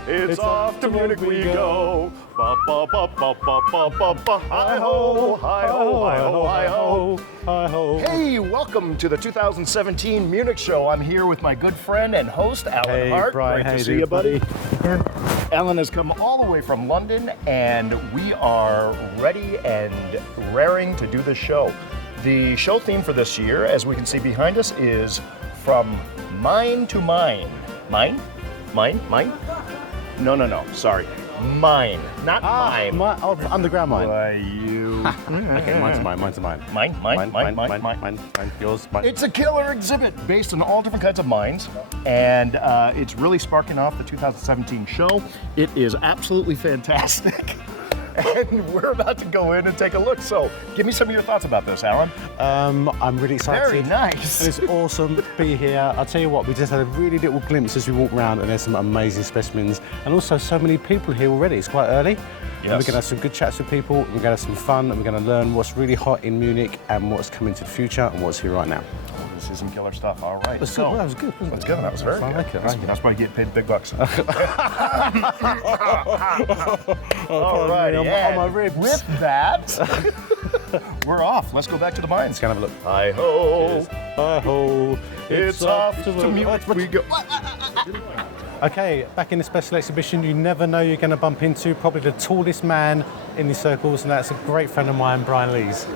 ho, it's off to Munich we go. Ba ba ba ba ba ba ba ba. Hi ho, hi ho, hi ho, hi ho, hi ho. Hey, welcome to the 2017 Munich Show. I'm here with my good friend and host Alan Hart. Bryan, great to see you, buddy. Alan has come all the way from London, and we are ready and raring to do this show. The show theme for this year, as we can see behind us, is From Mine to Mine. Mine? Mine? Mine? No, sorry. Mine, not mine. Underground mine. Okay, mine's mine. Mine, yours, mine. It's a killer exhibit based on all different kinds of mines, and it's really sparking off the 2017 show. It is absolutely fantastic. And we're about to go in and take a look. So give me some of your thoughts about this, Alan. I'm really excited. Very nice. And it's awesome to be here. I'll tell you what, we just had a really little glimpse as we walk around, and there's some amazing specimens. And also so many people here already. It's quite early. Yes. And we're going to have some good chats with people. We're going to have some fun, and we're going to learn what's really hot in Munich and what's coming to the future and what's here right now. This is some killer stuff. All right. That's good. Well, that was good. That's good. That was very good. I like it. That's why you get paid big bucks. All right. On my ribs. With that, we're off. Let's go back to the mines. Let's go have a look. Hi ho. Hi ho. It's off to Munich we go. Okay, back in the special exhibition, you never know you're going to bump into probably the tallest man in these circles, and that's a great friend of mine, Bryan Lees.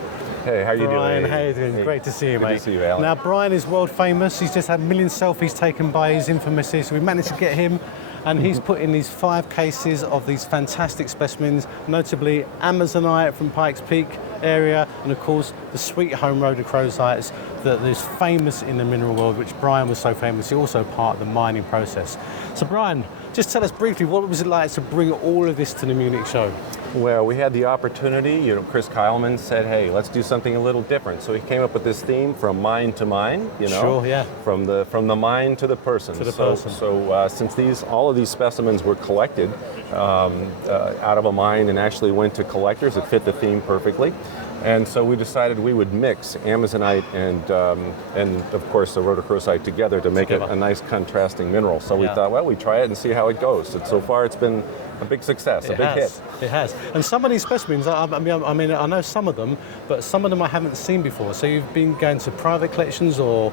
Hey, how you doing? Bryan, how you doing? Hey. Great to see you, Good mate. to see you, Alan. Now, Bryan is world famous. He's just had a million selfies taken by his infamous, so we managed to get him, and he's put in these 5 cases of these fantastic specimens, notably Amazonite from Pikes Peak area, and of course the Sweet Home rhodochrosites that is famous in the mineral world, which Bryan was so famous. He also part of the mining process. So Bryan, just tell us briefly, what was it like to bring all of this to the Munich show? Well, we had the opportunity, Chris Kyleman said, hey, let's do something a little different. So he came up with this theme, from mine to mine, Sure, yeah. From the mine to the person. So since all of these specimens were collected out of a mine and actually went to collectors, it fit the theme perfectly. And so we decided we would mix Amazonite and of course the rhodochrosite together to make it a nice contrasting mineral. So we thought, well, we try it and see how it goes. And so far it's been a big success, a big hit. It has. And some of these specimens, I mean, I know some of them, but some of them I haven't seen before. So you've been going to private collections or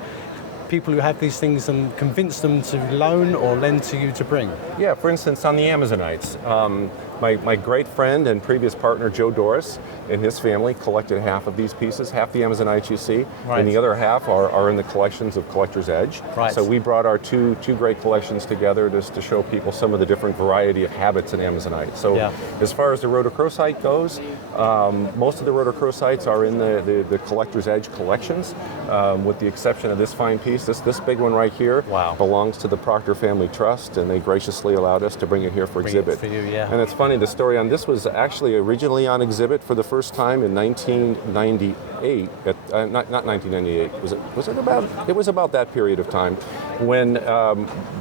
people who have these things and convince them to loan or lend to you to bring? Yeah, for instance, on the Amazonites, my great friend and previous partner Joe Doris and his family collected half of these pieces, half the Amazonites you see, and the other half are in the collections of Collector's Edge. Right. So we brought our two great collections together just to show people some of the different variety of habits in Amazonite. So as far as the rhodochrosite goes, most of the rhodochrosites are in the Collector's Edge collections, with the exception of this fine piece. This big one right here belongs to the Proctor Family Trust, and they graciously allowed us to bring it here for exhibit. For you, yeah. And it's funny, the story on this was actually originally on exhibit for the first time in 1998. Not 1998. It was about that period of time when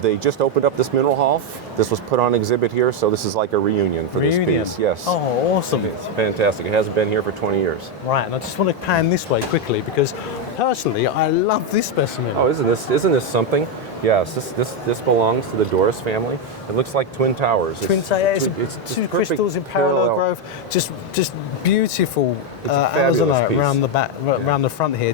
they just opened up this mineral hall. This was put on exhibit here, so this is like a reunion for this piece. Yes. Oh, awesome. It's fantastic. It hasn't been here for 20 years. Right, and I just want to pan this way quickly because personally, I love this specimen. Oh, isn't this something? Yes, this belongs to the Doris family. It looks like twin towers. It's two crystals in parallel growth. Just beautiful Amazonite around the back, around the front here.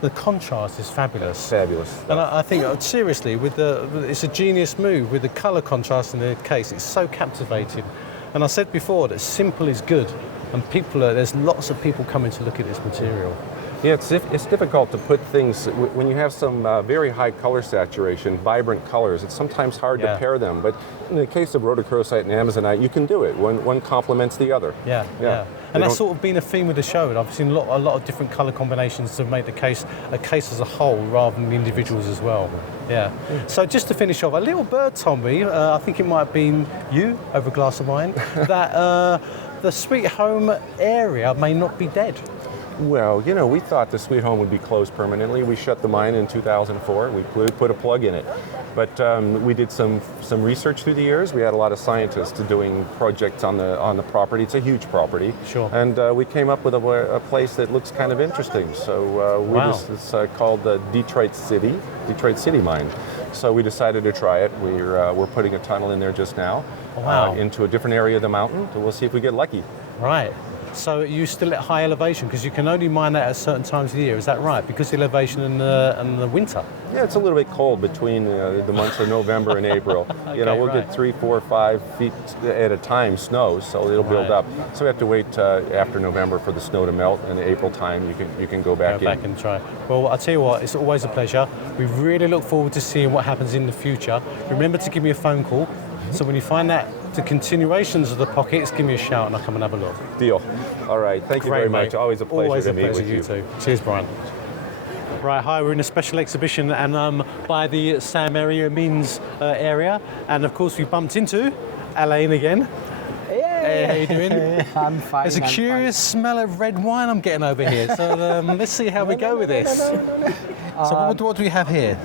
The contrast is fabulous. Fabulous. And I think seriously, it's a genius move with the colour contrast in the case. It's so captivating. And I said before that simple is good, and there's lots of people coming to look at this material. Yeah, it's difficult to put things, when you have some very high color saturation, vibrant colors, it's sometimes hard to pair them. But in the case of rhodochrosite and Amazonite, you can do it. One complements the other. Yeah. And that's sort of been a theme of the show. And I've seen a lot of different color combinations to make a case as a whole rather than the individuals as well. Yeah. So just to finish off, a little bird told me, I think it might have been you over a glass of wine, that the Sweet Home area may not be dead. Well, we thought the Sweet Home would be closed permanently. We shut the mine in 2004. We put a plug in it. But we did some research through the years. We had a lot of scientists doing projects on the property. It's a huge property. Sure. And we came up with a place that looks kind of interesting. So it's called the Detroit City Mine. So we decided to try it. We're putting a tunnel in there just now into a different area of the mountain. So we'll see if we get lucky. Right. So you still at high elevation because you can only mine that at certain times of the year. Is that right? Because of the elevation in the winter. Yeah, it's a little bit cold between the months of November and April. We'll get 3, 4, 5 feet at a time snow, so it'll build up. So we have to wait after November for the snow to melt, and in April time you can go back and try. Well, I'll tell you what, it's always a pleasure. We really look forward to seeing what happens in the future. Remember to give me a phone call. So when you find out the continuations of the pockets, give me a shout and I'll come and have a look. Deal. All right. Thank you very much. Always a pleasure to meet with you. You too. Cheers, Bryan. Right, hi, we're in a special exhibition and by the Saint-Mario Mines area. And of course we bumped into Alain again. Hey, how you doing? I'm fine. There's a curious smell of red wine I'm getting over here. So let's see how we go with this. So what do we have here?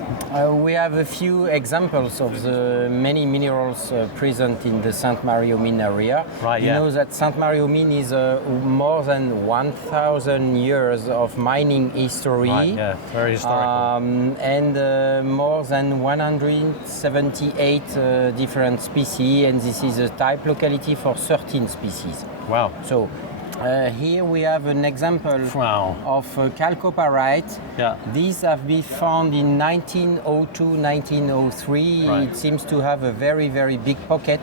We have a few examples of the many minerals present in the Saint-Mario Mine area. Right, you know that Saint-Mario Mine is more than 1,000 years of mining history. Right, yeah, very historical. And more than 178 different species, and this is a type locality for 13 species. Wow. So here we have an example of chalcopyrite. Yeah. These have been found in 1902, 1903. Right. It seems to have a very, very big pocket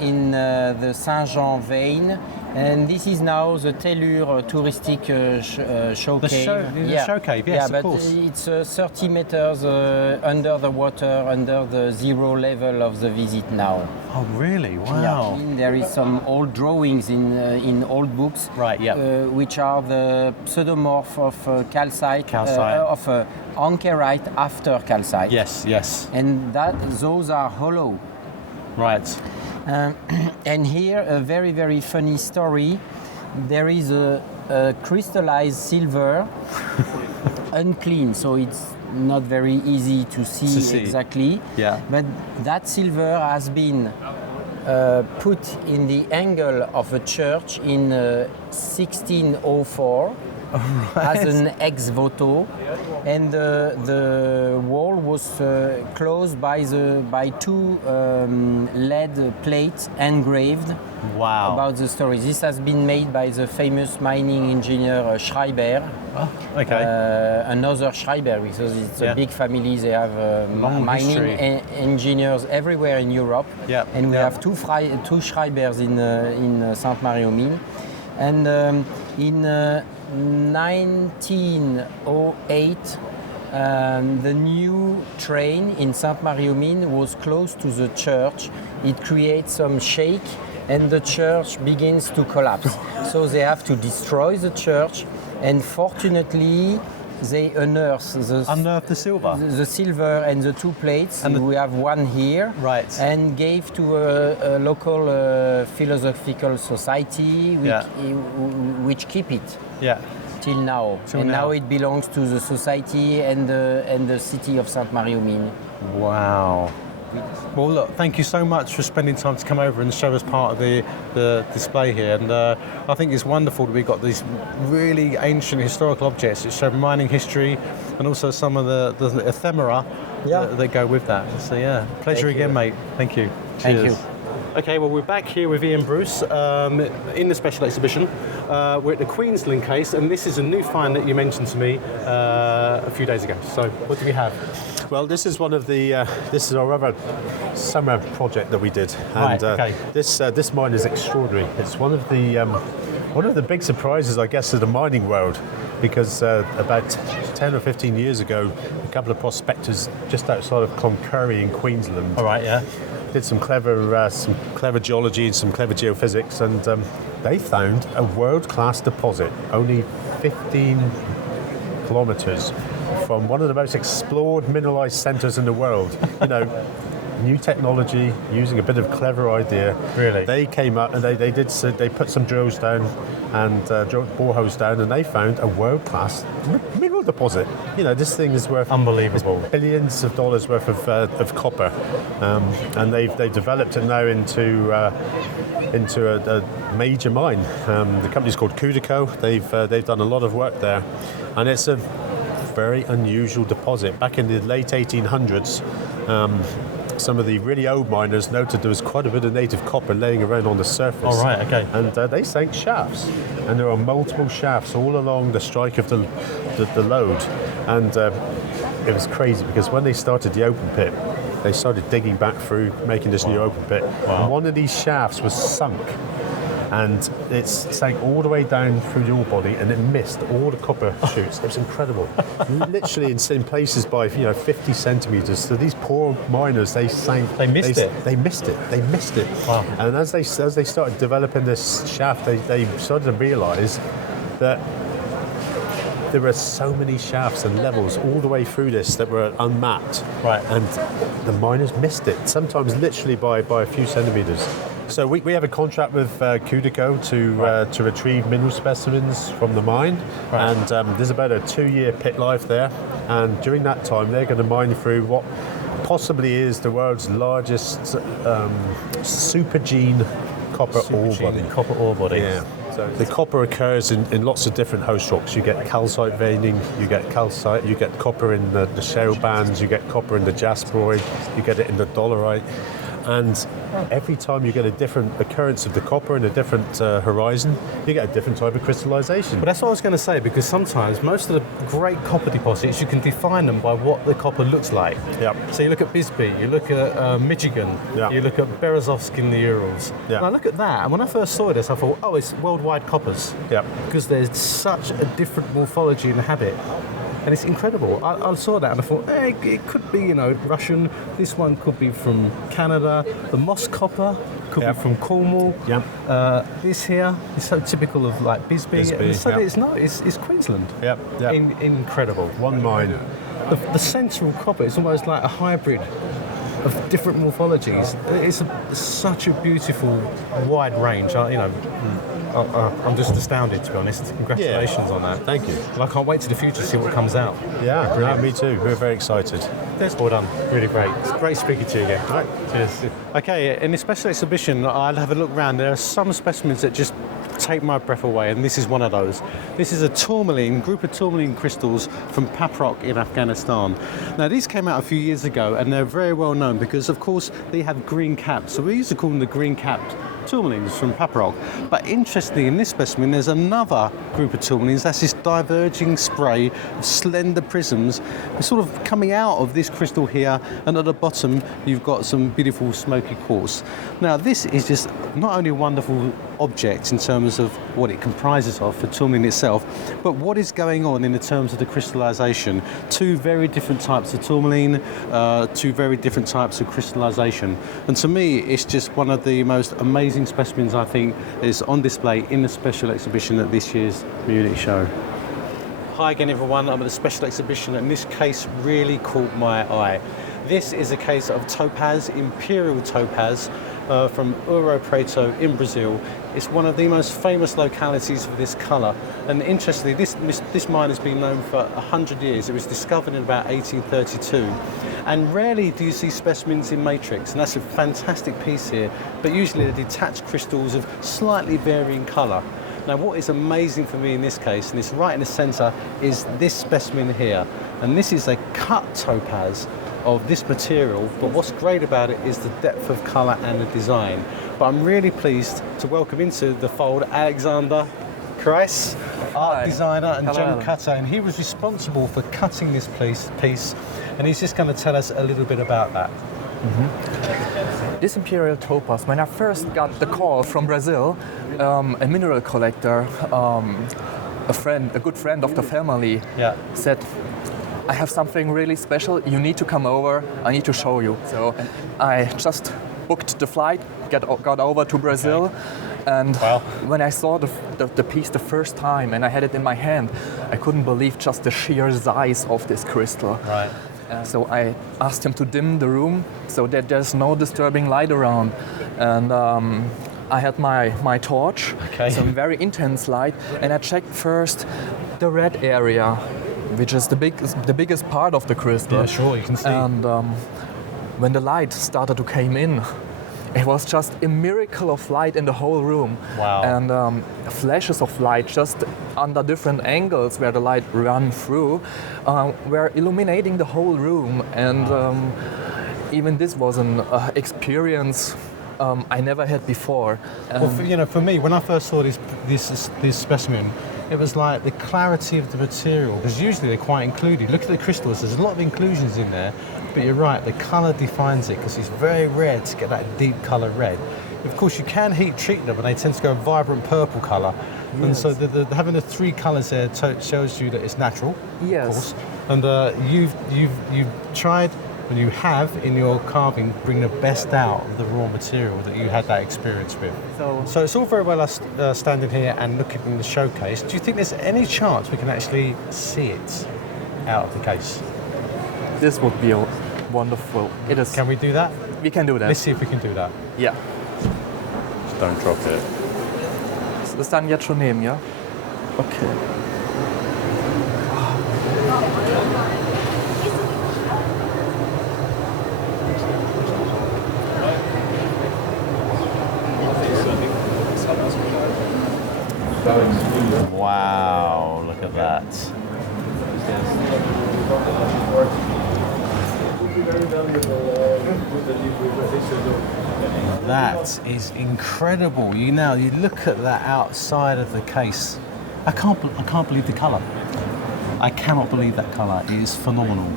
in the Saint-Jean vein. And this is now the Tellure touristic show cave. The show cave, yes, yeah, of course. But it's 30 meters under the water, under the zero level of the visit now. Oh, really? Wow. Yeah. There is some old drawings in old books, right? Yeah. Which are the pseudomorph of calcite, of anhydrite after calcite. Yes, yes. And those are hollow. Right. And here, a very, very funny story. There is a crystallized silver, unclean, so it's not very easy to see exactly. Yeah. But that silver has been put in the angle of a church in 1604. Right. As an ex voto, and the wall was closed by two lead plates engraved. Wow. About the story. This has been made by the famous mining engineer Schreiber. Oh, okay. Another Schreiber, because it's a big family. They have mining engineers everywhere in Europe. Yeah. And we have two Schreibers in Saint-Mario Mine. And in 1908, the new train in Saint-Mario Mine was close to the church. It creates some shake and the church begins to collapse. So they have to destroy the church, and fortunately they unearth the silver. The silver and the two plates. And we have one here. Right. And gave to a local philosophical society which keep it. Yeah. Till now. Now it belongs to the society and the city of Saint-Mario Mine. Wow. Well, look, thank you so much for spending time to come over and show us part of the display here. And I think it's wonderful that we've got these really ancient historical objects that show mining history and also some of the ephemera that go with that. So, yeah, pleasure again, mate. Thank you. Thank you. Okay, well, we're back here with Ian Bruce in the special exhibition. We're at the Queensland case, and this is a new find that you mentioned to me a few days ago. So, what do we have? Well, this is one of the. This is our other summer project that we did, and this mine is extraordinary. It's one of the big surprises, I guess, of the mining world, because about 10 or 15 years ago, a couple of prospectors just outside of Cloncurry in Queensland. All right, yeah. Did some clever geology and some clever geophysics, and they found a world-class deposit only 15 kilometres from one of the most explored mineralized centres in the world. You know, new technology, using a bit of clever idea. Really? They came up and they put some drills down and boreholes down, and they found a world-class mineral deposit. You know, this thing is worth unbelievable billions of dollars worth of copper, and they've developed it now into a major mine. The company's called Kudico. They've done a lot of work there, and it's a very unusual deposit. Back in the late 1800s, some of the really old miners noted there was quite a bit of native copper laying around on the surface. Oh, right, okay. And they sank shafts. And there are multiple shafts all along the strike of the lode. And it was crazy because when they started the open pit, they started digging back through, making this new open pit. Wow. And one of these shafts was sunk. And it sank all the way down through the ore body, and it missed all the copper chutes. It was incredible. Literally in places by 50 centimeters. So these poor miners, they sank. They missed it. They missed it. Wow. And as they started developing this shaft, they started to realise that there were so many shafts and levels all the way through this that were unmapped. Right. And the miners missed it, sometimes literally by a few centimeters. So we have a contract with Kudico to retrieve mineral specimens from the mine, and there's about a 2-year pit life there. And during that time, they're going to mine through what possibly is the world's largest supergene copper ore body. Yeah. So the copper occurs in lots of different host rocks. You get calcite veining, you get calcite, you get copper in the shale bands, you get copper in the jasperoid, you get it in the dolerite. And every time you get a different occurrence of the copper in a different horizon, you get a different type of crystallization. But that's what I was going to say, because sometimes most of the great copper deposits, you can define them by what the copper looks like. Yep. So you look at Bisbee, you look at Michigan, you look at Berezovsk in the Urals. Yeah. And I look at that, and when I first saw this, I thought, oh, it's worldwide coppers. Yep. Because there's such a different morphology and habit. And it's incredible. I saw that and I thought, hey, it could be, Russian. This one could be from Canada. The moss copper could be from Cornwall. Yep. This here is so typical of like Bisbee. It's Queensland. Yep. Incredible. One mine. The central copper is almost like a hybrid of different morphologies. It's such a beautiful, wide range. I'm just astounded, to be honest. Congratulations on that. Thank you. And I can't wait to the future to see what comes out. Yeah, me too. We're very excited. Well done. Really great. It's great speaking to you again. All right. Cheers. Okay, in this special exhibition, I'll have a look around. There are some specimens that just take my breath away, and this is one of those. This is a group of tourmaline crystals from Paprok in Afghanistan. Now, these came out a few years ago, and they're very well known because, of course, they have green caps. So we used to call them the green-capped tourmalines from Paprok. But interestingly, in this specimen, there's another group of tourmalines. That's this diverging spray of slender prisms sort of coming out of this crystal here, and at the bottom, you've got some beautiful smoky quartz. Now, this is just not only a wonderful object in terms of what it comprises of for tourmaline itself, but what is going on in the terms of the crystallization. 2 very different types of tourmaline, 2 very different types of crystallization. And to me, it's just one of the most amazing specimens, I think, is on display in the special exhibition at this year's Munich Show. Hi again, everyone. I'm at the special exhibition, and this case really caught my eye. This is a case of topaz, Imperial topaz, from Ouro Preto in Brazil. It's one of the most famous localities for this colour, and interestingly, this mine has been known for 100 years. It was discovered in about 1832, and rarely do you see specimens in matrix, and that's a fantastic piece here, but usually they're detached crystals of slightly varying colour. Now, what is amazing for me in this case, and it's right in the centre, is this specimen here, and this is a cut topaz of this material, but what's great about it is the depth of colour and the design. But I'm really pleased to welcome into the fold Alexander Kreis, art designer and gem cutter, and he was responsible for cutting this piece, and he's just going to tell us a little bit about that. This Imperial topaz, when I first got the call from Brazil, a mineral collector, a good friend of the family, said, I have something really special, you need to come over, I need to show you. So I just booked the flight, got over to Brazil, and when I saw the piece the first time and I had it in my hand, I couldn't believe just the sheer size of this crystal. Right. So I asked him to dim the room so that there's no disturbing light around. And I had my torch, some very intense light, and I checked first the red area, which is the biggest part of the crystal. Yeah, sure, you can see. And when the light started to come in, it was just a miracle of light in the whole room. Wow. And flashes of light just under different angles where the light ran through were illuminating the whole room. And even this was an experience I never had before. Well, for me, when I first saw this specimen, it was like the clarity of the material, because usually they're quite included. Look at the crystals, there's a lot of inclusions in there, but you're right, the colour defines it, because it's very rare to get that deep colour red. Of course, you can heat treat them, and they tend to go a vibrant purple colour. Yes. And so having the three colours there shows you that it's natural, yes. Of course. And you've tried, and you have in your carving, bring the best out of the raw material that you had that experience with. So it's all very well us standing here and looking in the showcase. Do you think there's any chance we can actually see it out of the case? This would be wonderful. It is. Can we do that? We can do that. Let's see if we can do that. Yeah. Just don't drop it. Das dann jetzt schon nehmen, ja? Okay. Wow, look at that. That is incredible. You look at that outside of the case. I can't believe the colour. I cannot believe that colour. It is phenomenal.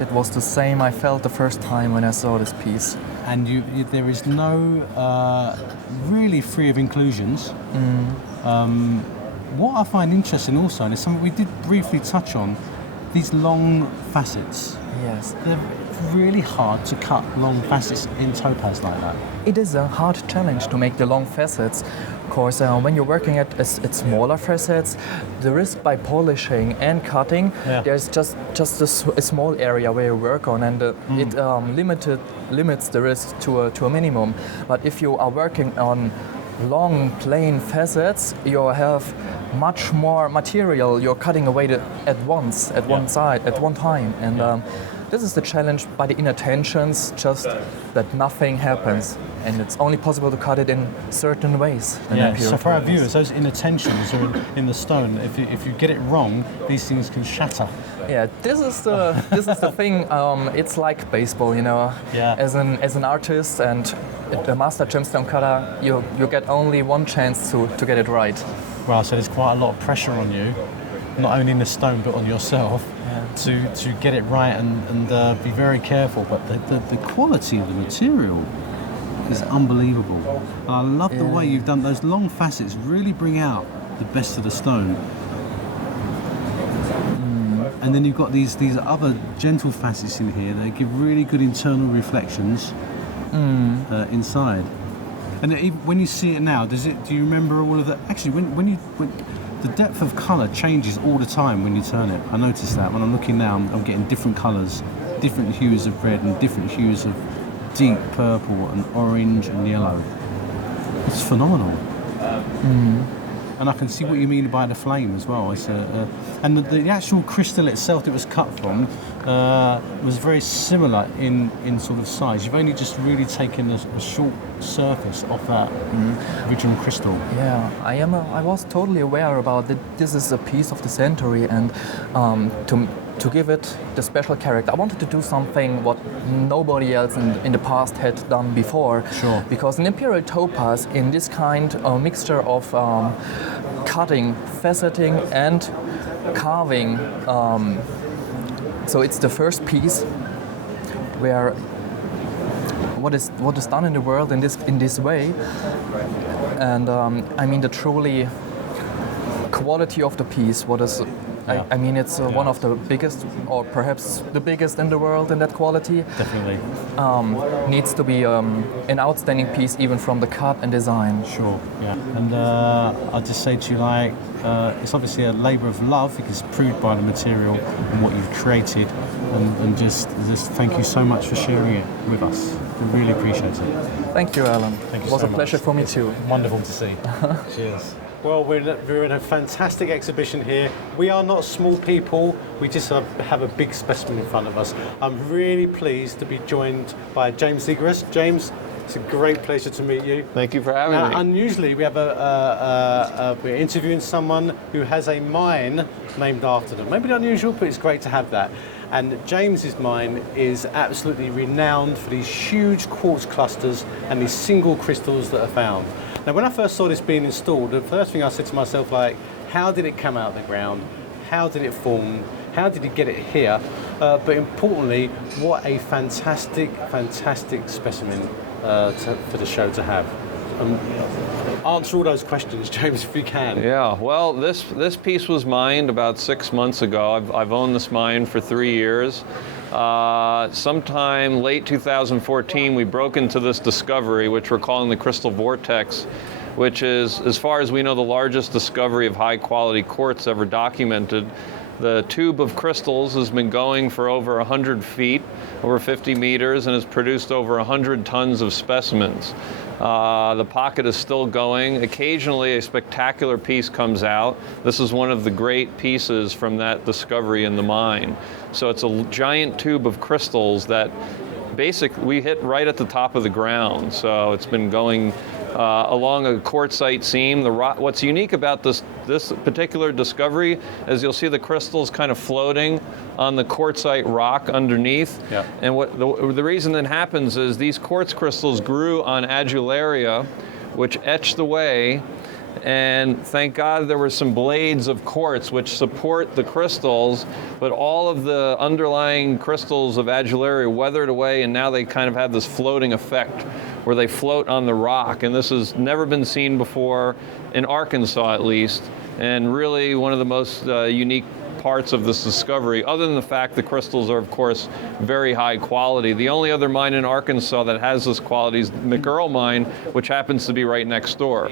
It was the same I felt the first time when I saw this piece. And there is no really free of inclusions. What I find interesting also, and it's something we did briefly touch on, these long facets. Yes. They're really hard to cut long facets in topaz like that. It is a hard challenge to make the long facets. Of course, when you're working at smaller facets, the risk by polishing and cutting, there's just a small area where you work on, and it limits the risk to a minimum. But if you are working on long plain facets, you have much more material you're cutting away at one side, at one time. And this is the challenge by the inattentions, just that nothing happens. And it's only possible to cut it in certain ways. So for our viewers, those inattentions are in the stone. If you get it wrong, these things can shatter. Yeah, this is the thing. It's like baseball, you know. Yeah. As an artist and a master gemstone cutter, you get only one chance to get it right. Well, so there's quite a lot of pressure on you, not only in the stone but on yourself, to get it right and be very careful. But the quality of the material is unbelievable. And I love the way you've done those long facets. Really bring out the best of the stone. And then you've got these other gentle facets in here that give really good internal reflections inside. And when you see it now, do you remember all of that? Actually, when the depth of colour changes all the time when you turn it. I noticed that when I'm looking now, I'm getting different colours, different hues of red and different hues of deep purple and orange and yellow. It's phenomenal. And I can see what you mean by the flame as well. And the actual crystal itself that it was cut from was very similar in sort of size. You've only just really taken a short surface off that original crystal. Yeah, I was totally aware about that. This is a piece of the century, and to give it the special character, I wanted to do something what nobody else in the past had done before. Sure. Because an Imperial topaz in this kind of mixture of cutting, faceting, and carving. So it's the first piece where what is done in the world in this way, and I mean the truly quality of the piece. I mean, it's one of the biggest, or perhaps the biggest in the world in that quality. Definitely. Needs to be an outstanding piece, even from the cut and design. Sure, yeah. And I'll just say to you, it's obviously a labour of love, because it's proved by the material and what you've created. And just thank you so much for sharing it with us. We really appreciate it. Thank you, Alan. Thank you it was so a pleasure much. for me too. Wonderful to see. Cheers. Well, we're in a fantastic exhibition here. We are not small people. We just have a big specimen in front of us. I'm really pleased to be joined by James Zigras. James, It's a great pleasure to meet you. Thank you for having me. Unusually, we have we're interviewing someone who has a mine named after them. Maybe unusual, but it's great to have that. And James's mine is absolutely renowned for these huge quartz clusters and these single crystals that are found. Now, when I first saw this being installed, the first thing I said to myself, like, how did it come out of the ground? How did it form? How did he get it here? But importantly, what a fantastic specimen for the show to have. Answer all those questions, James, if you can. Yeah, well, this piece was mined about 6 months ago. I've owned this mine for 3 years. Sometime late 2014, we broke into this discovery, which we're calling the crystal vortex, which is, as far as we know, the largest discovery of high-quality quartz ever documented. The tube of crystals has been going for over 100 feet, over 50 meters, and has produced over 100 tons of specimens. The pocket is still going. Occasionally a spectacular piece comes out. This is one of the great pieces from that discovery in the mine. So it's a giant tube of crystals that basically we hit right at the top of the ground. So it's been going along a quartzite seam. What's unique about this particular discovery is you'll see the crystals kind of floating on the quartzite rock underneath. Yeah. And what the reason that happens is these quartz crystals grew on adularia, which etched away. And thank God there were some blades of quartz which support the crystals, but all of the underlying crystals of adularia weathered away, and now they kind of have this floating effect where they float on the rock. And this has never been seen before, in Arkansas at least, and really one of the most unique parts of this discovery, other than the fact the crystals are, of course, very high quality. The only other mine in Arkansas that has this quality is the McEarl mine, which happens to be right next door.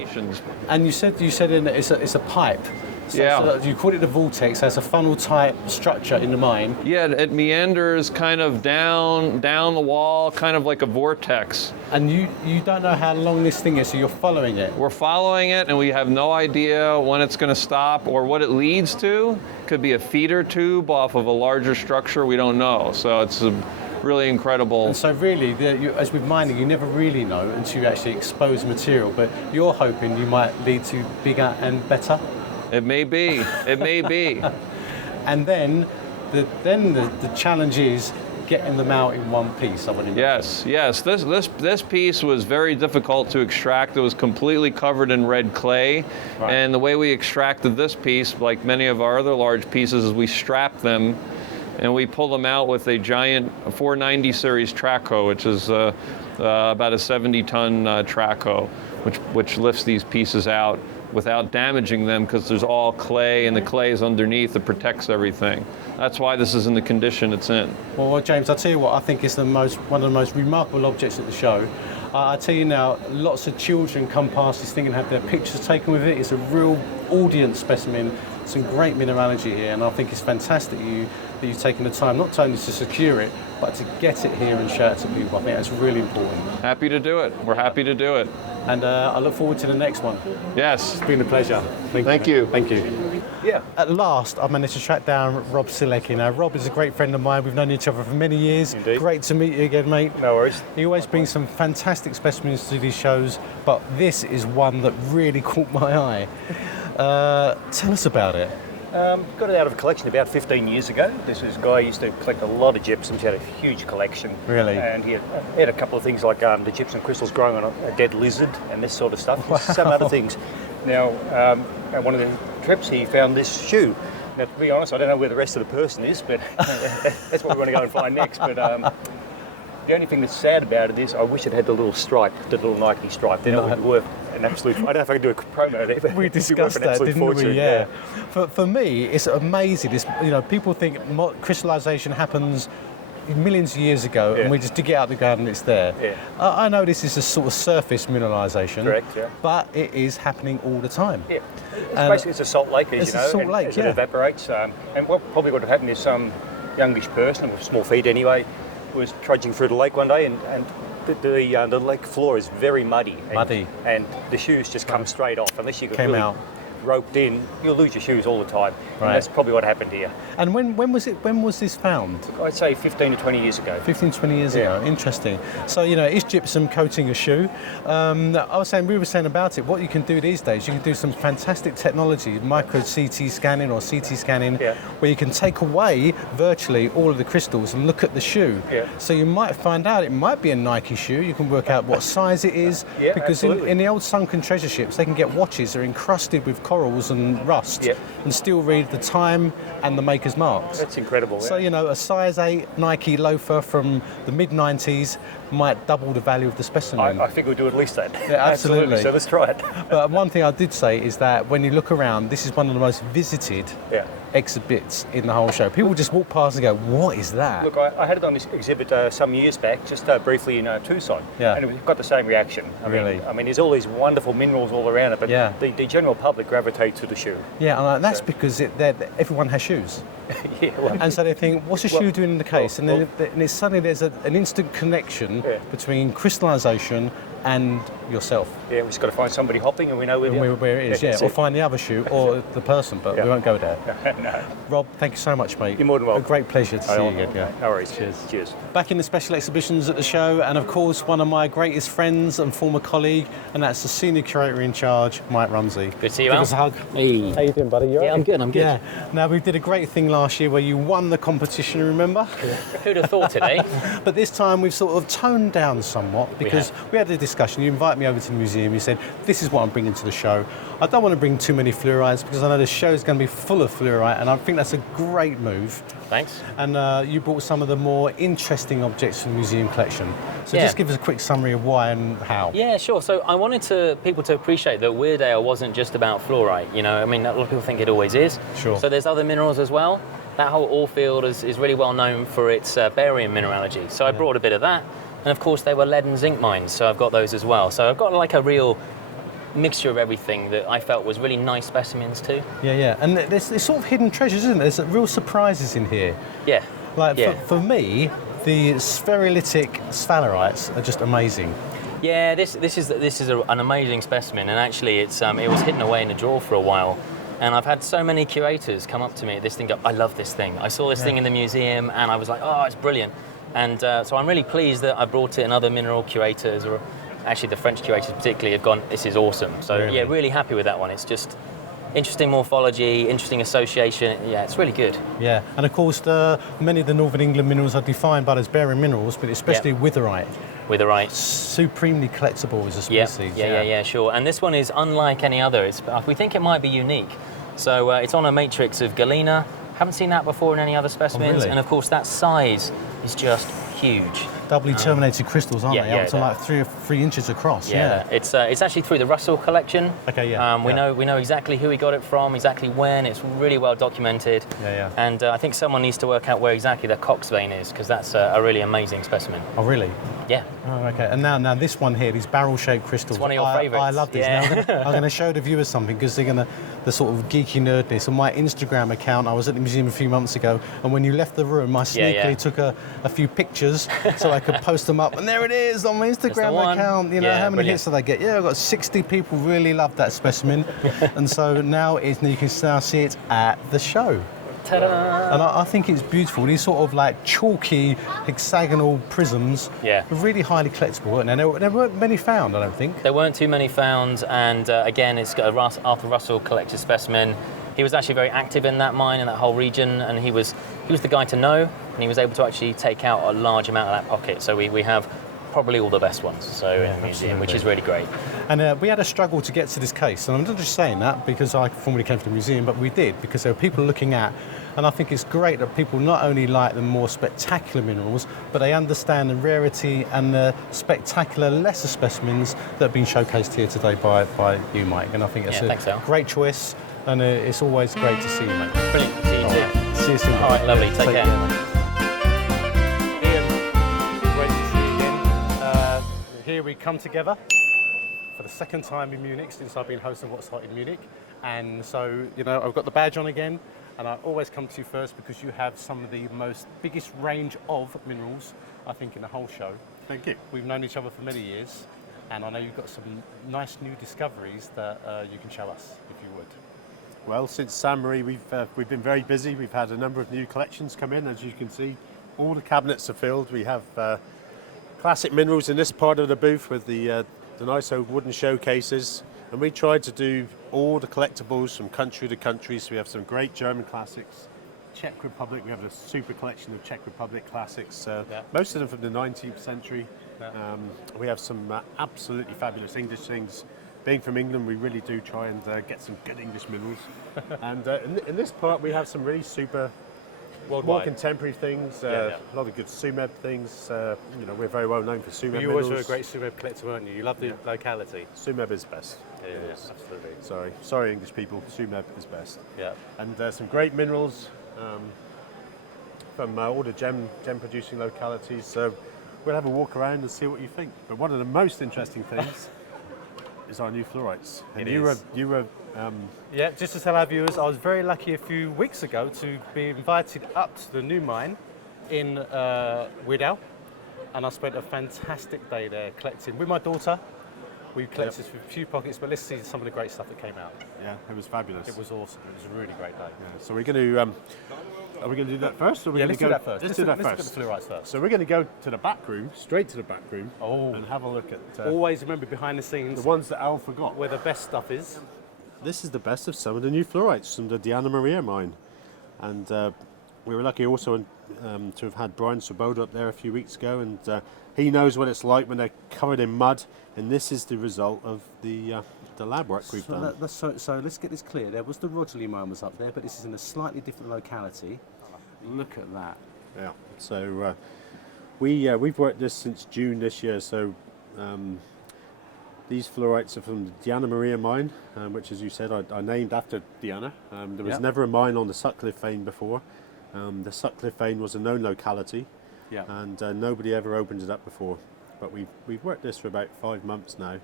And you said it's a pipe. So you call it the vortex. Has a funnel type structure in the mine. Yeah, it meanders kind of down the wall, kind of like a vortex. And you don't know how long this thing is, so you're following it. We're following it, and we have no idea when it's going to stop or what it leads to. Could be a feeder tube off of a larger structure. We don't know. So it's really incredible. And so really, as with mining, you never really know until you actually expose material. But you're hoping you might lead to bigger and better. It may be. It may be. And then the challenge is getting them out in one piece. I would imagine. Yes. This piece was very difficult to extract. It was completely covered in red clay, right. And the way we extracted this piece, like many of our other large pieces, is we strap them, and we pull them out with a giant 490 series track hoe, which is about a 70-ton track hoe, which lifts these pieces out without damaging them, because there's all clay, and the clay is underneath. It protects everything. That's why this is in the condition it's in. Well, James, I'll tell you what, I think it's one of the most remarkable objects at the show. I tell you now, lots of children come past this thing and have their pictures taken with it. It's a real audience specimen. Some great mineralogy here, and I think it's fantastic that you've taken the time not only to secure it, but to get it here and show it to people. I think that's really important. Happy to do it. We're happy to do it. And I look forward to the next one. Yes. It's been a pleasure. Thank you. Thank you. Yeah. At last, I managed to track down Rob Sielecki. Now, Rob is a great friend of mine. We've known each other for many years. Indeed. Great to meet you again, mate. No worries. He always brings some fantastic specimens to these shows, but this is one that really caught my eye. Tell us about it. Got it out of a collection about 15 years ago. This was a guy who used to collect a lot of gypsums. He had a huge collection. Really? And he had a couple of things like the gypsum crystals growing on a dead lizard and this sort of stuff. Wow. Some other things. Now, at one of the trips, he found this shoe. Now, to be honest, I don't know where the rest of the person is, but that's what we want to go and find next. But the only thing that's sad about it is I wish it had the little stripe, the little Nike stripe. Then it would be worth an absolute... I don't know if I can do a promo there, but we discussed that, didn't we? Yeah. For me, it's amazing. People think crystallization happens millions of years ago, and we just dig it out of the ground and it's there. Yeah. I know this is a sort of surface mineralization, correct, yeah. But it is happening all the time. Yeah. Basically, it's a salt lake, as you know. It's a salt lake, as it evaporates. And what probably would have happened is some youngish person with small feet anyway was trudging through the lake one day, and the lake floor is very muddy. And the shoes just come straight off unless you could roped in, you'll lose your shoes all the time. Right. And that's probably what happened here. And when was this found? I'd say 15 to 20 years ago. 15, 20 years ago. Interesting. So, you know, is gypsum coating a shoe? We were saying about it, what you can do these days, you can do some fantastic technology, micro CT scanning or CT scanning, where you can take away virtually all of the crystals and look at the shoe. Yeah. So you might find out it might be a Nike shoe. You can work out what size it is. Yeah, because in the old sunken treasure ships, they can get watches that are encrusted with corals and rust and still read the time and the maker's marks. That's incredible. So, you know, a size 8 Nike loafer from the mid-90s might double the value of the specimen. I think we'll do at least that. Yeah, absolutely. So let's try it. But one thing I did say is that when you look around, this is one of the most visited exhibits in the whole show. People just walk past and go, what is that? Look, I had it on this exhibit some years back, just briefly in Tucson, and we've got the same reaction. I mean, there's all these wonderful minerals all around it, but the general public gravitate to the shoe. Yeah, and that's because everyone has shoes. And so they think, what's a shoe doing in the case? And then suddenly there's an instant connection between crystallization and yourself. Yeah, we've just got to find somebody hopping and we know where it is, or find the other shoe or the person, but we won't go there. No. Rob, thank you so much, mate. You're more than welcome. A great pleasure to see you again. Yeah. No worries. Cheers. Back in the special exhibitions at the show, and of course, one of my greatest friends and former colleague, and that's the senior curator in charge, Mike Rumsey. Good to see you, Give Al. us a hug. Hey. How you doing, buddy? You all right? I'm good, I'm good. Yeah. Now, we did a great thing last year where you won the competition, remember? Who'd have thought it, eh? But this time we've sort of toned down somewhat because we had a discussion. You invited me over to the museum. You said, this is what I'm bringing to the show. I don't want to bring too many fluorites because I know the show is going to be full of fluorite, and I think that's a great move. Thanks. And you brought some of the more interesting objects from the museum collection. So just give us a quick summary of why and how. Yeah, sure. So I wanted people to appreciate that Weardale wasn't just about fluorite. You know, I mean, a lot of people think it always is. Sure. So there's other minerals as well. That whole ore field is really well known for its barium mineralogy. So I brought a bit of that. And of course, they were lead and zinc mines, so I've got those as well. So I've got like a real mixture of everything that I felt was really nice specimens too. Yeah. And there's sort of hidden treasures, isn't there? There's real surprises in here. Yeah. For me, the spherulitic sphalerites are just amazing. Yeah, this is an amazing specimen, and actually it was hidden away in a drawer for a while. And I've had so many curators come up to me at this thing, go, I love this thing. I saw this thing in the museum, and I was like, oh, it's brilliant. And so I'm really pleased that I brought it, and other mineral curators, or actually the French curators particularly, have gone, this is awesome. So really happy with that one. It's just interesting morphology, interesting association. Yeah, it's really good. Yeah, and of course many of the Northern England minerals are defined by those barium minerals, but especially witherite. Witherite. Supremely collectible as a species. Yeah, sure. And this one is unlike any other. We think it might be unique. So it's on a matrix of galena. Haven't seen that before in any other specimens. Oh, really? And of course that size is just huge. Doubly terminated crystals, aren't they? Up to like 3 or 3 inches across. It's actually through the Russell collection. Okay, we know exactly who he got it from, exactly when. It's really well documented. And I think someone needs to work out where exactly the Cox vein is, because that's a really amazing specimen. Oh, really? Yeah. Oh, okay. And now this one here, these barrel-shaped crystals. It's one of your favourites. I love this. Yeah. Now I'm going to show the viewers something, because they're going to the sort of geeky nerdness. On my Instagram account, I was at the museum a few months ago, and when you left the room, I sneakily took a few pictures so I could post them up, and there it is on my Instagram account. You know, how many hits did I get? Yeah, I got 60 people really loved that specimen, and so now you can now see it at the show. Ta-da! And I think it's beautiful. These sort of like chalky hexagonal prisms are really highly collectible, weren't they? There weren't many found, I don't think. There weren't too many found, and again, it's got a Arthur Russell collected specimen. He was actually very active in that mine, in that whole region, and he was the guy to know, and he was able to actually take out a large amount of that pocket. So we have probably all the best ones in the museum, which is really great. And we had a struggle to get to this case, and I'm not just saying that because I formerly came from the museum, but we did, because there were people looking at, and I think it's great that people not only like the more spectacular minerals, but they understand the rarity and the spectacular lesser specimens that have been showcased here today by you, Mike. And I think it's a great choice, and it's always great to see you, mate. Brilliant. See you too. Right. See you soon. All right, lovely. Take care. Great to see you again. Here we come together for the second time in Munich since I've been hosting What's Hot in Munich. And so, you know, I've got the badge on again, and I always come to you first because you have some of the biggest range of minerals, I think, in the whole show. Thank you. We've known each other for many years, and I know you've got some nice new discoveries that you can show us, if you would. Well, since Sainte Marie, we've been very busy. We've had a number of new collections come in. As you can see, all the cabinets are filled. We have classic minerals in this part of the booth with the nice old wooden showcases. And we tried to do all the collectibles from country to country. So we have some great German classics. Czech Republic, we have a super collection of Czech Republic classics. Most of them from the 19th century. We have some absolutely fabulous English things. Being from England, we really do try and get some good English minerals. And in this part, we have some really super, more contemporary things. A lot of good Sumeb things. We're very well known for Sumeb minerals. You always were a great Sumeb collector, weren't you? You love the locality. Sumeb is best. Yeah, absolutely. Sorry, English people. Sumeb is best. Yeah. And some great minerals from all the gem producing localities. So we'll have a walk around and see what you think. But one of the most interesting things is our new fluorites. And you were yeah, just to tell our viewers, I was very lucky a few weeks ago to be invited up to the new mine in Wiedau, and I spent a fantastic day there collecting with my daughter. We collected a few pockets, but let's see some of the great stuff that came out. Yeah, it was fabulous. It was awesome. It was a really great day. Yeah. So we're going to, are we going to do that first? Or let's do that first. Let's do that Let's first. look at the fluorites first. So we're going to go to the back room, straight to the back room, and have a look at always remember behind the scenes the ones that Al forgot. where the best stuff is. This is the best of some of the new fluorites from the Diana Maria mine. And we were lucky also to have had Bryan Swoboda up there a few weeks ago, and he knows what it's like when they're covered in mud, and this is the result of the lab work we've done. So let's get this clear. There was the Rogerley mine was up there, but this is in a slightly different locality. Look at that. Yeah. So we've worked this since June this year. So these fluorites are from the Diana Maria mine, which, as you said, I named after Diana. There was never a mine on the Sutcliffe vein before. The Sutcliffe vein was a known locality, and nobody ever opened it up before. But we've worked this for about 5 months now,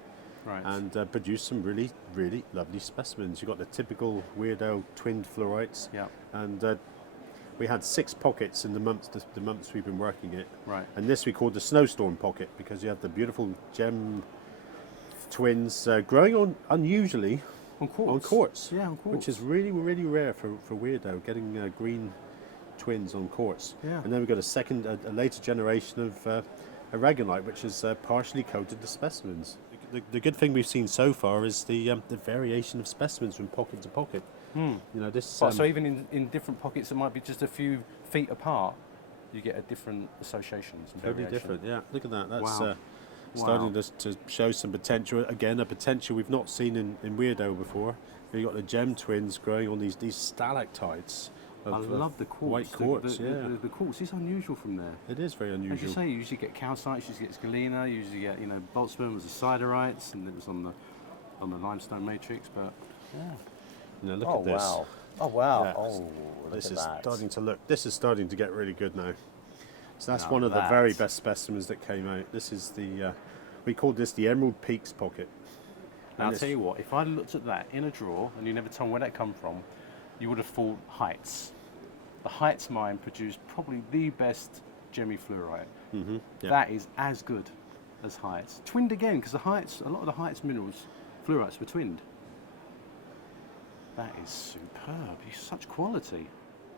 and produced some really, really lovely specimens. You've got the typical weirdo twinned fluorites, and we had 6 pockets in the months we've been working it. Right. And this we called the snowstorm pocket because you have the beautiful gem twins growing on unusually on quartz. Yeah, on quartz. Which is really, really rare for weirdo, getting green twins on quartz. Yeah. And then we've got a later generation of aragonite, which has partially coated the specimens. The good thing we've seen so far is the variation of specimens from pocket to pocket. This. So even in different pockets that might be just a few feet apart, you get a different associations. And totally variation. different. Yeah, look at that. That's wow. starting to show some potential. Again, a potential we've not seen in Weirdo before. You've got the gem twins growing on these stalactites. I love the quartz. White quartz, the quartz is unusual from there. It is very unusual. As you say, you usually get calcite, you usually get scalena, you usually get, Boltzmann was the siderites, and it was on the limestone matrix. But look at this. Wow. Oh wow! Yeah. Oh, this look is at that. starting to look. This is starting to get really good now. So that's Now one of the that. very best specimens that came out. This is the we called this the Emerald Peaks pocket. Now, I'll tell you what. If I looked at that in a drawer and you never told me where that come from, you would have thought Heights. The Heights mine produced probably the best gemmy fluorite. Mm-hmm. Yeah. That is as good as Heights. Twinned again, because a lot of the Heights minerals, fluorites were twinned. That is superb. It's such quality.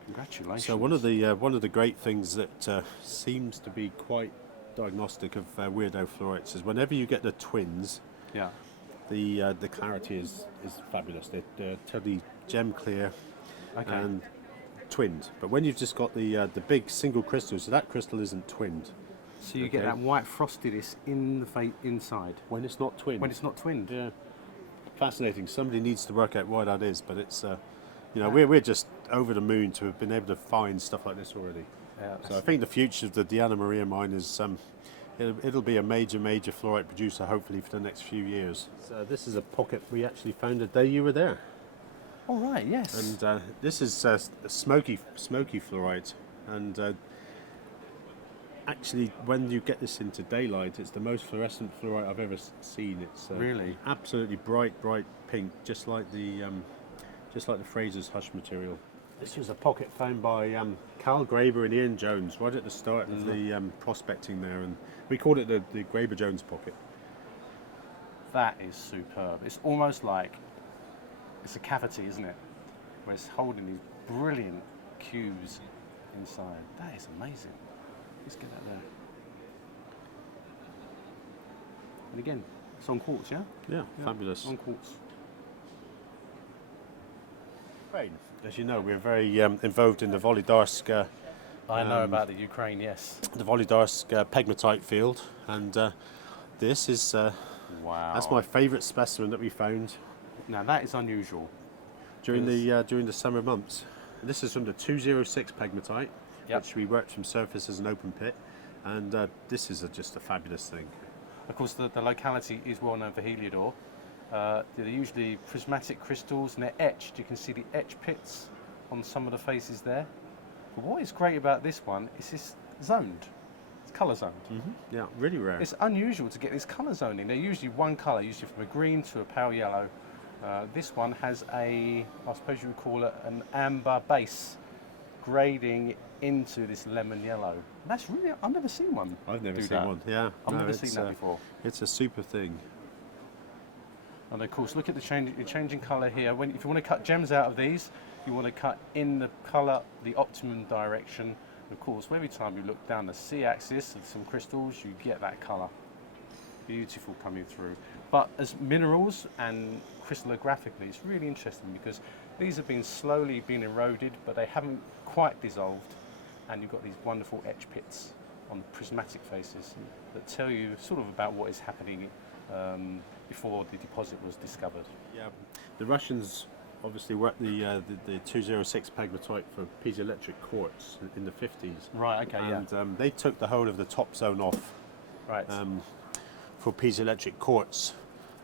Congratulations. So one of the great things that seems to be quite diagnostic of weirdo fluorites is whenever you get the twins, the clarity is fabulous. They're totally gem clear and twinned. But when you've just got the big single crystal, so that crystal isn't twinned. So you get that white frostiness in the inside when it's not twinned. When it's not twinned. Yeah. Fascinating. Somebody needs to work out why that is, but it's we're just over the moon to have been able to find stuff like this already. Yeah, so I think the future of the Diana Maria mine is it'll be a major fluorite producer hopefully for the next few years. So this is a pocket we actually found the day you were there. All right. Yes. And this is smoky fluorite, and actually when you get this into daylight, it's the most fluorescent fluorite I've ever seen. It's really absolutely bright pink, just like the Fraser's Hush material. This was a pocket found by Carl Graeber and Ian Jones right at the start of the prospecting there, and we called it the Graeber-Jones pocket. That is superb. It's almost like it's a cavity, isn't it? where it's holding these brilliant cubes inside. That is amazing. Let's get that there. And again, it's on quartz, yeah? Yeah, fabulous. On quartz. Right. As you know, we're very involved in the Volodarsk. I know about the Ukraine, yes. The Volodarsk pegmatite field, and this is wow. That's my favourite specimen that we found. Now that is unusual. During the summer months. And this is from the 206 pegmatite, which we worked from surface as an open pit, and this is just a fabulous thing. Of course, the locality is well known for heliodor. They're usually prismatic crystals, and they're etched. You can see the etch pits on some of the faces there. But what is great about this one is it's zoned. It's colour zoned. Mm-hmm. Yeah, really rare. It's unusual to get this colour zoning. They're usually one colour, usually from a green to a pale yellow. This one has I suppose you would call it an amber base, grading into this lemon yellow. And that's really, I've never seen one. I've never seen one, yeah. I've never seen that before. It's a super thing. And of course, look at the changing colour here. If you want to cut gems out of these, you want to cut in the colour, the optimum direction. Of course, every time you look down the C-axis of some crystals, you get that colour. Beautiful coming through. But as minerals and crystallographically, it's really interesting because these have been slowly being eroded, but they haven't quite dissolved. And you've got these wonderful etch pits on prismatic faces that tell you sort of about what is happening before the deposit was discovered. Yeah, the Russians obviously worked the 206 pegmatite for piezoelectric quartz in the 50s. Right. Okay. And they took the whole of the top zone off. Right. For piezoelectric quartz,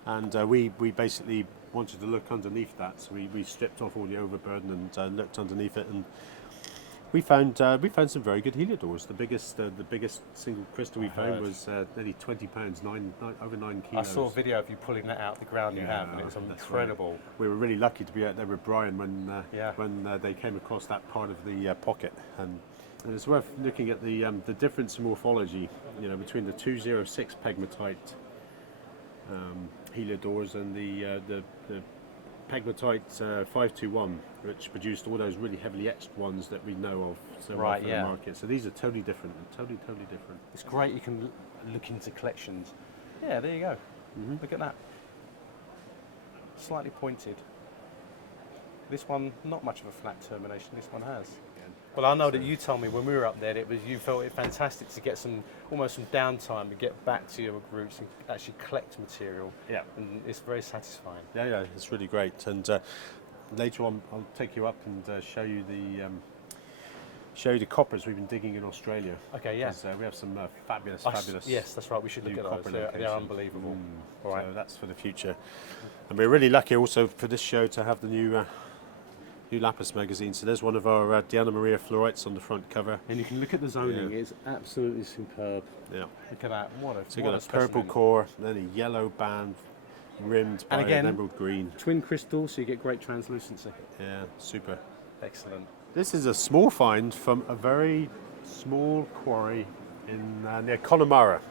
and we basically wanted to look underneath that, so we stripped off all the overburden and looked underneath it, and we found some very good heliodors. The biggest single crystal we found was nearly 20 pounds, over 9 kilos. I saw a video of you pulling that out the ground. You have, and it's incredible. Right. We were really lucky to be out there with Bryan when they came across that part of the pocket, and it's worth looking at the difference in morphology, between the 206 pegmatite heliodors and the pegmatite 521, which produced all those really heavily etched ones that we know of so well for the market. So these are totally different, totally different. It's great. You can look into collections. Yeah, there you go. Mm-hmm. Look at that. Slightly pointed. This one, not much of a flat termination. This one has. Well, I know that you told me when we were up there, you felt it fantastic to get almost some downtime to get back to your roots and actually collect material. Yeah. And it's very satisfying. Yeah, it's really great. And later on, I'll take you up and show you the coppers we've been digging in Australia. Okay, yeah. We have some fabulous. Yes, that's right. We should look at those. They're unbelievable. All right. So that's for the future. And we're really lucky also for this show to have the new Lapis magazine. So there's one of our Diana Maria fluorites on the front cover. And you can look at the zoning. Yeah. It's absolutely superb. Yeah. Look at that. So you've got a purple core, then a yellow band rimmed by an emerald green. Twin crystals, so you get great translucency. Yeah, super. Excellent. This is a small find from a very small quarry in near Connemara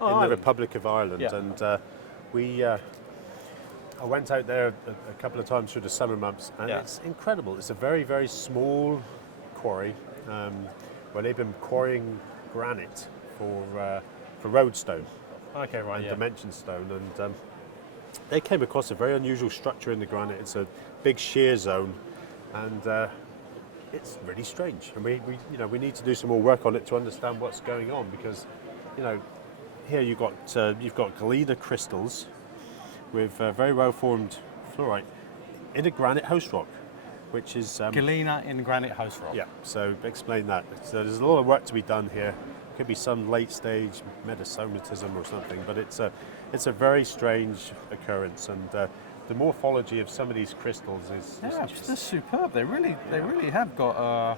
in the Republic of Ireland. Yeah. And I went out there a couple of times through the summer months, and it's incredible. It's a very, very small quarry where they've been quarrying granite for roadstone. Okay, right. And dimension stone, and they came across a very unusual structure in the granite. It's a big shear zone, and it's really strange. And we need to do some more work on it to understand what's going on, because here you've got galena crystals with very well-formed fluorite in a granite host rock, which is... galena in granite host rock. Yeah, so explain that. So there's a lot of work to be done here. Could be some late-stage metasomatism or something, but it's a very strange occurrence, and the morphology of some of these crystals is just superb. They really have got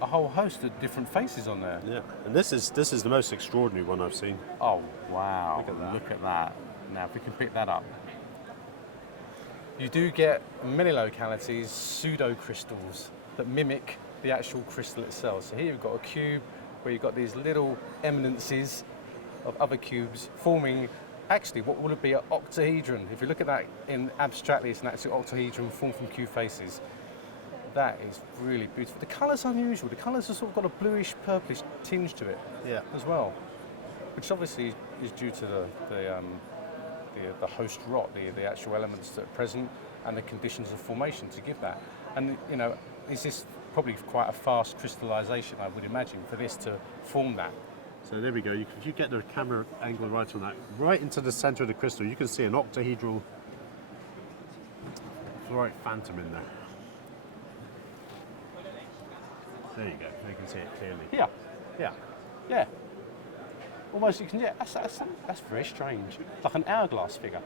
a whole host of different faces on there. Yeah, and this is the most extraordinary one I've seen. Oh wow! Look at that. Now, if we can pick that up. You do get, in many localities, pseudo-crystals that mimic the actual crystal itself. So here you've got a cube where you've got these little eminences of other cubes forming actually, what would it be? An octahedron. If you look at that in abstractly, it's an actual octahedron formed from Q faces. That is really beautiful. The colour's unusual. The colours have sort of got a bluish, purplish tinge to it as well, which obviously is due to the host rock, the actual elements that are present and the conditions of formation to give that. And, you know, is this probably quite a fast crystallisation, I would imagine, for this to form that? So there we go. If you get the camera angle right on that, right into the centre of the crystal, you can see an octahedral fluorite phantom in there. There you go. You can see it clearly. Yeah. Yeah. Yeah. Almost, you can. Yeah. That's very strange. Like an hourglass figure.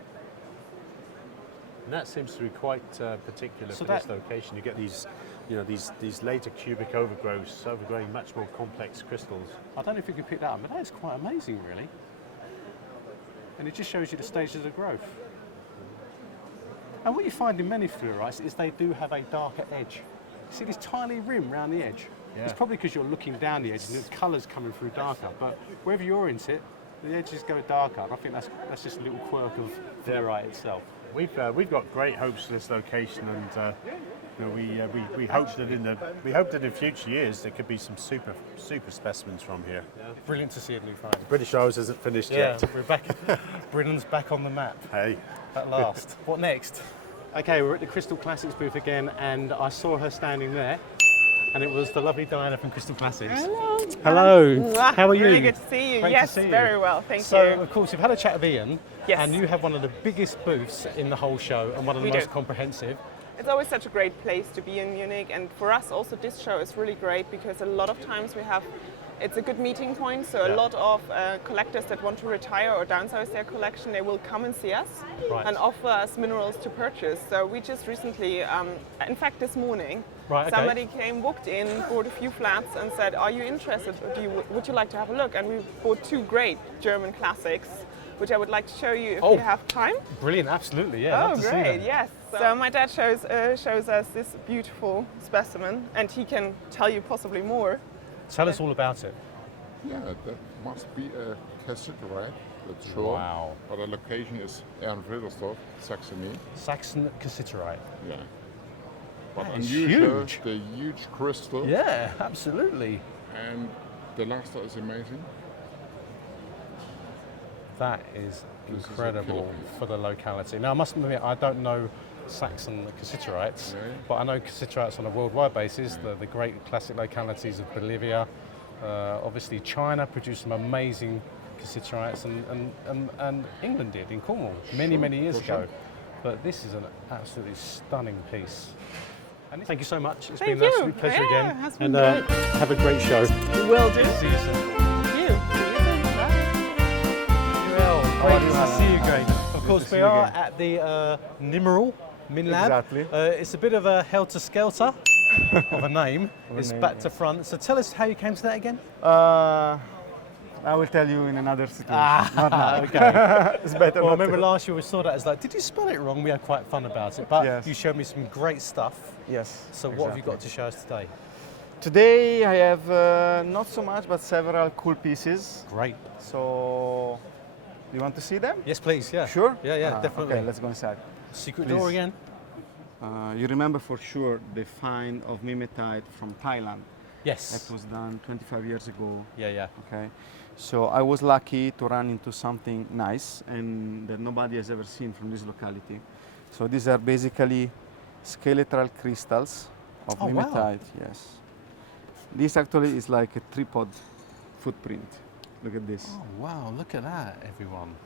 And that seems to be quite particular for this location. You get these, you know, these later cubic overgrowths, overgrowing much more complex crystals. I don't know if you could pick that up, but that is quite amazing, really. And it just shows you the stages of growth. And what you find in many fluorites is they do have a darker edge. See this tiny rim around the edge? Yeah. It's probably because you're looking down the edge and the colour's coming through darker. But wherever you're into it, the edges go darker. And I think that's just a little quirk of fluorite itself. We've got great hopes for this location, and you know, we hope that in future years there could be some super specimens from here. Yeah. Brilliant to see a new find. British Isles isn't finished yet. We're back. Britain's back on the map. Hey, at last. What next? Okay, we're at the Crystal Classics booth again, and I saw her standing there, and it was the lovely Diana from Crystal Classics. Hello. Hello. How are you? Really good to see you. Great yes, to see you. Very well. Thank you. So, of course, you've had a chat with Ian, yes. and you have one of the biggest booths in the whole show, and one of the most comprehensive. It's always such a great place to be in Munich, and for us also this show is really great because a lot of times it's a good meeting point, so a lot of collectors that want to retire or downsize their collection, they will come and see us and offer us minerals to purchase. So we just recently, in fact this morning, somebody came, walked in, bought a few flats and said, are you interested, would you like to have a look? And we bought two great German classics, which I would like to show you if you have time. Brilliant, absolutely, yeah. Oh, great, yes. So my dad shows us this beautiful specimen, and he can tell you possibly more. Tell us all about it. Yeah, that must be a cassiterite, that's sure. Wow. But the location is Ehrenfriedersdorf, Saxony. Saxon cassiterite. Yeah. But that is unusual, huge. the huge crystal. Yeah, absolutely. And the luster is amazing. That is incredible for the locality. Now, I must admit, I don't know Saxon cassiterites, but I know cassiterites on a worldwide basis. The great classic localities of Bolivia, obviously China produced some amazing cassiterites, and England did in Cornwall many years ago. But this is an absolutely stunning piece. And thank you so much. It's been an absolute pleasure again. And have a great show. We will do. See you soon. Thank you. Great to see you, Grace. Of course, we are at the Minéraux, MinLab. Exactly. It's a bit of a helter-skelter of a name. It's back to front. So tell us how you came to that again. I will tell you in another situation. Not now. Okay. It's better. Well, I remember last year we saw that as like, did you spell it wrong? We had quite fun about it. But you showed me some great stuff. Yes. So what have you got to show us today? Today I have not so much, but several cool pieces. Great. So, you want to see them? Yes, please. Yeah. Sure? Yeah, definitely. Okay, let's go inside. Secret door again. You remember for sure the find of mimetite from Thailand. Yes. That was done 25 years ago. Yeah. Okay. So I was lucky to run into something nice and that nobody has ever seen from this locality. So these are basically skeletal crystals of mimetite. Wow. Yes. This actually is like a tripod footprint. Look at this. Oh wow, look at that, everyone.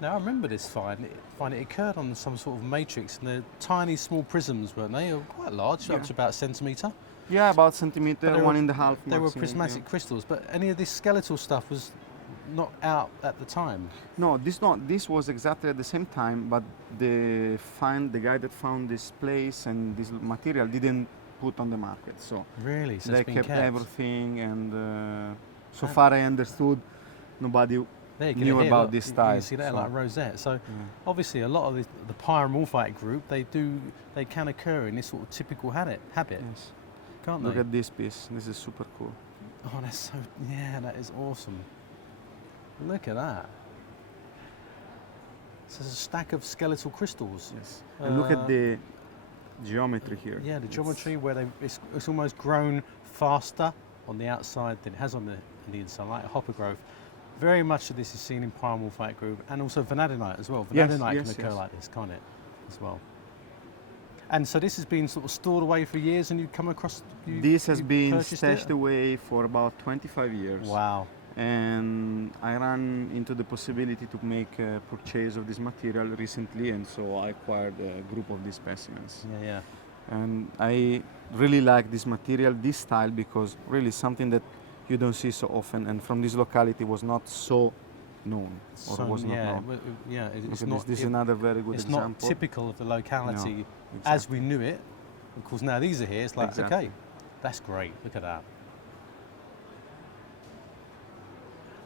Now I remember this find. It occurred on some sort of matrix, and they're tiny, small prisms, weren't they? They were quite large, up to about a centimetre. Yeah, about centimetre, 1.5. They were prismatic crystals, but any of this skeletal stuff was not out at the time. No, this was exactly at the same time, but the guy that found this place and this material didn't put on the market. So really, so they kept everything, and so far I understood, nobody knew about this style. You see that like rosette. So obviously a lot of the pyromorphite group, they can occur in this sort of typical habit. Yes. Can't they? Look at this piece. This is super cool. Oh, that is awesome. Look at that. So it's a stack of skeletal crystals. Yes. And look at the geometry here. Yeah, the geometry where it's almost grown faster on the outside than it has on the inside, like a hopper growth. Very much of this is seen in pyramulfite group and also vanadinite as well. Vanadinite can occur like this, can't it, as well? And so this has been sort of stored away for years, and you come across. This has been stashed away for about 25 years. Wow. And I ran into the possibility to make a purchase of this material recently, and so I acquired a group of these specimens. Yeah. And I really like this material, this style, because really something that you don't see so often, and from this locality was not so known, or was not known. Yeah, it's not. This is another very good example. It's not typical of the locality No, as we knew it. Of course, now these are here. It's like, Exactly. okay, that's great. Look at that.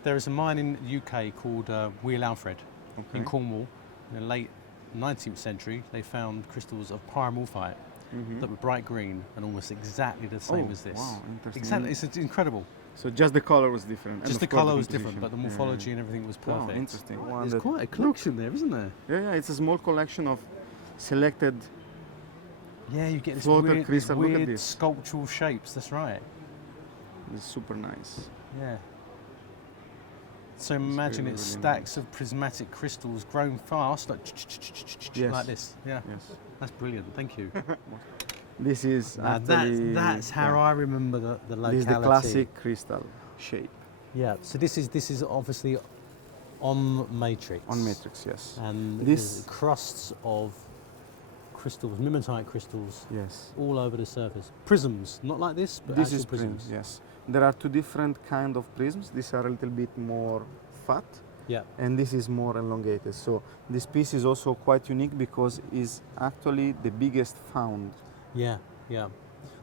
There is a mine in the UK called Wheel Alfred in Cornwall. In the late 19th century, they found crystals of pyramulfite that were bright green and almost exactly the same as this. Wow, interesting. Exactly, it's incredible. So just the color was different. Just the colour was different, but the morphology and everything was perfect. Wow, interesting. There's quite a collection there, isn't there? Yeah, it's a small collection of selected. Yeah, you get this floater weird crystal. Look at this. sculptural shapes. That's right. It's super nice. Yeah. So imagine it's stacks of prismatic crystals grown fast, like like this. Yeah. Yes. That's brilliant. Thank you. This is that's how I remember the locality. This is the classic crystal shape. Yeah. So this is obviously on matrix. On matrix, yes. And this crusts of crystals, mimetite crystals. Yes. All over the surface. Prisms, not like this, but this actual is prisms. Yes. There are two different kind of prisms. These are a little bit more fat. Yeah. And this is more elongated. So this piece is also quite unique because it's actually the biggest found. Yeah.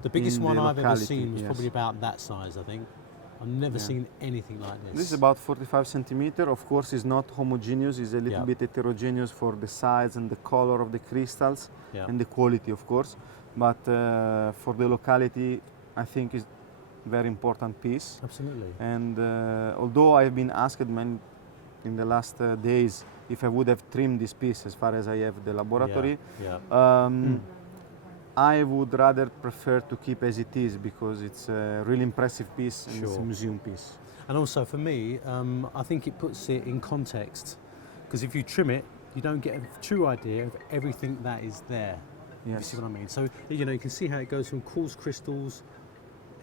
The biggest one I've ever seen was probably about that size, I think. I've never seen anything like this. This is about 45 centimeter. Of course, it's not homogeneous. It's a little bit heterogeneous for the size and the color of the crystals and the quality, of course. But for the locality, I think it's very important piece. Absolutely. And although I've been asked in the last days if I would have trimmed this piece as far as I have the laboratory, I would rather prefer to keep as it is because it's a really impressive piece and it's a museum piece. And also for me, I think it puts it in context because if you trim it, you don't get a true idea of everything that is there. Yes. You see what I mean? So you can see how it goes from coarse crystals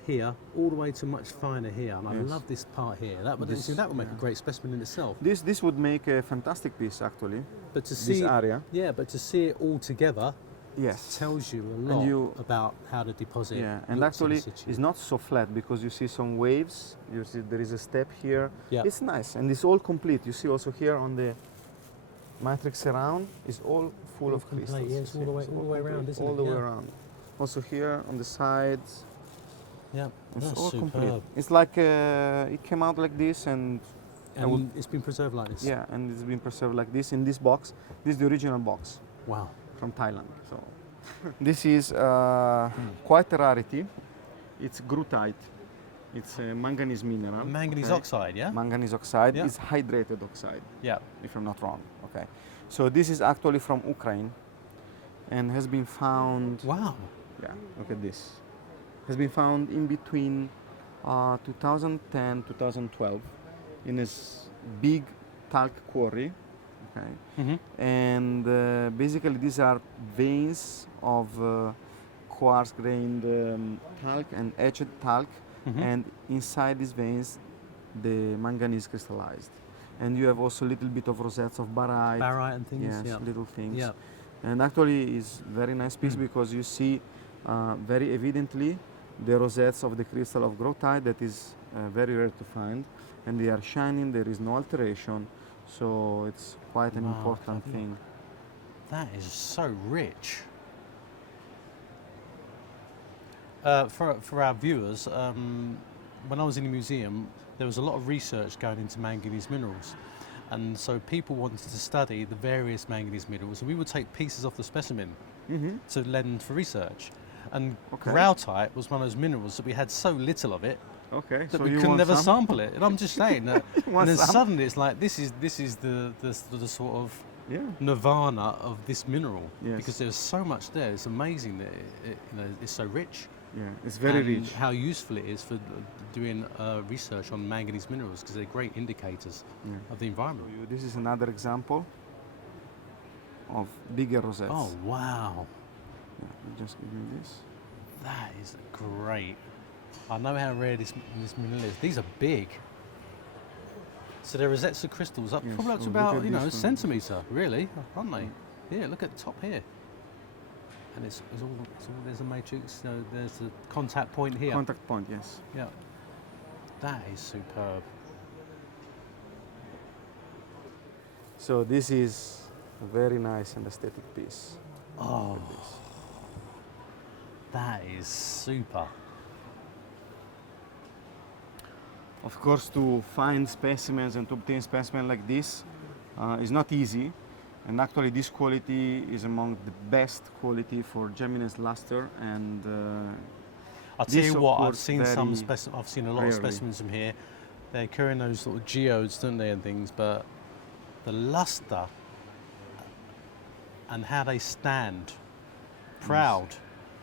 here all the way to much finer here, and I love this part here. That would make a great specimen in itself. This would make a fantastic piece actually. But to see this area, but to see it all together, tells you a lot about how the deposit. Yeah, and actually it's not so flat because you see some waves. You see there is a step here. Yeah. It's nice and it's all complete. You see also here on the matrix around is all full of crystals. Yeah, it's all the way around, isn't it? All the way around. Also here on the sides. Yeah, it's all complete. It's like it came out like this and it's been preserved like this. Yeah, and it's been preserved like this in this box. This is the original box. Wow. From Thailand. So this is quite a rarity. It's grutite. It's a manganese mineral. Manganese oxide, yeah? Manganese oxide. It's hydrated oxide. Yeah. If I'm not wrong. Okay. So this is actually from Ukraine and has been found. Wow. Yeah, look at this. Has been found in between 2010 2012 in this big talc quarry. Okay. And basically these are veins of quartz grained talc and etched talc, and inside these veins the manganese crystallized. And you have also a little bit of rosettes of barite. Barite and things. Yes, little things. Yeah. And actually it's very nice piece because you see very evidently the rosettes of the crystal of grotite that is very rare to find, and they are shining, there is no alteration, so it's quite an important thing. That is so rich. For our viewers, when I was in the museum, there was a lot of research going into manganese minerals, and so people wanted to study the various manganese minerals, and we would take pieces off the specimen to lend for research. And grautite was one of those minerals that we had so little of it that so we could never sample it. And I'm just saying that, and then suddenly it's like this is the sort of nirvana of this mineral. Yes. Because there's so much there. It's amazing that it's so rich. Yeah, it's very rich. How useful it is for doing research on manganese minerals, because they're great indicators of the environment. This is another example of bigger rosettes. Oh, wow. Yeah, just give me this. That is great. I know how rare this mineral is. These are big. So they're rosettes of crystals up probably up to about a centimetre, really, aren't they? Yeah, look at the top here. And it's all there's a matrix. There's a contact point here. Contact point, yes. Yeah. That is superb. So this is a very nice and aesthetic piece. Oh, that is super. Of course, to find specimens and to obtain specimens like this is not easy. And actually, this quality is among the best quality for geminous luster. And I'll tell you what, I've seen I've seen a lot of specimens from here. They occur in those sort of geodes, don't they, and things. But the luster and how they stand, proud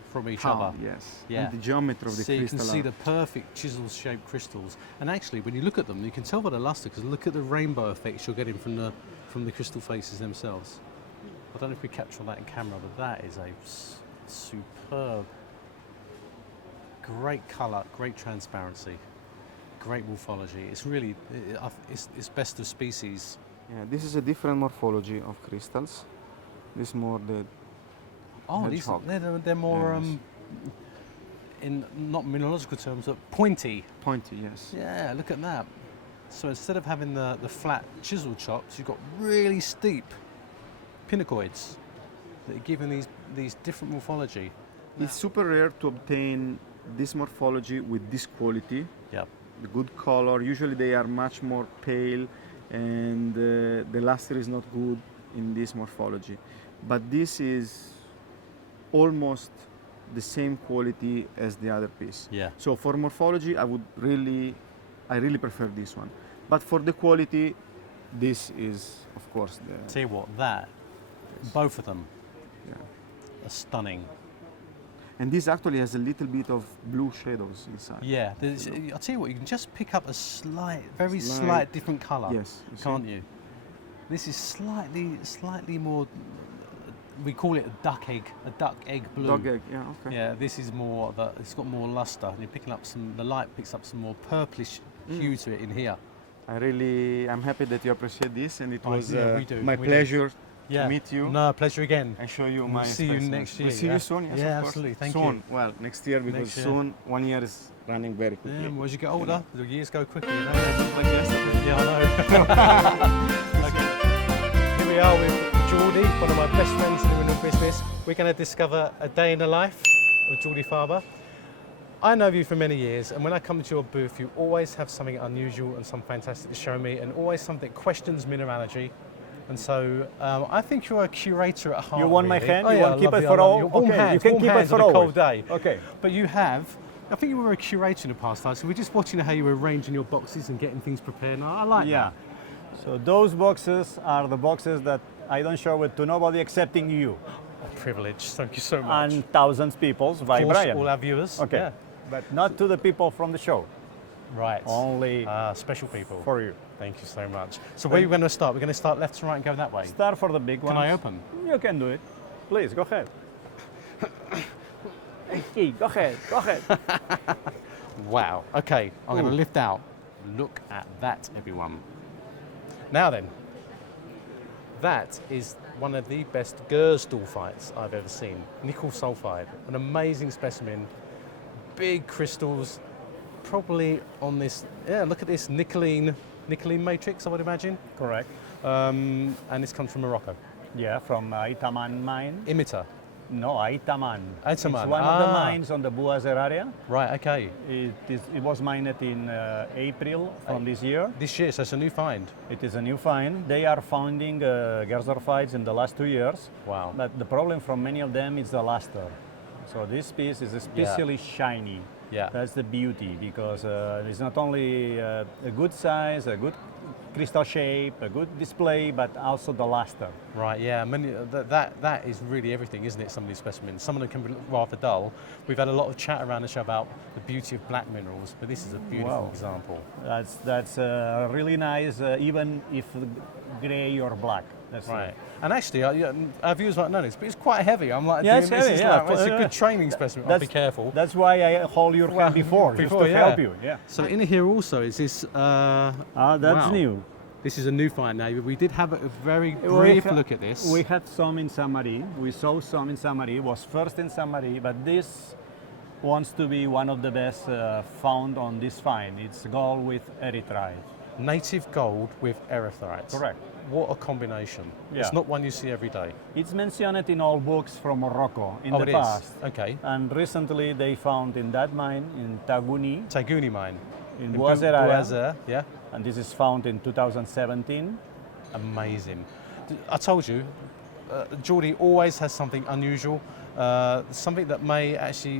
from each other. Yes. Yeah. And the geometry of the crystal. You can see the perfect chisel-shaped crystals. And actually, when you look at them, you can tell by the luster, because look at the rainbow effects you're getting from the crystal faces themselves. I don't know if we capture that in camera, but that is a superb, great colour, great transparency, great morphology. It's really, it's best of species. Yeah, this is a different morphology of crystals. This more the they're more in not mineralogical terms, but pointy. Pointy, yes. Yeah, look at that. So instead of having the flat chisel chops, you've got really steep pinacoids that are giving these different morphology. It's super rare to obtain this morphology with this quality. Yep. The good color. Usually they are much more pale, and the luster is not good in this morphology. But this is almost the same quality as the other piece. Yeah. So for morphology, I really prefer this one. But for the quality, this is, of course, the... Tell you what, both of them are stunning. And this actually has a little bit of blue shadows inside. Yeah, I'll tell you what, you can just pick up a very slight different colour, can't you? This is slightly more, we call it a duck egg blue. Duck egg, yeah, okay. Yeah, this is more, it's got more luster, and you're picking up the light picks up some more purplish hue to it in here. I'm happy that you appreciate this, and it was my we pleasure to meet you. No, pleasure again. And show you we'll see you next year. We'll see you soon, yes, yeah, of course. absolutely, thank soon. you. Well, next year, because soon, 1 year is running very quickly. Yeah, well, as you get older, the years go quicker, you know. Like yesterday. Yeah, I know. Okay. Here we are with Geordie, one of my best friends in the mineral business. We're going to discover a day in the life of Geordie Farber. I know you for many years, and when I come to your booth, you always have something unusual and something fantastic to show me, and always something that questions mineralogy. And so I think you're a curator at heart. You want my hand? You want to keep it you. for all? Warm hands, you can warm keep hands it for on a all. cold day. Okay. But you have, I think you were a curator in the past, so we're just watching how you were arranging your boxes and getting things prepared. And I like that. So those boxes are the boxes that I don't show it to nobody excepting you. A privilege. Thank you so much. And thousands of people by Of course, Bryan. all our viewers. Okay. Yeah. But not to the people from the show. Right. Only special people. for you. Thank you so much. So where are you going to start? We're going to start left to right and go that way? Start for the big ones. Can I open? You can do it. Please, go ahead. Hey, go ahead, go ahead. Wow. Okay, I'm going to lift out. Look at that, everyone. Now then, that is one of the best Gersdorfites I've ever seen. Nickel sulfide, an amazing specimen. Big crystals, probably on this, look at this nickeline matrix, I would imagine. Correct. And this comes from Morocco. Yeah, from Itaman mine. Imita. No, Itaman. Itaman. It's one of the mines on the Bouazer area. Right, okay. It was mined in April from this year. This year, so it's a new find. It is a new find. They are finding Gersdorfites in the last 2 years. Wow. But the problem from many of them is the luster. So this piece is especially shiny. Yeah. That's the beauty, because it's not only a good size, a good crystal shape, a good display, but also the luster. Right, yeah. That is really everything, isn't it, some of these specimens? Some of them can be rather dull. We've had a lot of chat around the show about the beauty of black minerals, but this is a beautiful example. That's really nice, even if grey or black. That's right. And actually, our viewers might know this, but it's quite heavy. I'm like, yeah, it's heavy, it's a good training specimen. I'll be careful. That's why I hold your hand before just to help you. Yeah. So in here also is this. That's new. This is a new find now. We did have a very brief look at this. We had some in Saint-Marie. We saw some in Saint-Marie. It was first in Saint-Marie, but this wants to be one of the best found on this find. It's gold with erythrite. Native gold with erythrite. Correct. What a combination. Yeah. It's not one you see every day. It's mentioned in all books from Morocco in the past. Okay. And recently they found in that mine, in Tagouni. Tagouni mine. In Bouazer, yeah. And this is found in 2017. Amazing. I told you, Geordie always has something unusual. Something that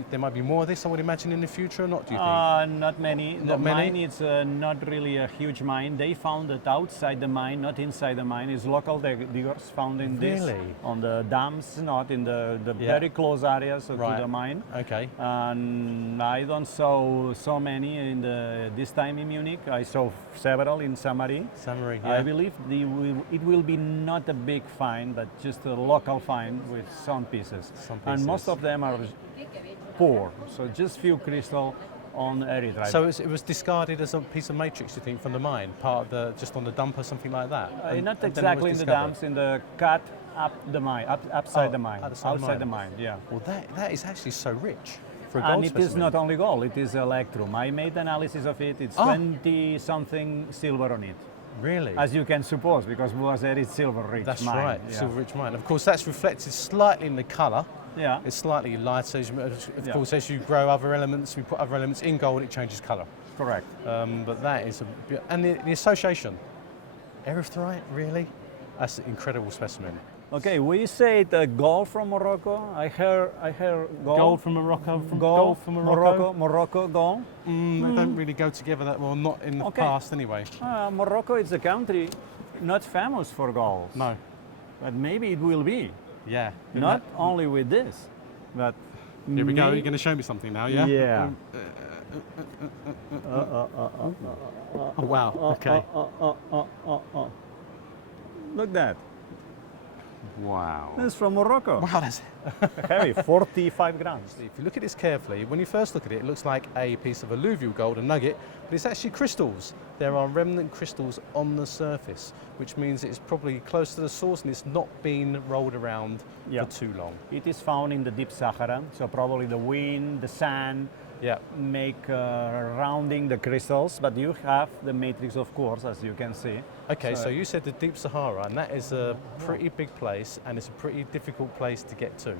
there might be more of this, I would imagine, in the future, not, do you think? Not many. The mine is not really a huge mine. They found it outside the mine, not inside the mine. It's local diggers found in this, on the dams, not in the very close areas to the mine. Okay. And I don't saw so many in this time in Munich. I saw several in Saint-Marie. Saint-Marie, yeah. I believe it will be not a big find, but just a local find with some pieces. And most of them are poor, so just few crystal on erythrite. So it was discarded as a piece of matrix, you think, from the mine, just on the dump or something like that? Not exactly in the dumps, in the cut up the mine, outside the mine, outside the mine. Yeah. Well, that is actually so rich for a And gold it specimen. is not only gold; it is electrum. I made analysis of it. It's 20-something silver on it. Really? As you can suppose, because Bouazer is silver-rich mine. That's right, silver-rich mine. Of course, that's reflected slightly in the colour. Yeah. It's slightly lighter. Of course, as you grow other elements, we put other elements in gold, it changes colour. Correct. But that is and the association. Erythrite, really? That's an incredible specimen. Okay, we say gold from Morocco. I heard gold from Morocco. Morocco gold. They don't really go together that well, not in the past anyway. Morocco is a country not famous for gold. No. But maybe it will be. Yeah. Not only with this, but here we go. You're going to show me something now, yeah? Yeah. Oh wow. Okay. Look that. Wow. That's from Morocco. Wow, that's heavy, 45 grams. If you look at this carefully, when you first look at it, it looks like a piece of alluvial gold, a nugget, but it's actually crystals. There are remnant crystals on the surface, which means it's probably close to the source and it's not been rolled around for too long. It is found in the deep Sahara, so probably the wind, the sand, make rounding the crystals, but you have the matrix of quartz, as you can see. Okay, so you said the deep Sahara, and that is a pretty big place, and it's a pretty difficult place to get to.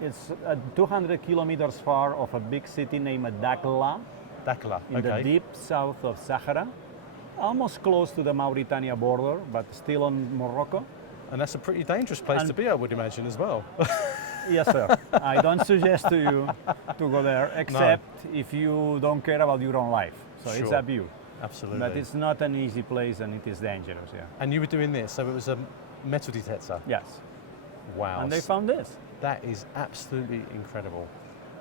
It's 200 kilometers far of a big city named Dakhla. Dakhla, in the deep south of Sahara, almost close to the Mauritania border, but still on Morocco. And that's a pretty dangerous place to be, I would imagine, as well. Yes, sir. I don't suggest to you to go there, except if you don't care about your own life. So it's up to you. Absolutely. But it's not an easy place and it is dangerous, And you were doing this, so it was a metal detector? Yes. Wow. And they found this. That is absolutely incredible.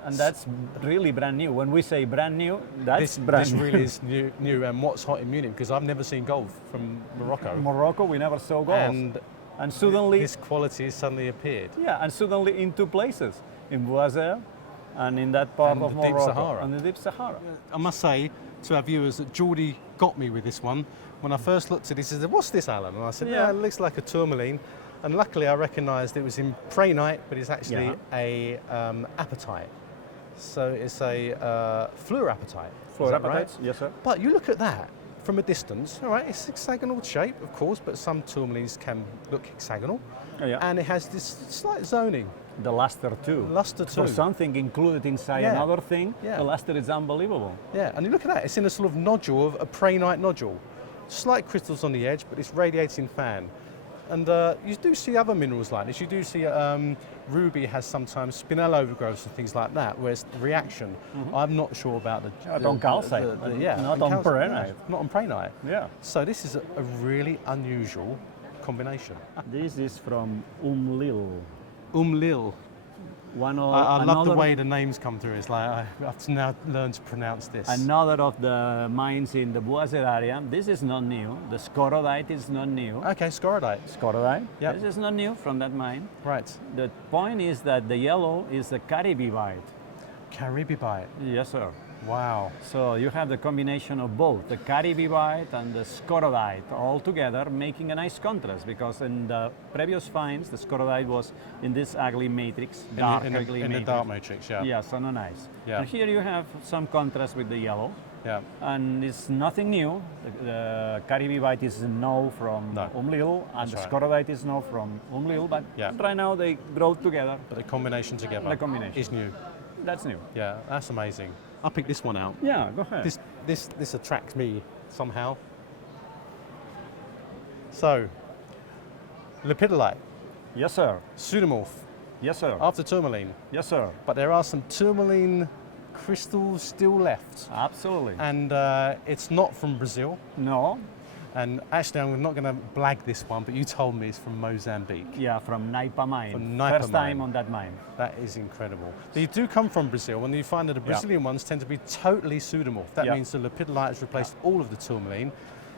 And that's really brand new. When we say brand new, that's brand new. This really is new. And what's hot in Munich? Because I've never seen gold from Morocco. Morocco, we never saw gold. And suddenly this quality has suddenly appeared. Yeah, and suddenly in two places, in Bouazer and in that part of Morocco. Deep Sahara. And the deep Sahara. I must say to our viewers that Geordie got me with this one. When I first looked at it, he said, "What's this, Alan?" And I said, "Yeah, it looks like a tourmaline." And luckily I recognised it was in prehnite, but it's actually a apatite. So it's a fluorapatite. Fluorapatite, right? yes, sir. But you look at that from a distance, all right, it's hexagonal shape, of course, but some tourmalines can look hexagonal. And it has this slight zoning. The luster too. Luster too. For something included inside another thing, the luster is unbelievable. Yeah, and you look at that, it's in a sort of nodule, of a prehnite nodule. Slight crystals on the edge, but it's radiating fan. And you do see other minerals like this. You do see ruby has sometimes spinel overgrowths and things like that, where it's the reaction. I'm not sure about on calcite, not on prehnite. Not on prehnite. Yeah. So this is a really unusual combination. This is from Lil. Lil. I love the another way the names come through. It's like I've now learned to pronounce this. Another of the mines in the Boisset area. This is not new. The scorodite is not new. Okay, scorodite. Scorodite. Yep. This is not new from that mine. Right. The point is that the yellow is the caribbeite. Caribbeite. Yes, sir. Wow. So you have the combination of both, the caribbeite and the scorodite, all together, making a nice contrast, because in the previous finds, the scorodite was in this ugly matrix, dark ugly in matrix. the dark matrix, yeah. Yeah, so not nice. Yeah. And here you have some contrast with the yellow. Yeah. And it's nothing new. The caribbeite is no from Lil, and That's the scorodite is no from Lil, but right now they grow together. But the combination together is new. That's new. Yeah, that's amazing. I'll pick this one out. Yeah, go ahead. This attracts me somehow. So, lepidolite. Yes, sir. Pseudomorph. Yes, sir. After tourmaline. Yes, sir. But there are some tourmaline crystals still left. Absolutely. And it's not from Brazil. No. And actually, I'm not going to blag this one, but you told me it's from Mozambique. Yeah, from Naipa mine. From Naipa First mine. time on that mine. That is incredible. They do come from Brazil, and you find that the Brazilian ones tend to be totally pseudomorph. That means the lepidolite has replaced all of the tourmaline.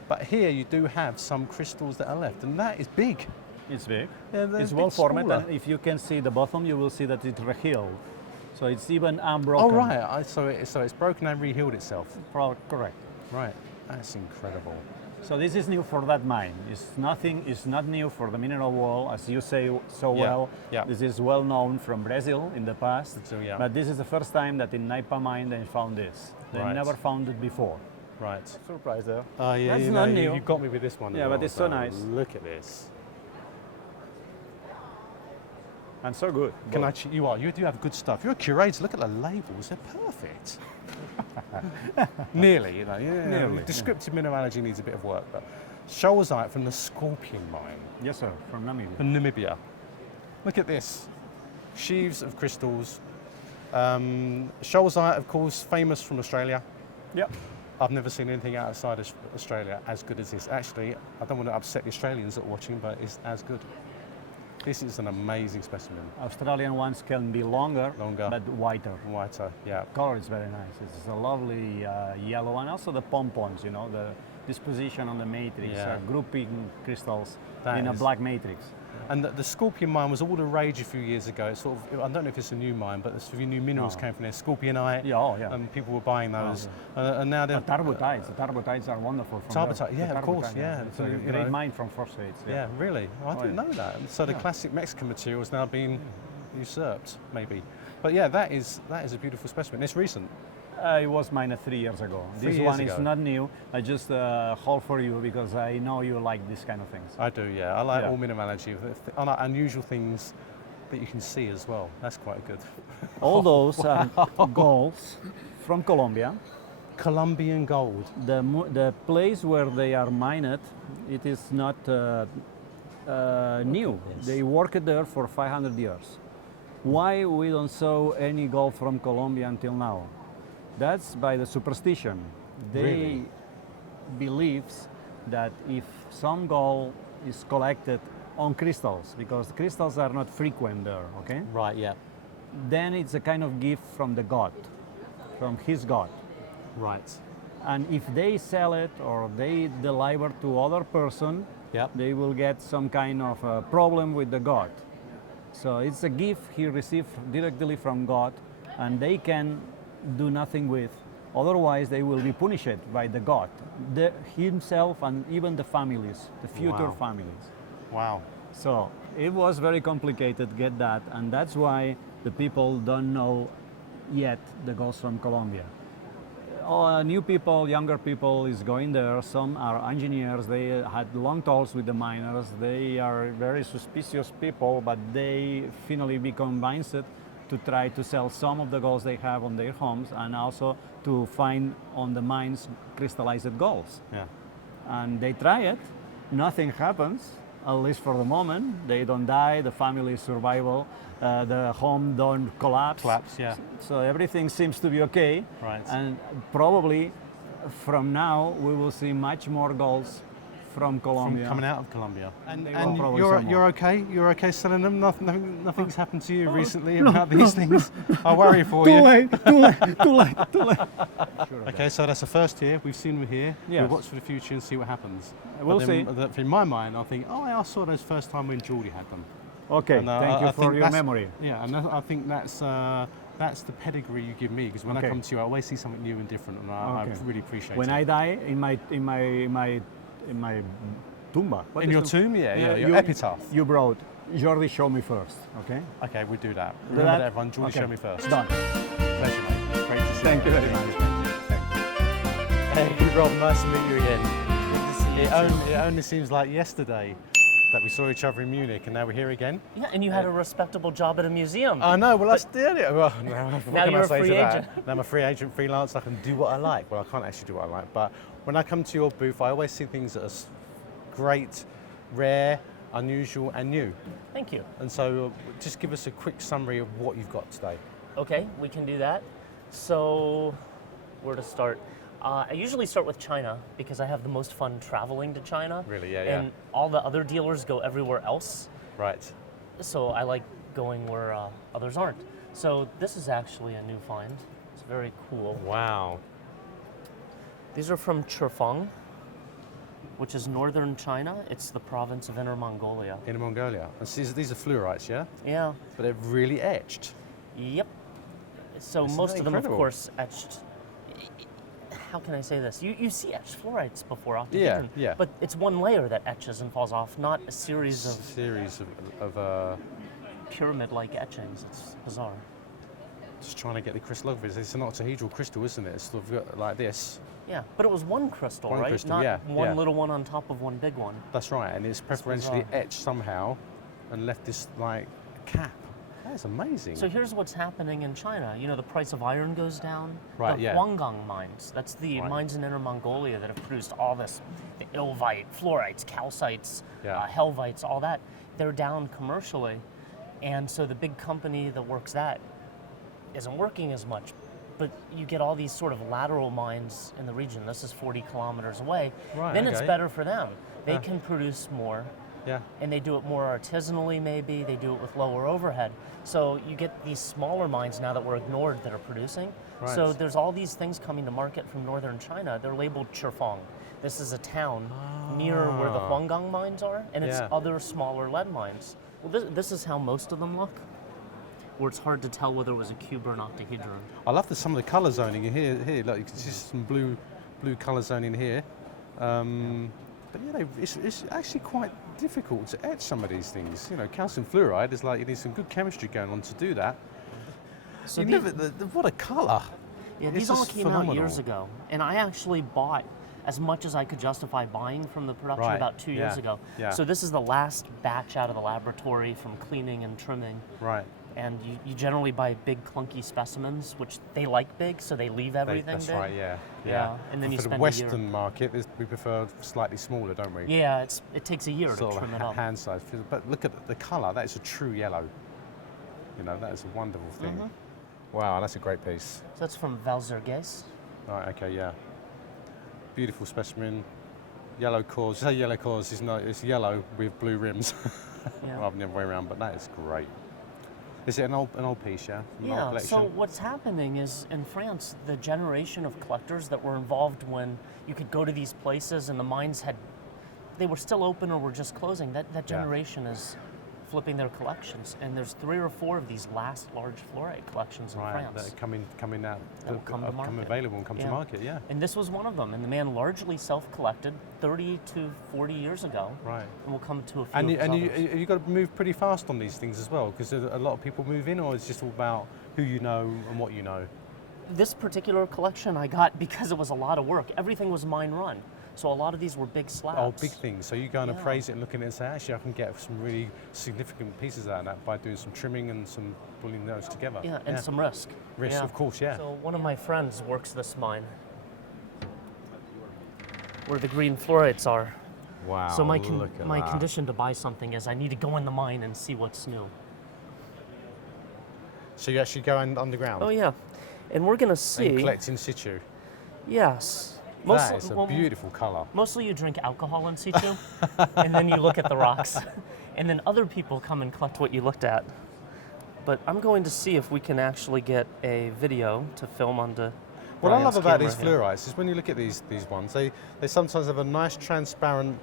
But here you do have some crystals that are left, and that is big. It's big. Yeah, it's well formed, and if you can see the bottom, you will see that it's rehealed. So it's even unbroken. Oh, right. So it's broken and rehealed itself. Correct. Right. That's incredible. So this is new for that mine. It's not new for the mineral world, as you say so well. Yeah. This is well known from Brazil in the past. So, yeah. But this is the first time that in Naipa mine they found this. They never found it before. Right. Surprise there. Oh, yeah. That's not new. You got me with this one. Yeah, but it's so nice. Look at this. And so good. You do have good stuff. You're a curator. Look at the labels. They're perfect. Nearly, you know. Yeah. Nearly. Descriptive mineralogy needs a bit of work, but Scholzite from the Scorpion mine. Yes, sir. From Namibia. From Namibia. Look at this. Sheaves of crystals. Scholzite, of course, famous from Australia. Yep. I've never seen anything outside of Australia as good as this. Actually, I don't want to upset the Australians that are watching, but it's as good. This is an amazing specimen. Australian ones can be longer, but whiter. Whiter, yeah. Color is very nice. It's a lovely yellow, and also the pompons, you know, the disposition on the matrix, grouping crystals in a black matrix. And the Scorpion mine was all the rage a few years ago. It's sort of, I don't know if it's a new mine, but a few new minerals came from there. Scorpionite, and people were buying those. And now they're... Tarbotites. The tarbotites are wonderful. Tarbotite, yeah, of course, yeah. It's a great mine from phosphates. Yeah, really? I didn't know that. So the classic Mexican material is now being usurped, maybe. But yeah, that is a beautiful specimen. It's recent. It was mined 3 years ago. This one is not new. I just hold for you because I know you like this kind of things. I do, yeah. I like all mineralogy. I like unusual things that you can see as well. That's quite good. All those are golds from Colombia. Colombian gold. The place where they are mined, it is not new. They worked there for 500 years. Why we don't saw any gold from Colombia until now? That's by the superstition. They believes that if some gold is collected on crystals, because crystals are not frequent there, okay? Right, yeah. Then it's a kind of gift from the god, from his god. Right. And if they sell it or they deliver to other person, they will get some kind of a problem with the god. So it's a gift he received directly from God, and they can do nothing with. Otherwise, they will be punished by the god, himself, and even the families, the future families. Wow. So it was very complicated to get that, and that's why the people don't know yet the golds from Colombia. New people, younger people is going there. Some are engineers. They had long talks with the miners. They are very suspicious people, but they finally become mindset to try to sell some of the golds they have on their homes, and also to find on the mines crystallized golds. Yeah. And they try it, nothing happens, at least for the moment. They don't die, the family survival, the home don't collapse. Yeah. So everything seems to be okay. Right. And probably from now we will see much more golds from Colombia. Coming out of Colombia. And probably you're okay? You're okay selling them? Nothing's happened to you recently about these things? I worry for you. Too late. Okay, so that's the first year. We've seen them here. Yes. We'll watch for the future and see what happens. We'll see. In my mind, I think, I saw those first time when Geordie had them. Okay, And, thank you for your memory. Yeah, and I think that's the pedigree you give me, because when I come to you, I always see something new and different, and I really appreciate it. When I die in my tumba. In your tomb, your epitaph. You brought Jordi, show me first, okay? Okay, we do that. Do Remember that? that, everyone. Jordi, show me first. Done. Pleasure, mate. Great to see Thank you very much. Hey, Rob, nice to meet you again. Good to see you. It only seems like yesterday that we saw each other in Munich, and now we're here again. Yeah, and you had a respectable job at a museum. I know, well, I did it. Well, now you're a free agent. Now I'm a free agent, freelance, I can do what I like. Well, I can't actually do what I like, but when I come to your booth, I always see things that are great, rare, unusual, and new. Thank you. And so just give us a quick summary of what you've got today. Okay, we can do that. So, where to start? I usually start with China because I have the most fun traveling to China. Really, And all the other dealers go everywhere else. Right. So I like going where others aren't. So this is actually a new find. It's very cool. Wow. These are from Churfang, which is northern China. It's the province of Inner Mongolia. Inner Mongolia. And these are fluorites, yeah? Yeah. But they're really etched. Yep. So Isn't most that of them, incredible? of course, etched. How can I say this? You see etched fluorites before off the Yeah, kitchen, yeah. but it's one layer that etches and falls off, not a series of pyramid-like etchings. It's bizarre. just trying to get the crystallography. It's an octahedral crystal, isn't it? It's sort of like this. Yeah, but it was one crystal, One right? crystal, Not yeah, one yeah. little one on top of one big one. That's right, and it's preferentially bizarre. etched somehow and left this like cap. That's amazing. So here's what's happening in China. You know, the price of iron goes down. Right, the yeah. Huanggang mines, that's the mines in Inner Mongolia that have produced all this, the ilvite, fluorites, calcites, helvites, all that. They're down commercially. And so the big company that works that isn't working as much. But you get all these sort of lateral mines in the region. This is 40 kilometers away. Right, Then it's okay. better for them. They can produce more. Yeah. And they do it more artisanally, maybe. They do it with lower overhead. So you get these smaller mines now that were ignored that are producing. Right. So there's all these things coming to market from northern China. They're labeled Churfang. This is a town near where the Huanggang mines are, and it's other smaller lead mines. Well, this is how most of them look, where it's hard to tell whether it was a cube or an octahedron. I love some of the colour zoning in here. Look, you can see some blue colour zoning here. But it's actually quite difficult to etch some of these things. You know, calcium fluoride is like, you need some good chemistry going on to do that. So what a colour! Yeah, It's these all just came phenomenal. out years ago, and I actually bought as much as I could justify buying from the production Right, about 2 years ago. yeah. So this is the last batch out of the laboratory from cleaning and trimming. Right. And you generally buy big clunky specimens, which they like big, so they leave everything That's big. right, yeah. And then For you the spend Western market, we prefer slightly smaller, don't we? Yeah, it takes a year Sort to of trim it up. hand size. But look at the colour. That is a true yellow. You know, that is a wonderful thing. Wow, that's a great piece. So that's from Valzerges. Right, okay, yeah. Beautiful specimen. Yellow cores. Say yellow cores. It's yellow with blue rims. Rather than the other way around, but that is great. Is it an old piece, yeah? An old collection? So what's happening is in France, the generation of collectors that were involved when you could go to these places and the mines they were still open or were just closing, that generation is flipping their collections. And there's 3 or 4 of these last large fluorite collections in France. That are coming out, that will come to market. available and come to market, yeah. And this was one of them. And the man largely self-collected 30 to 40 years ago. Right. And we'll come to a few And others. you got to move pretty fast on these things as well, because a lot of people move in, or it's just all about who you know and what you know. This particular collection I got because it was a lot of work. Everything was mine run. So a lot of these were big slabs. Oh, big things. So you go and appraise it and look at it and say, actually, I can get some really significant pieces out of that by doing some trimming and some pulling those together. Yeah, and some risk. Risk, of course, yeah. So one of my friends works this mine where the green fluorites are. Wow, So my look at my that. condition to buy something is I need to go in the mine and see what's new. So you actually go underground? Oh yeah, and we're gonna see. And collect in situ? Yes. That is a beautiful colour. Mostly you drink alcohol in situ, and then you look at the rocks. And then other people come and collect what you looked at. But I'm going to see if we can actually get a video to film onto What I love about these camera here. fluorites is when you look at these ones, they sometimes have a nice transparent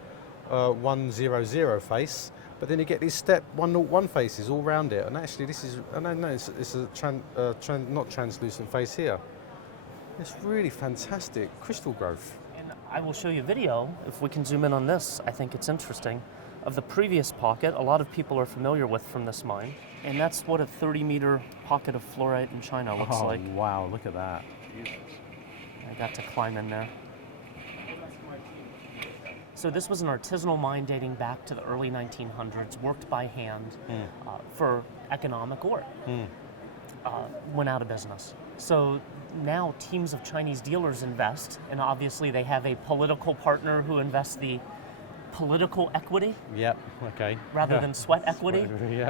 100 face, but then you get these step 101 faces all around it. And actually this is, it's a not translucent face here. It's really fantastic crystal growth. And I will show you a video, if we can zoom in on this, I think it's interesting, of the previous pocket a lot of people are familiar with from this mine. And that's what a 30-meter pocket of fluorite in China looks like. Oh, wow, look at that. I got to climb in there. So this was an artisanal mine dating back to the early 1900s, worked by hand for economic ore. Went out of business. So now teams of Chinese dealers invest, and obviously they have a political partner who invests the political equity rather than sweat equity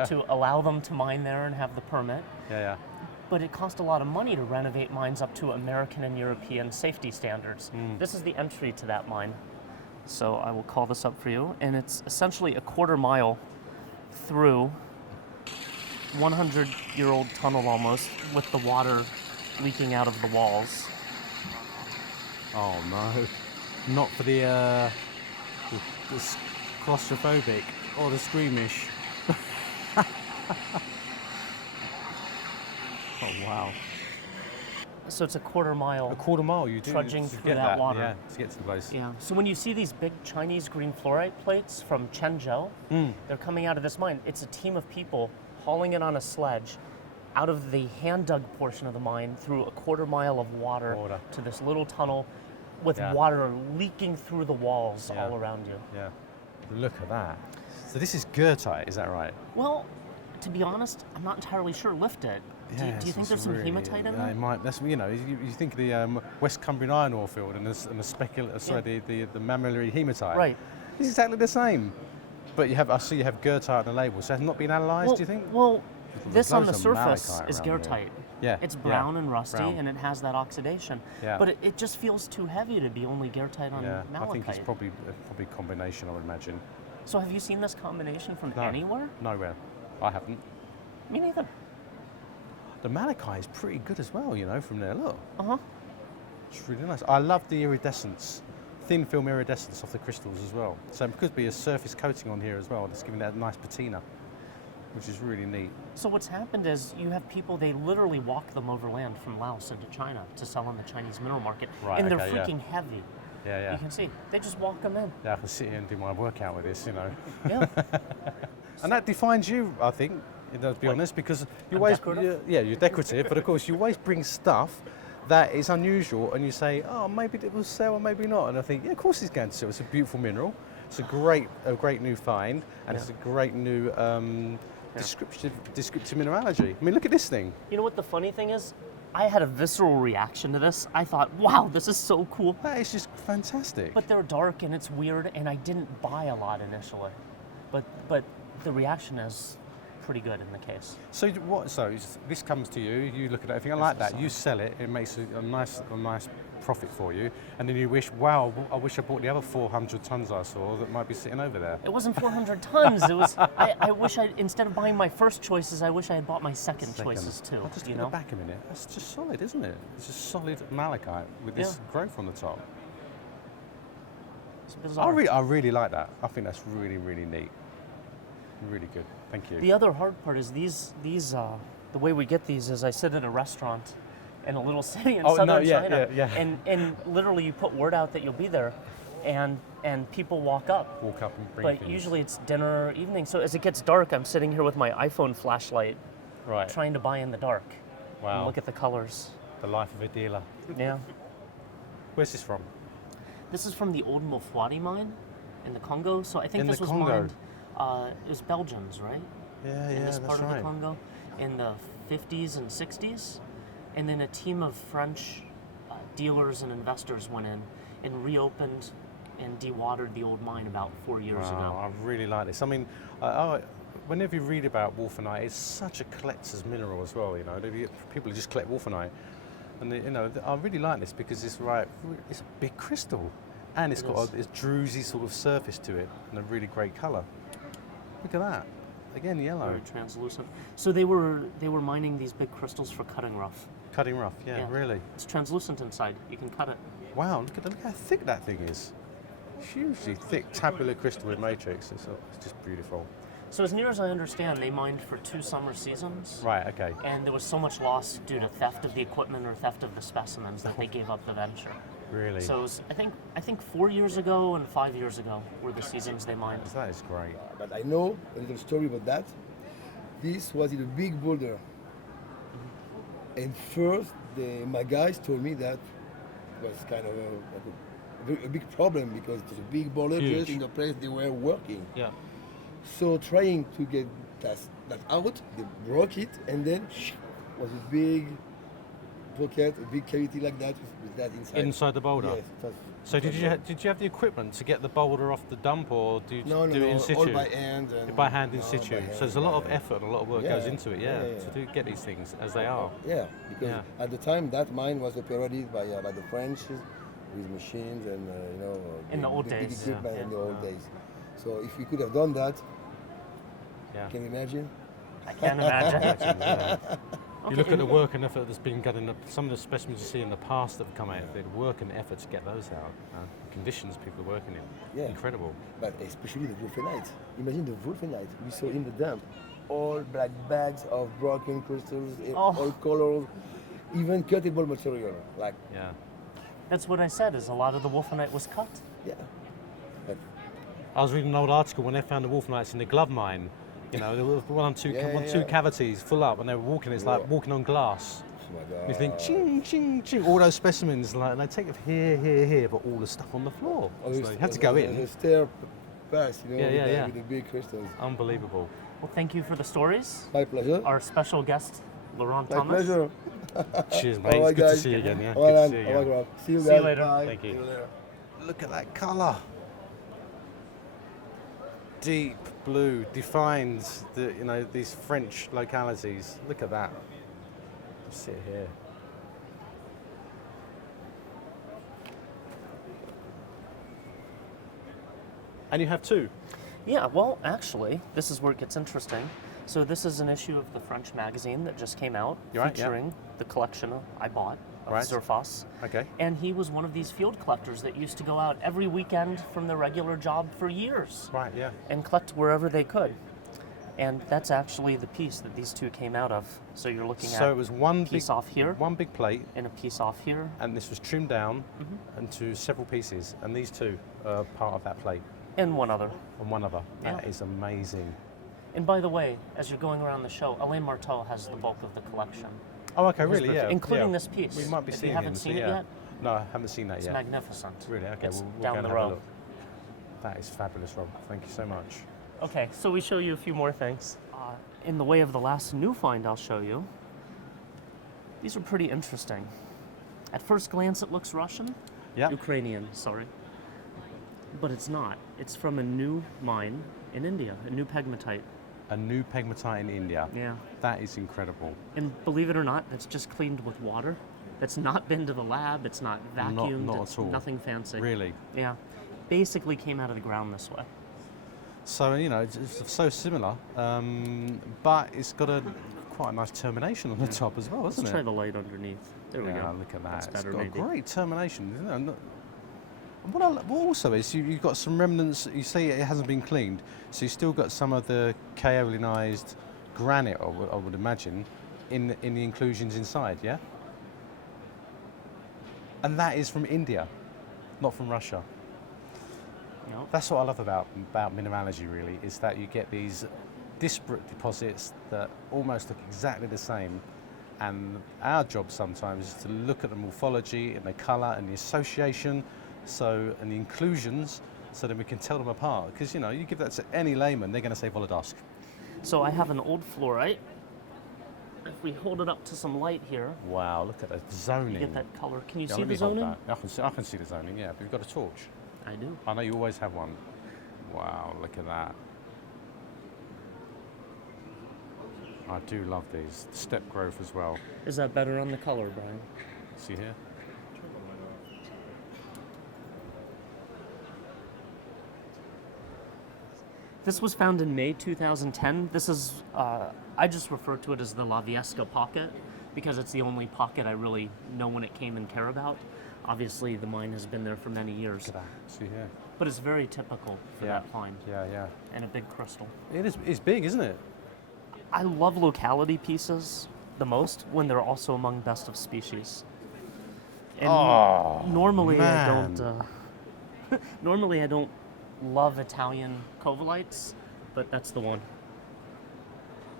to allow them to mine there and have the permit. But it cost a lot of money to renovate mines up to American and European safety standards. This is the entry to that mine. So I will call this up for you, and it's essentially a quarter mile through 100-year-old tunnel almost, with the water leaking out of the walls. Oh no, not for the claustrophobic or the squeamish. Oh wow. So it's a quarter mile. A quarter mile, you do trudging to through get that water. Yeah, to get to the place. Yeah. So when you see these big Chinese green fluorite plates from Chenzhou, they're coming out of this mine. It's a team of people hauling it on a sledge out of the hand-dug portion of the mine through a quarter mile of water. To this little tunnel with water leaking through the walls all around you. Yeah. Look at that. So this is goethite, is that right? Well, to be honest, I'm not entirely sure. Lift it. Do you think there's some hematite in there? It might. That's, you know, you think of the West Cumbrian iron ore field and the the mammillary hematite. Right. It's exactly the same. But I see you have goethite on the label. So it has not been analysed, do you think? Well, There's this on the loads of surface malachite is around here. goethite. Yeah. It's brown yeah. and rusty, Brown. and it has that oxidation. Yeah. But it just feels too heavy to be only goethite on Yeah, malachite. I think it's probably a combination, I would imagine. So have you seen this combination from anywhere? Nowhere. I haven't. Me neither. The malachite is pretty good as well, you know, from there. Look. Uh-huh. It's really nice. I love the iridescence, thin film iridescence of the crystals as well. So it could be a surface coating on here as well, that's giving that nice patina, which is really neat. So what's happened is you have people, they literally walk them overland from Laos into China to sell on the Chinese mineral market. Right, and they're okay, freaking heavy. Yeah, yeah. You can see, they just walk them in. Yeah, I can sit here and do my workout with this, you know. Yeah. And that defines you, I think, to be honest, because you always, you're decorative, but of course you always bring stuff that is unusual, and you say, oh, maybe it will sell or maybe not. And I think, yeah, of course it's going to sell. It's a beautiful mineral. It's a great new find, and it's a great new descriptive mineralogy. I mean, look at this thing. You know what the funny thing is? I had a visceral reaction to this. I thought, wow, this is so cool. That is just fantastic. But they're dark and it's weird, and I didn't buy a lot initially. But the reaction is pretty good in the case. So what? So this comes to you. You look at everything. I like that. You sell it. It makes a nice profit for you, and then you wish, wow, I wish I bought the other 400 tons I saw that might be sitting over there. It wasn't 400 tons. It was. I wish instead of buying my first choices, I wish I had bought my second choices too. I'll just look at the back a minute. That's just solid, isn't it? It's just solid malachite with this growth on the top. It's bizarre. I really like that. I think that's really, really neat. Really good. Thank you. The other hard part is these the way we get these is I sit at a restaurant in a little city in southern China, and literally you put word out that you'll be there, and people walk up. Walk up and bring But things. usually it's dinner or evening. So as it gets dark, I'm sitting here with my iPhone flashlight, trying to buy in the dark. Wow. And look at the colors. The life of a dealer. Yeah. Where's this from? This is from the old Mofwadi mine in the Congo. So I think In this the was Congo. mined. It was Belgians, right? Yeah, in this that's part of the right. Congo in the 50s and 60s. And then a team of French dealers and investors went in and reopened and dewatered the old mine about 4 years ago. I really like this. I mean, whenever you read about wulfenite, it's such a collector's mineral as well. You know, people just collect wulfenite, and you know, I really like this because it's it's a big crystal, and it's got this druzy sort of surface to it, and a really great colour. Look at that. Again, yellow. Very translucent. So they were mining these big crystals for cutting rough. Cutting rough, yeah, really. It's translucent inside. You can cut it. Wow, look how thick that thing is. Hugely thick tabular crystal with matrix. It's just beautiful. So as near as I understand, they mined for 2 summer seasons. Right, okay. And there was so much loss due to theft of the equipment or theft of the specimens that they gave up the venture. Really? So it was, I think 4 years ago and 5 years ago were the seasons they mined. That is great. But I know a little story about that. This was in a big boulder. And first, my guys told me that was kind of a big problem because it's a big boulder just in the place they were working. Yeah. So trying to get that out, they broke it, and then was a big pocket, a big cavity like that with that inside. Inside the boulder? Yes. So did you have the equipment to get the boulder off the dump, or do you do it in situ? All by hand. By hand in situ. So there's a lot of effort, a lot of work goes into it, to get these things as they are. Yeah, because at the time that mine was operated by the French with machines and in the old days. Big equipment in the old days. So if we could have done that, can you imagine? I can't imagine. You look at the work and effort that's been done some of the specimens you see in the past that have come out, the work and effort to get those out, the conditions people are working in. Yeah. Incredible. But especially the wulfenite. Imagine the wulfenite we saw in the dump. All black bags of broken crystals, all colors, even cuttable material. That's what I said, is a lot of the wulfenite was cut. Yeah. I was reading an old article when they found the wulfenites in the glove mine. You know, there were one or two cavities full up, and they were walking. It's like walking on glass. Oh my God. You think, ching, ching, ching. All those specimens, and they take it here, but all the stuff on the floor. So you had to go in. The stair pass, with the big crystals. Unbelievable. Well, thank you for the stories. My pleasure. Our special guest, Laurent My Thomas. pleasure. Cheers, mate. It's good to see you again. Yeah. Good to see you again. See you See you later. Bye. Thank you. See you later. Look at that colour. Deep blue defines these French localities. Look at that. Let's sit here. And you have 2? Yeah, well, actually, this is where it gets interesting. So this is an issue of the French magazine that just came out featuring the collection I bought of Zerfos. Okay. And he was one of these field collectors that used to go out every weekend from their regular job for years. Right, yeah. And collect wherever they could. And that's actually the piece that these 2 came out of. So you're looking at So it was one piece off here, one big plate, and a piece off here. and this was trimmed down into several pieces, and these 2 are part of that plate. And one other. And one other. Yeah. That is amazing. And by the way, as you're going around the show, Alain Martaud has the bulk of the collection. Oh, okay, really, yeah. Including this piece. We might be If seeing you haven't him, seen so it yet, No, I haven't seen that it's yet. magnificent. Really? Okay, It's we'll down go and the have a road. look. That is fabulous, Rob. Thank you so much. Okay, so we show you a few more things. In the way of the last new find I'll show you, these are pretty interesting. At first glance it looks Russian. Yeah. Ukrainian, sorry. But it's not. It's from a new mine in India, a new pegmatite. A new pegmatite in India. Yeah. That is incredible. And believe it or not, that's just cleaned with water. That's not been to the lab, it's not vacuumed, Not it's at all. nothing fancy. Really? Yeah. Basically came out of the ground this way. So, it's so similar, but it's got quite a nice termination on the top as well, hasn't Let's it? try the light underneath. There we go. Look at that. That's better, it's got maybe. a great termination. And what also is you've got some remnants. You say it hasn't been cleaned, so you've still got some of the kaolinized granite, I would imagine, in the inclusions inside, yeah? And that is from India, not from Russia. No. That's what I love about mineralogy, really, is that you get these disparate deposits that almost look exactly the same. And our job sometimes is to look at the morphology and the colour and the association, and the inclusions, so that we can tell them apart. Because you give that to any layman, they're going to say Volodosk. So I have an old fluorite. If we hold it up to some light here, wow, look at the zoning. you get that color. Can you see let me the hold zoning? that. I can see the zoning, yeah, but we've got a torch. I do. I know you always have one. Wow, look at that. I do love these. Step growth as well. Is that better on the color, Brian? See here? This was found in May 2010. This is, I just refer to it as the La Viesca pocket because it's the only pocket I really know when it came and care about. Obviously, the mine has been there for many years. Look at that. See here? But it's very typical for that find. Yeah, yeah. And a big crystal. It is. It's big, isn't it? I love locality pieces the most when they're also among best of species. And normally I don't. Normally I don't love Italian covalites, but that's the one.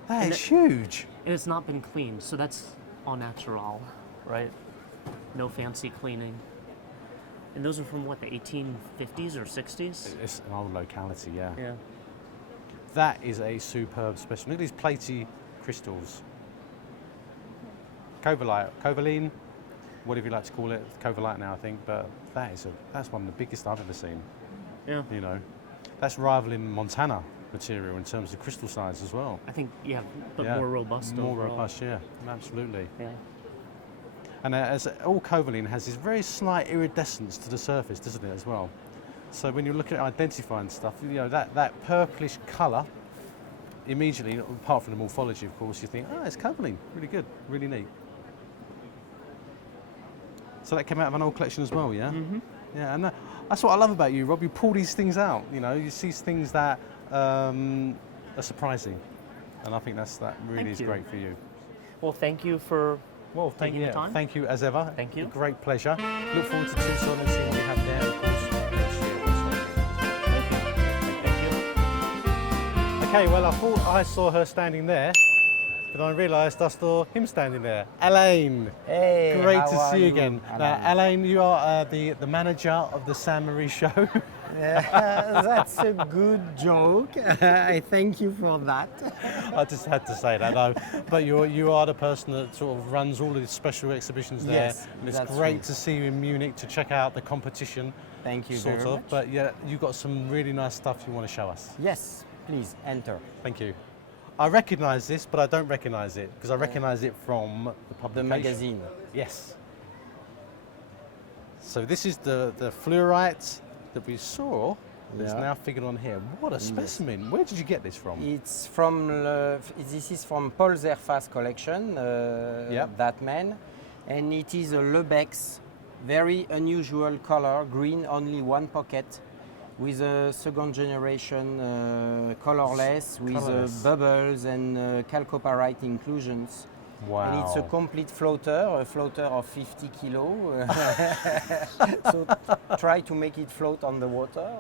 That is huge. And it's not been cleaned, so that's au natural, right? No fancy cleaning. And those are from what, the 1850s or 60s? It's an old locality, yeah. Yeah. That is a superb specimen. Look at these platy crystals. Covalite, covaline, whatever you like to call it. Covalite now, I think, but that's one of the biggest I've ever seen. Yeah. You know, that's rivaling Montana material in terms of crystal size as well. I think, but more robust. More overall. robust, yeah, absolutely. Yeah. And as all covaline has this very slight iridescence to the surface, doesn't it, as well? So when you look at identifying stuff, you know, that purplish colour, immediately, apart from the morphology, of course, you think, it's covaline, really good, really neat. So that came out of an old collection as well, yeah? Mm-hmm. Yeah, and that's what I love about you, Rob. You pull these things out, you know, you see things that are surprising. And I think that really is great for you. Well, thank you for taking the time. Thank you as ever. Thank you. A great pleasure. Look forward to Tucson and seeing what we have there, of course, next year. Thank you. Okay, well, I thought I saw her standing there, but I realised I saw him standing there. Alain. Hey, great how to are see you you, again. Alain? Now, Alain, you are the manager of the Sainte Marie Show. That's a good joke. I thank you for that. I just had to say that, though. But you are the person that sort of runs all of the special exhibitions there. Yes, and it's that's great true. to see you in Munich to check out the competition. Thank you sort very of. much. But yeah, you've got some really nice stuff you want to show us. Yes, please enter. Thank you. I recognise this, but I don't recognise it because I recognise it from the publication. The magazine. Yes. So this is the fluorite that we saw that's now figured on here. What a specimen. Yes. Where did you get this from? It's from, this is from Paul Zerfa's collection, that man. And it is a Lebex, very unusual color, green, only one pocket, with a second generation colorless, with bubbles and chalcopyrite inclusions. Wow. And it's a complete floater, a floater of 50 kilo. So try to make it float on the water.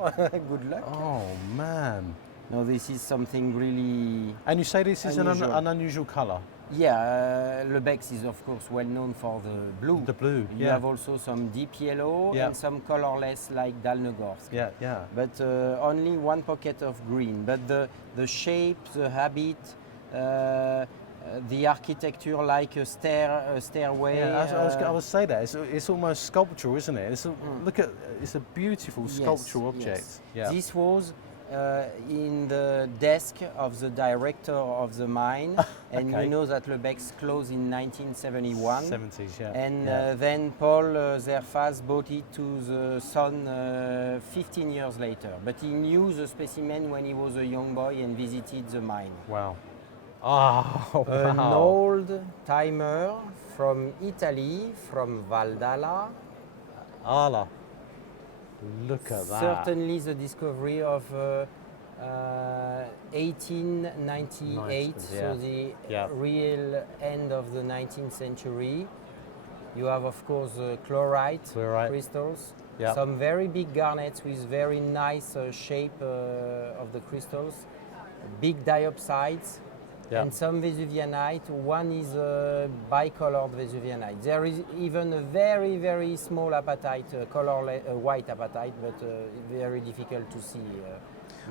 Good luck. Oh, man. No, this is something really And you say this is an unusual color? Yeah, Lebex is of course well known for the blue. The blue, You have also some deep yellow and some colorless like Dalnogorsk. Yeah, yeah. But only one pocket of green. But the shape, the habit, the architecture like a stairway. Yeah, I would say that. It's almost sculptural, isn't it? Look at, it's a beautiful sculptural object. Yes. Yeah. This was in the desk of the director of the mine, and you know that Lebex closed in 1971. 70s, yeah. And then Paul Zerfas bought it to the son 15 years later. But he knew the specimen when he was a young boy and visited the mine. Wow. Oh, wow. An old timer from Italy, from Valdala. Ala. Look at that. Certainly the discovery of 1898, so the real end of the 19th century. You have, of course, chlorite crystals, some very big garnets with very nice shape of the crystals, big diopsides, and some Vesuvianite. One is a bicolored Vesuvianite. There is even a very, very small apatite, white apatite, but very difficult to see.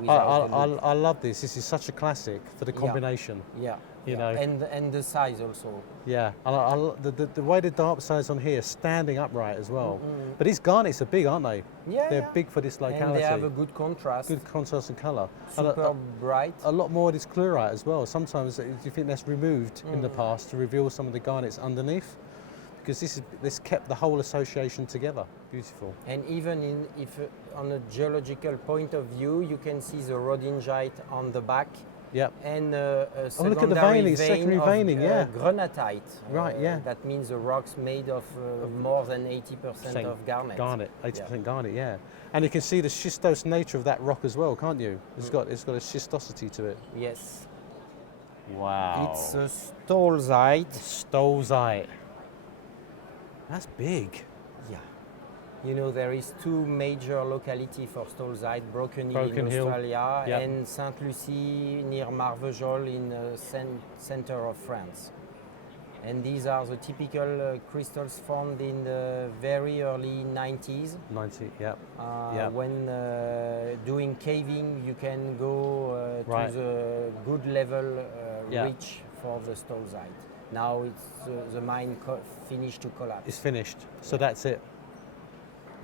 I love this. This is such a classic for the combination. Yeah. You know. And the size also. Yeah, the way the dark sides on here, standing upright as well. But these garnets are big, aren't they? Yeah, they're big for this locality. And they have a good contrast. Good contrast and colour. Super bright. A lot more of this fluorite as well. Sometimes you think that's removed in the past to reveal some of the garnets underneath, because this kept the whole association together. Beautiful. And even if on a geological point of view, you can see the rhodingite on the back. Yep. And a look at the veining, vein secondary of, veining, yeah. Granatite. Right, yeah. That means the rock's made of more than 80% of garnet. Garnet, 80% garnet, yeah. And you can see the schistose nature of that rock as well, can't you? It's got a schistosity to it. Yes. Wow. It's a stolzite. Stolzite. That's big. Yeah. You know, there is two major localities for stolzite, Broken Hill in Australia and Saint Lucie near Marvejols in the center of France. And these are the typical crystals found in the very early 90s. When doing caving, you can go to the good level reach for the stolzite. Now it's the mine finished to collapse. It's finished, so that's it.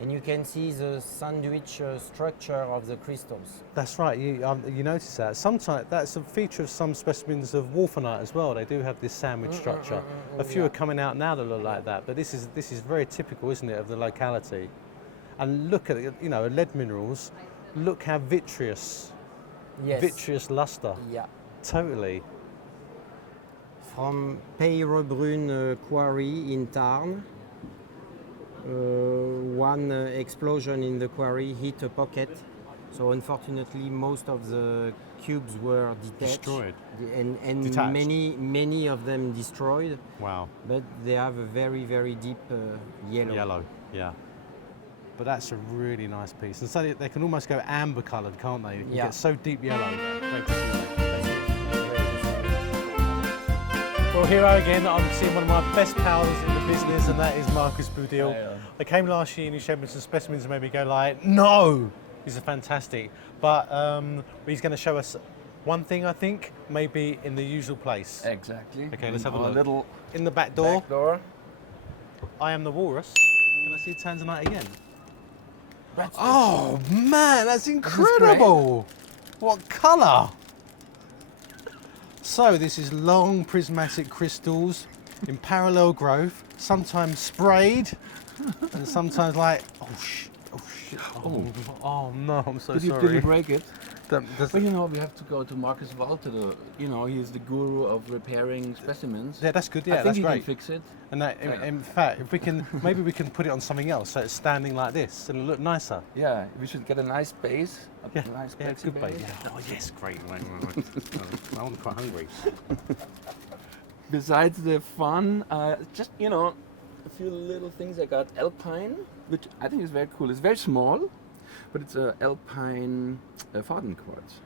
And you can see the sandwich structure of the crystals. That's right, you notice that. Sometimes that's a feature of some specimens of wulfenite as well. They do have this sandwich structure. A few are coming out now that look like that, but this is very typical, isn't it, of the locality. And look at it, you know, lead minerals. Look how vitreous, vitreous luster. Yeah, totally. From Peyrebrune quarry in Tarn. One explosion in the quarry hit a pocket, so unfortunately most of the cubes were destroyed and many of them destroyed. Wow! But they have a very, very deep yellow. Yellow, yeah. But that's a really nice piece, and so they can almost go amber coloured, can't they? You can get so deep yellow. Well, here I again, I'm seeing one of my best pals in the business, and that is Marcus Budil. I came last year and he showed me some specimens and made me go like, no! These are fantastic. But he's going to show us one thing, I think, maybe in the usual place. Exactly. Okay, let's have a look. Little in the back door. Back door. I am the walrus. Can I see tanzanite again? Oh man, that's incredible! What colour! So this is long prismatic crystals in parallel growth, sometimes sprayed and sometimes like, oh shit, oh no, I'm so sorry. Did you break it? Well, you know, we have to go to Marcus Walter. You know, he's the guru of repairing specimens. Yeah, that's good. Yeah, I think that's great. He can fix it. And that, in fact, if we can, maybe we can put it on something else so it's standing like this and it'll look nicer. Yeah, we should get a nice base. A nice good base. Yeah. Oh yes, great. I'm quite hungry. Besides the fun, just you know, a few little things. I got Alpine, which I think is very cool. It's very small, but it's an Alpine Faden quartz.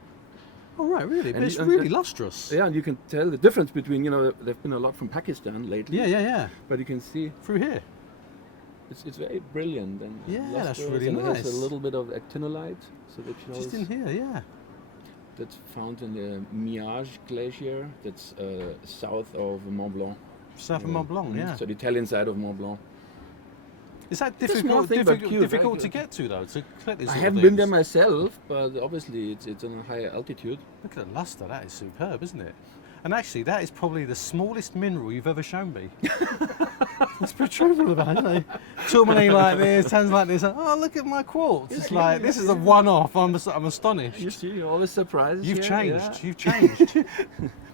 Oh right, really? But it's really lustrous. Yeah, and you can tell the difference between, you know, there've been a lot from Pakistan lately. Yeah. But you can see through here. It's very brilliant and that's really and nice. It has a little bit of actinolite, so that shows. Just in here, yeah. That's found in the Miage Glacier. That's south of Mont Blanc. South of Mont Blanc, yeah. So the Italian side of Mont Blanc. Is that difficult to get to though? To collect these I haven't been there myself, but obviously it's on a higher altitude. Look at the luster. That is superb, isn't it? And actually, that is probably the smallest mineral you've ever shown me. It's protruding about it. Tourmaline like this, tanzanite like this. Oh, look at my quartz. It's like, this is a one-off. I'm astonished. You see, you're always surprised. You've changed. You've changed.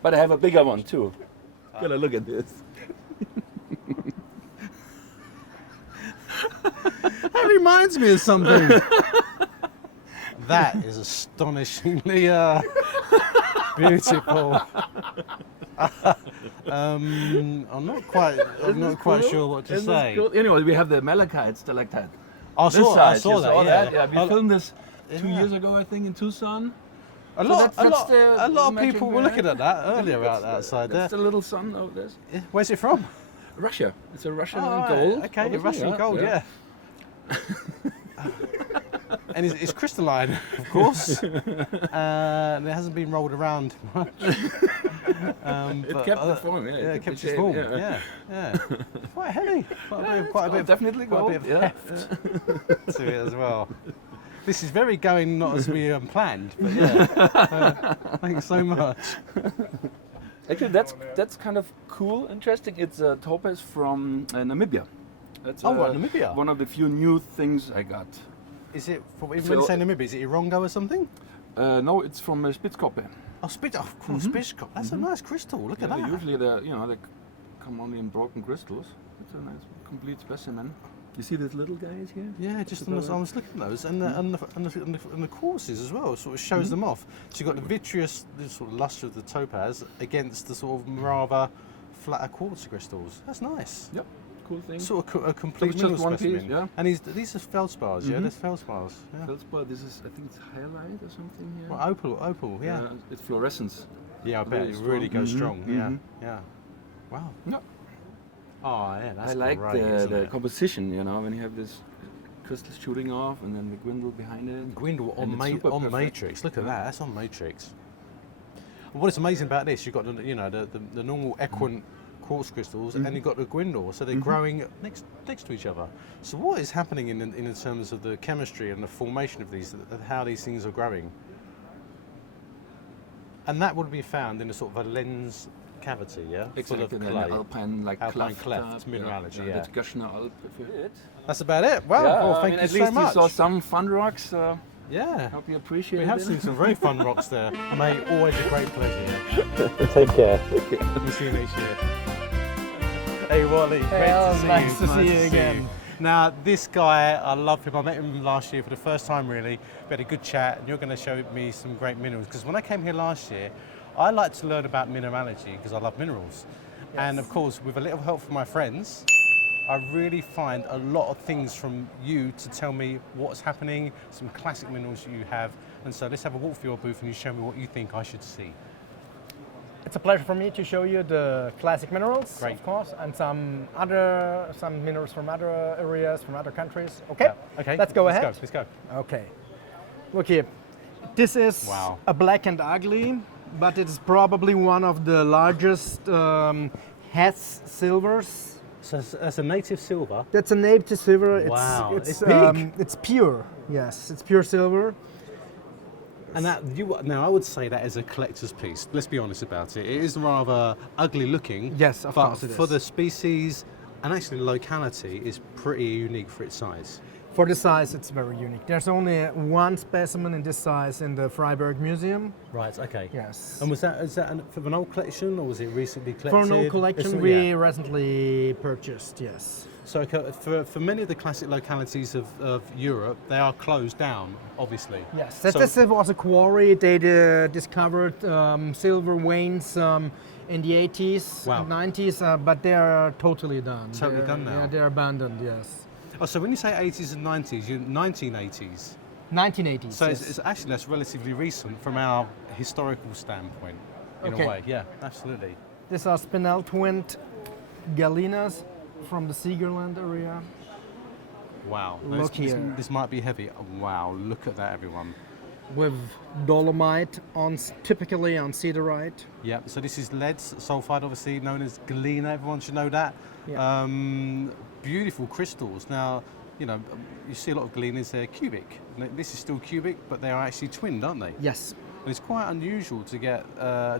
But I have a bigger one too. Gotta look at this. That reminds me of something. That is astonishingly beautiful. I'm not quite sure what to say. Cool. Anyway, we have the malachite stalactite. I saw that. Yeah, we filmed this 2 years ago, I think, in Tucson. A lot of people were looking at that earlier outside there. That's the little son of this. Yeah. Where's it from? Russia. It's a Russian gold. Okay, Russian gold, yeah. And it's crystalline, of course. And it hasn't been rolled around much. It kept the form, yeah. It kept its form, yeah. Quite heavy. Quite a bit. Definitely quite a bit of heft to it as well. This is very going not as we planned, but yeah. Thanks so much. Actually, that's kind of cool, interesting. It's a topaz from Namibia. That's Namibia. One of the few new things I got. Is it, when you say Namibia, is it Irongo or something? No, it's from Spitzkoppe. Oh, of course, Spitzkoppe. That's a nice crystal. Look at that. Usually they come only in broken crystals. It's a nice complete specimen. You see these little guys here? Yeah, just I was looking at those, and the quartzes as well. Sort of shows them off. So you've got the vitreous, the sort of luster of the topaz against the sort of rather flatter quartz crystals. That's nice. Yep, cool thing. Sort of a complete So it's mineral just one specimen. piece, yeah. And these are feldspars, yeah. There's feldspars. Yeah. Feldspar. This is, I think it's halide or something here. Well, opal, yeah. It's fluorescence. Yeah, I bet it really goes strong. Yeah. Wow. Yeah. Oh, yeah, that's I like great, the composition, when you have this crystals shooting off and then the gwindle behind it. Gwindle on matrix. Look at that. That's on matrix. And what is amazing about this, you've got the normal equant quartz crystals, and you've got the gwindle, so they're growing next to each other. So what is happening in terms of the chemistry and the formation of these, how these things are growing? And that would be found in a sort of a lens cavity, yeah? Exactly, full of an clay. Alpine cleft mineralogy, That's Göschner Alp. That's about it. Wow, well, thank you so much. At least you saw some fun rocks. Yeah. Hope you appreciate it. We have seen some very fun rocks there. Mate, always a great pleasure. Take care. We'll see you next year. Hey, Wally. Nice to see you again. Now, this guy, I love him. I met him last year for the first time, really. We had a good chat, and you're going to show me some great minerals. Because when I came here last year, I like to learn about mineralogy because I love minerals. Yes. And of course, with a little help from my friends, I really find a lot of things from you to tell me what's happening, some classic minerals you have. And so let's have a walk through your booth and you show me what you think I should see. It's a pleasure for me to show you the classic minerals, Great. Of course, and some minerals from other areas, from other countries. Okay, yeah. Okay. Let's go ahead. Let's go. Okay, look here. This is a black and ugly, but it's probably one of the largest Hess silvers. So that's a native silver? That's a native silver. Wow, it's big. It's pure, yes, it's pure silver. And now I would say that is a collector's piece. Let's be honest about it. It is rather ugly looking. Yes, of course it is. For the species and actually the locality is pretty unique for its size. For the size, it's very unique. There's only one specimen in this size in the Freiburg Museum. Right, okay. Yes. And is that for an old collection or was it recently collected? For an old collection, we recently purchased, yes. So for many of the classic localities of Europe, they are closed down, obviously. Yes, this was a quarry. They discovered silver veins in the 80s and 90s, but they are totally done. Totally done now? Yeah, they're abandoned, yes. Oh, so when you say 80s and 90s, you're 1980s? 1980s, So yes. it's actually, that's relatively recent from our historical standpoint, in a way. Yeah, absolutely. These are spinel twinned gallinas from the Siegerland area. Wow. Look here. This might be heavy. Oh, wow, look at that, everyone. With dolomite, typically on cassiterite. Yeah, so this is lead sulfide, obviously known as galena. Everyone should know that. Yeah. Beautiful crystals. Now, you see a lot of galenas, they're cubic. This is still cubic, but they are actually twinned, aren't they? Yes. And it's quite unusual to get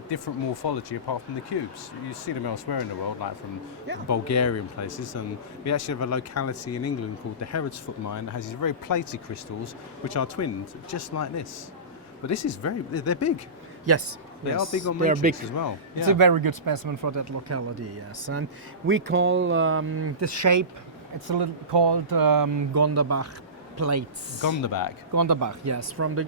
different morphology apart from the cubes. You see them elsewhere in the world, like from Bulgarian places, and we actually have a locality in England called the Herod's Foot Mine that has these very plated crystals which are twinned, just like this. But this is they're big. Yes. They are big on matrix matrix as well. It's a very good specimen for that locality, yes. And we call this shape, it's a little called Gondabach plates. Gondabach, yes, from the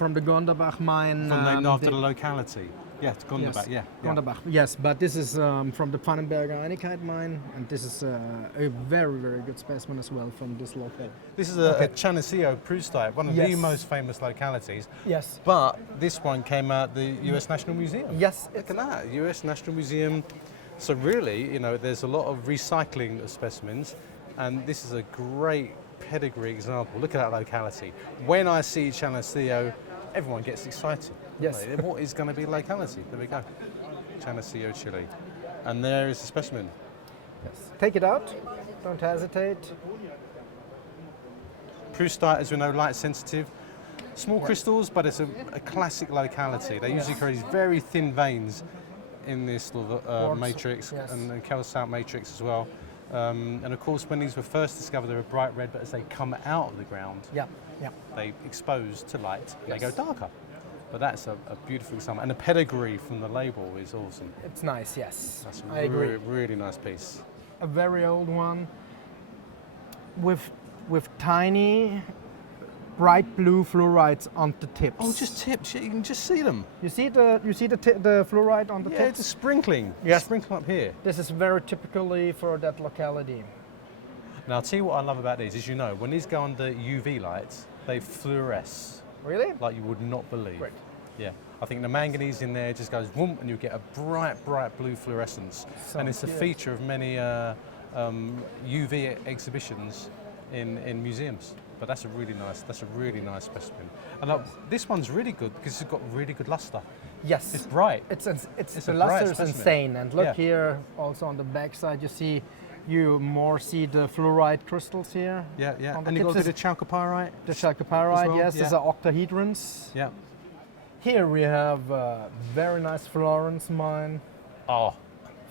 Gondabach mine. Named after the locality. Yeah, Gondabach, yes. Gondabach, yes, but this is from the Pannenberger Einigkeit mine, and this is a very, very good specimen as well from this local. This is a Chanasio Proustite, one of the most famous localities. Yes. But this one came out the US National Museum. Yes. Look at that, US National Museum. So really, there's a lot of recycling of specimens, and this is a great pedigree example. Look at that locality. When I see Channel Theo, everyone gets excited. Yes. What is going to be locality? There we go. Channel Theo, Chile. And there is the specimen. Yes. Take it out. Don't hesitate. Brucite, as we know, light sensitive. Small crystals, but it's a classic locality. They usually create very thin veins in this little matrix, and the calcite matrix as well. And of course, when these were first discovered, they were bright red, but as they come out of the ground, they expose to light, they go darker. But that's a beautiful example. And the pedigree from the label is awesome. It's nice, yes. That's I agree. Really nice piece. A very old one with tiny bright blue fluorites on the tips. Oh, just tips. You can just see them. You see the fluorite on the tips? Yeah, it's a sprinkling. Yes. Sprinkle up here. This is very typically for that locality. Now, I'll tell you what I love about these. As you know, when these go under UV lights, they fluoresce. Really? Like you would not believe. Great. Yeah. I think the manganese in there just goes whoom, and you get a bright blue fluorescence. And it's a feature of many UV exhibitions in museums. But that's a really nice specimen. And this one's really good because it's got really good luster. Yes. It's bright. The luster is insane. And look here, also on the back side, you more see the fluorite crystals here. Yeah, yeah. And you got a bit of chalcopyrite. The chalcopyrite, well? yes, these are octahedrons. Yeah. Here we have a very nice Florence mine. Oh.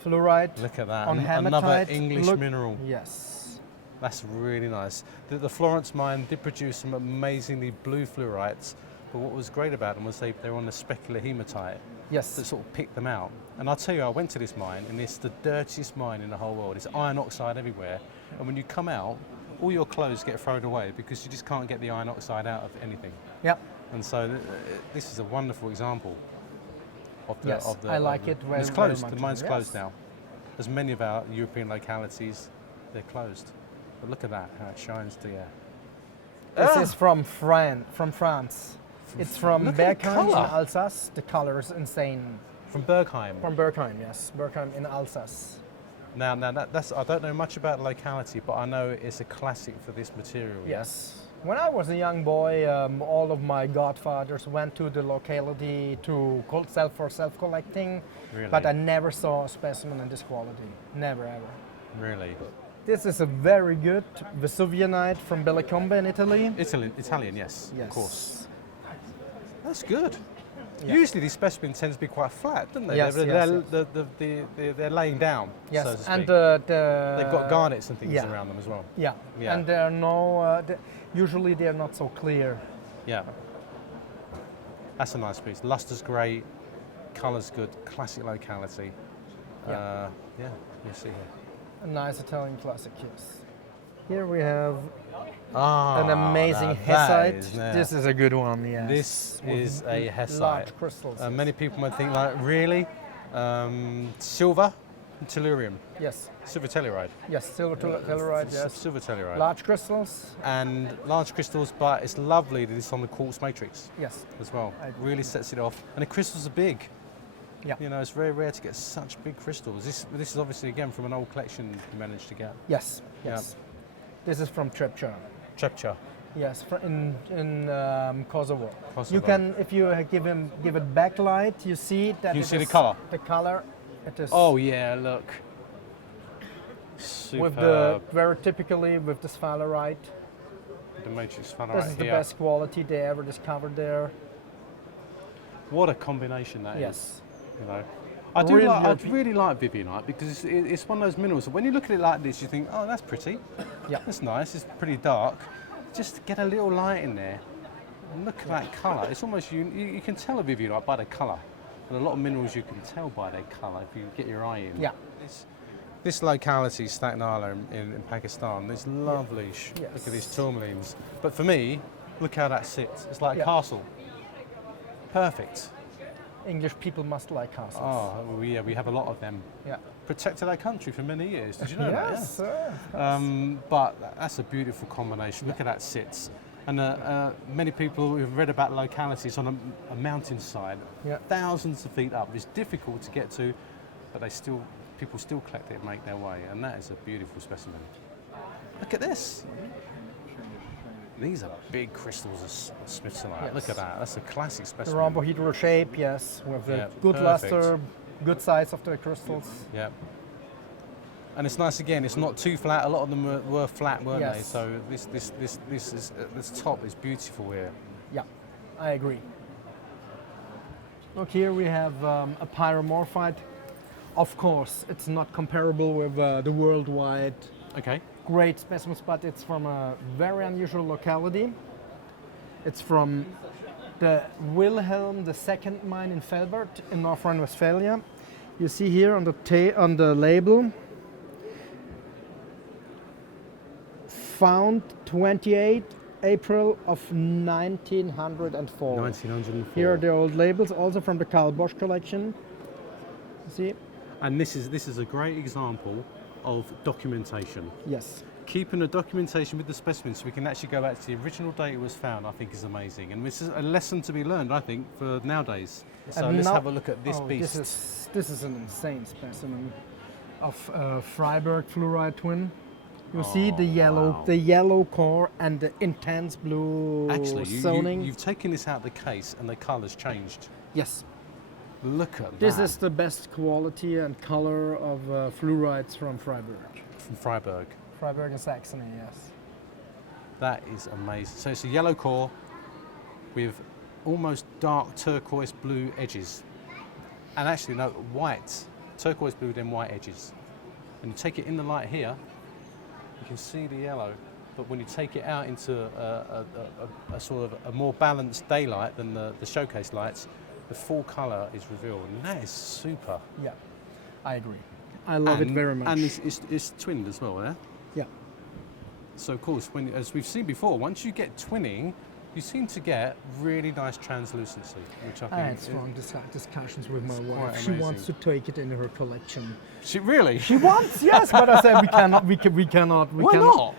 Fluorite. Look at that. On hematite. Another English mineral. Yes. That's really nice. The Florence mine did produce some amazingly blue fluorites, but what was great about them was they were on the specular hematite. Yes. That sort of picked them out. And I'll tell you, I went to this mine, and it's the dirtiest mine in the whole world. It's iron oxide everywhere. And when you come out, all your clothes get thrown away because you just can't get the iron oxide out of anything. Yep. And so this is a wonderful example of the. Yes, of the I like it very, it's closed. very much. The mine's closed now. As many of our European localities, they're closed. But look at that, how it shines the air. This is from France. It's from Bergheim in Alsace. The color is insane. From Bergheim? From Bergheim, yes. Bergheim in Alsace. Now that's I don't know much about the locality, but I know it's a classic for this material. Yes. When I was a young boy, all of my godfathers went to the locality to self-collecting, Really? but I never saw a specimen in this quality. Never, ever. Really? This is a very good Vesuvianite from Bellicombe in Italy. Italian, yes, Yes. of course. That's good. Yeah. Usually these specimens tend to be quite flat, don't they? Yes, They're laying down, yes, so to speak. and they've got garnets and things around them as well. Yeah, Yeah. and there are no. Usually they're not so clear. Yeah. That's a nice piece. Luster's great, colour's good, classic locality. Yeah. Yeah, you see here. A nice Italian classic, yes. Here we have an amazing hessite. This is a good one, yes. This is a hessite. Large crystals. Many people might think, like, really? Silver? Tellurium? Yes. Silver telluride? Yes, silver telluride, yes. Silver telluride. Large crystals? And large crystals, but it's lovely that it's on the quartz matrix. Yes. As well. Really sets it off. And the crystals are big. Yeah. You know, it's very rare to get such big crystals. This is obviously, again, from an old collection you managed to get. Yes, yes. This is from Trepča. Trepča. Yes, in Kosovo. Kosovo. You can, if you give it backlight, you see that You it see the is colour? The color, it is. Oh yeah, look. Superb. With the very typically with the sphalerite. The matrix sphalerite. This is the best quality they ever discovered there. What a combination that is. Yes. You know, I really like Vivianite because it's one of those minerals. When you look at it like this, you think, oh, that's pretty. Yeah. That's nice. It's pretty dark. Just get a little light in there. And look at that colour. It's almost you can tell a Vivianite by the colour. And a lot of minerals you can tell by their colour if you get your eye in. Yeah. This locality, Staten Island in Pakistan, is lovely. Yes. Look at these tourmalines. But for me, look how that sits. It's like a castle. Perfect. English people must like castles. Oh, we have a lot of them. Yeah. Protected our country for many years. Did you know that? Yes, sir. But that's a beautiful combination. Look at that sits. And many people who've read about localities on a mountainside, thousands of feet up. It's difficult to get to, but people still collect it and make their way. And that is a beautiful specimen. Look at this. These are big crystals of smithsonite. Yes. Look at that. That's a classic The specimen. rhombohedral shape, yes, with the good perfect. luster, good size of the crystals. Yeah. And it's nice again. It's not too flat. A lot of them were flat, weren't they? Yes. So this is this top is beautiful here. Yeah, I agree. Look, here we have a pyromorphite. Of course, it's not comparable with the worldwide great specimens, but it's from a very unusual locality. It's from the Wilhelm II mine in Velbert in North Rhine-Westphalia. You see here on the label, found 28 April of 1904. 1904. Here are the old labels, also from the Karl Bosch collection. See? And this is a great example of documentation. Yes. Keeping a documentation with the specimens so we can actually go back to the original date it was found, I think is amazing. And this is a lesson to be learned, I think, for nowadays. So let's have a look at this beast. This is an insane specimen of Freiberg fluorite twin. You see the yellow core and the intense blue zoning. You've taken this out of the case and the colour's changed. Yes. Look at This that. is the best quality and color of fluorites from Freiberg. From Freiberg. Freiberg in Saxony, yes. That is amazing. So it's a yellow core with almost dark turquoise blue edges. And actually, no, white. Turquoise blue, then white edges. And you take it in the light here, you can see the yellow. But when you take it out into a sort of a more balanced daylight than the showcase lights, the full colour is revealed. And that is super. Yeah, I agree. I love it very much. And it's twinned as well, yeah? Yeah. So of course, as we've seen before, once you get twinning, you seem to get really nice translucency, which I think I had strong discussions with my wife. She amazing. wants to take it in her collection. She really? She wants, yes, but I said we cannot. Why not?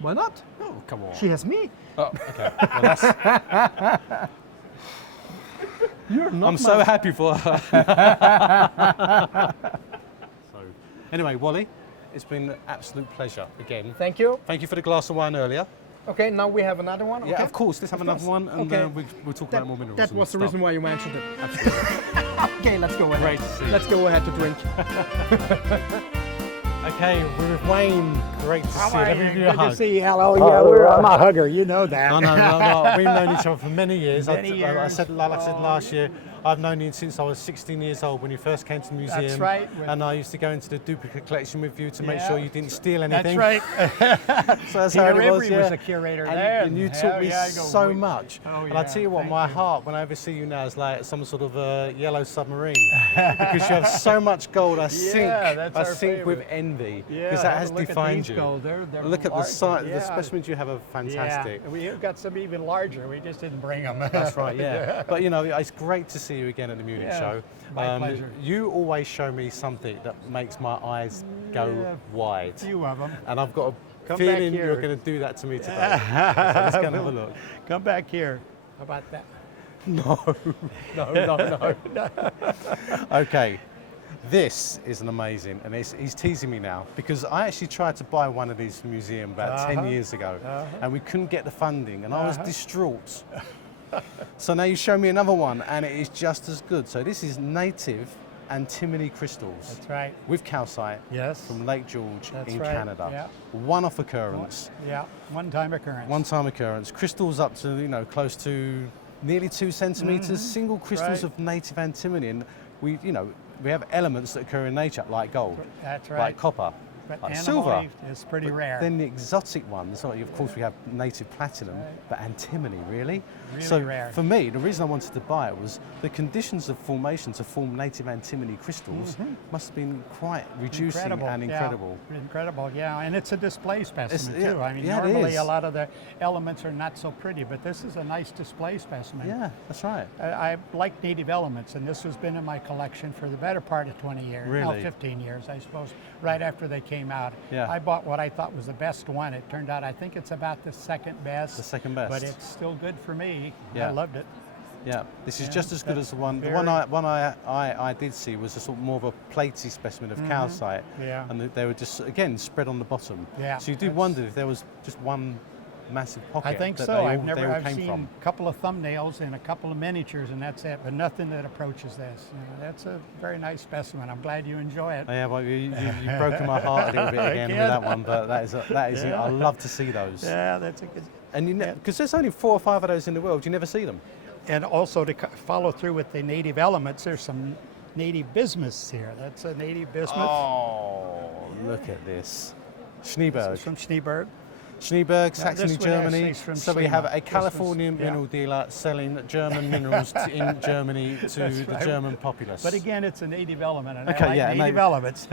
Why not? Oh, come on. She has me. Oh, okay. Well, that's... You're not. I'm so happy for her. So, anyway, Wally, it's been an absolute pleasure again. Thank you. Thank you for the glass of wine earlier. Okay, now we have another one. Yeah, okay? of course. Let's have another one, and we'll talk about more minerals. That was the and reason stuff. why you mentioned it. Absolutely. Okay, let's go ahead. Great to see you. Let's go ahead to drink. Okay, we're with Wayne. Great to see you. Let me give you a Good hug. to see you. Hello. Yeah, I'm a hugger. You know that. No. We've known each other for many years. Many years. I said last year, I've known you since I was 16 years old when you first came to the museum. That's right. And I used to go into the duplicate collection with you to make sure you didn't steal anything. That's right. So that's Peter how it was. Ivry was the curator there. And you taught me so much. And I tell you what, my heart, when I ever see you now, is like some sort of yellow submarine. Because you have so much gold, I sink with envy. Because that has defined you. They're Look at the size, the yeah. specimens you have are fantastic. Yeah, we've got some even larger. We just didn't bring them. That's right, yeah. But you know, it's great to see you again at the Munich Show. My pleasure. You always show me something that makes my eyes go wide. Few of them. And I've got a Come feeling back here. you're going to do that to me today. So let's go and have a look. Come back here. How about that? No. Okay. This is an amazing, and he's teasing me now because I actually tried to buy one of these from the museum about 10 years ago and we couldn't get the funding and I was distraught. So now you show me another one and it is just as good. So this is native antimony crystals. That's right. With calcite from Lake George in Canada. Yeah. One-off occurrence. Yeah, one-time occurrence. One-time occurrence. Crystals up to, close to nearly 2 centimeters. Single crystals of native antimony. And we have elements that occur in nature, like gold, That's right. like copper, But like animal silver. is pretty rare. Then the exotic ones, of course, we have native platinum, but antimony, really? Really so rare. For me, the reason I wanted to buy it was the conditions of formation to form native antimony crystals must have been quite reducing and incredible. Yeah, incredible, yeah. And it's a display specimen, It's- too. yeah, I mean, yeah, it normally is. a lot of the elements are not so pretty, but this is a nice display specimen. Yeah, that's right. I like native elements, and this has been in my collection for the better part of 20 years. Really? No, 15 years, I suppose, right after they came out. Yeah. I bought what I thought was the best one. It turned out I think it's about the second best. The second best. But it's still good for me. Yeah. I loved it. Yeah, this is Yeah, just as good as the one. The very- one I did see was a sort of more of a platey specimen of calcite, Yeah. and they were just again spread on the bottom. Yeah, So you do that's- wonder if there was just one massive pocket. I think that so. they all- I've they never. all I've came seen from. a couple of thumbnails and a couple of miniatures, and that's it. But nothing that approaches this. You know, that's a very nice specimen. I'm glad you enjoy it. Yeah, well, you've broken my heart a little bit again with that one, but that is Yeah. I love to see those. Yeah, that's a good. And because there's only 4 or 5 of those in the world, you never see them. And also to follow through with the native elements, there's some native bismuths here. That's a native bismuth. Oh, look at this. Schneeberg. This is from Schneeberg. Schneeberg, Saxony, this one Germany. is from So we have Schliemann. a Californian This was- mineral dealer selling German minerals in Germany to That's the right. German populace. But again, it's a native element, and Okay, I like yeah, native no, elements.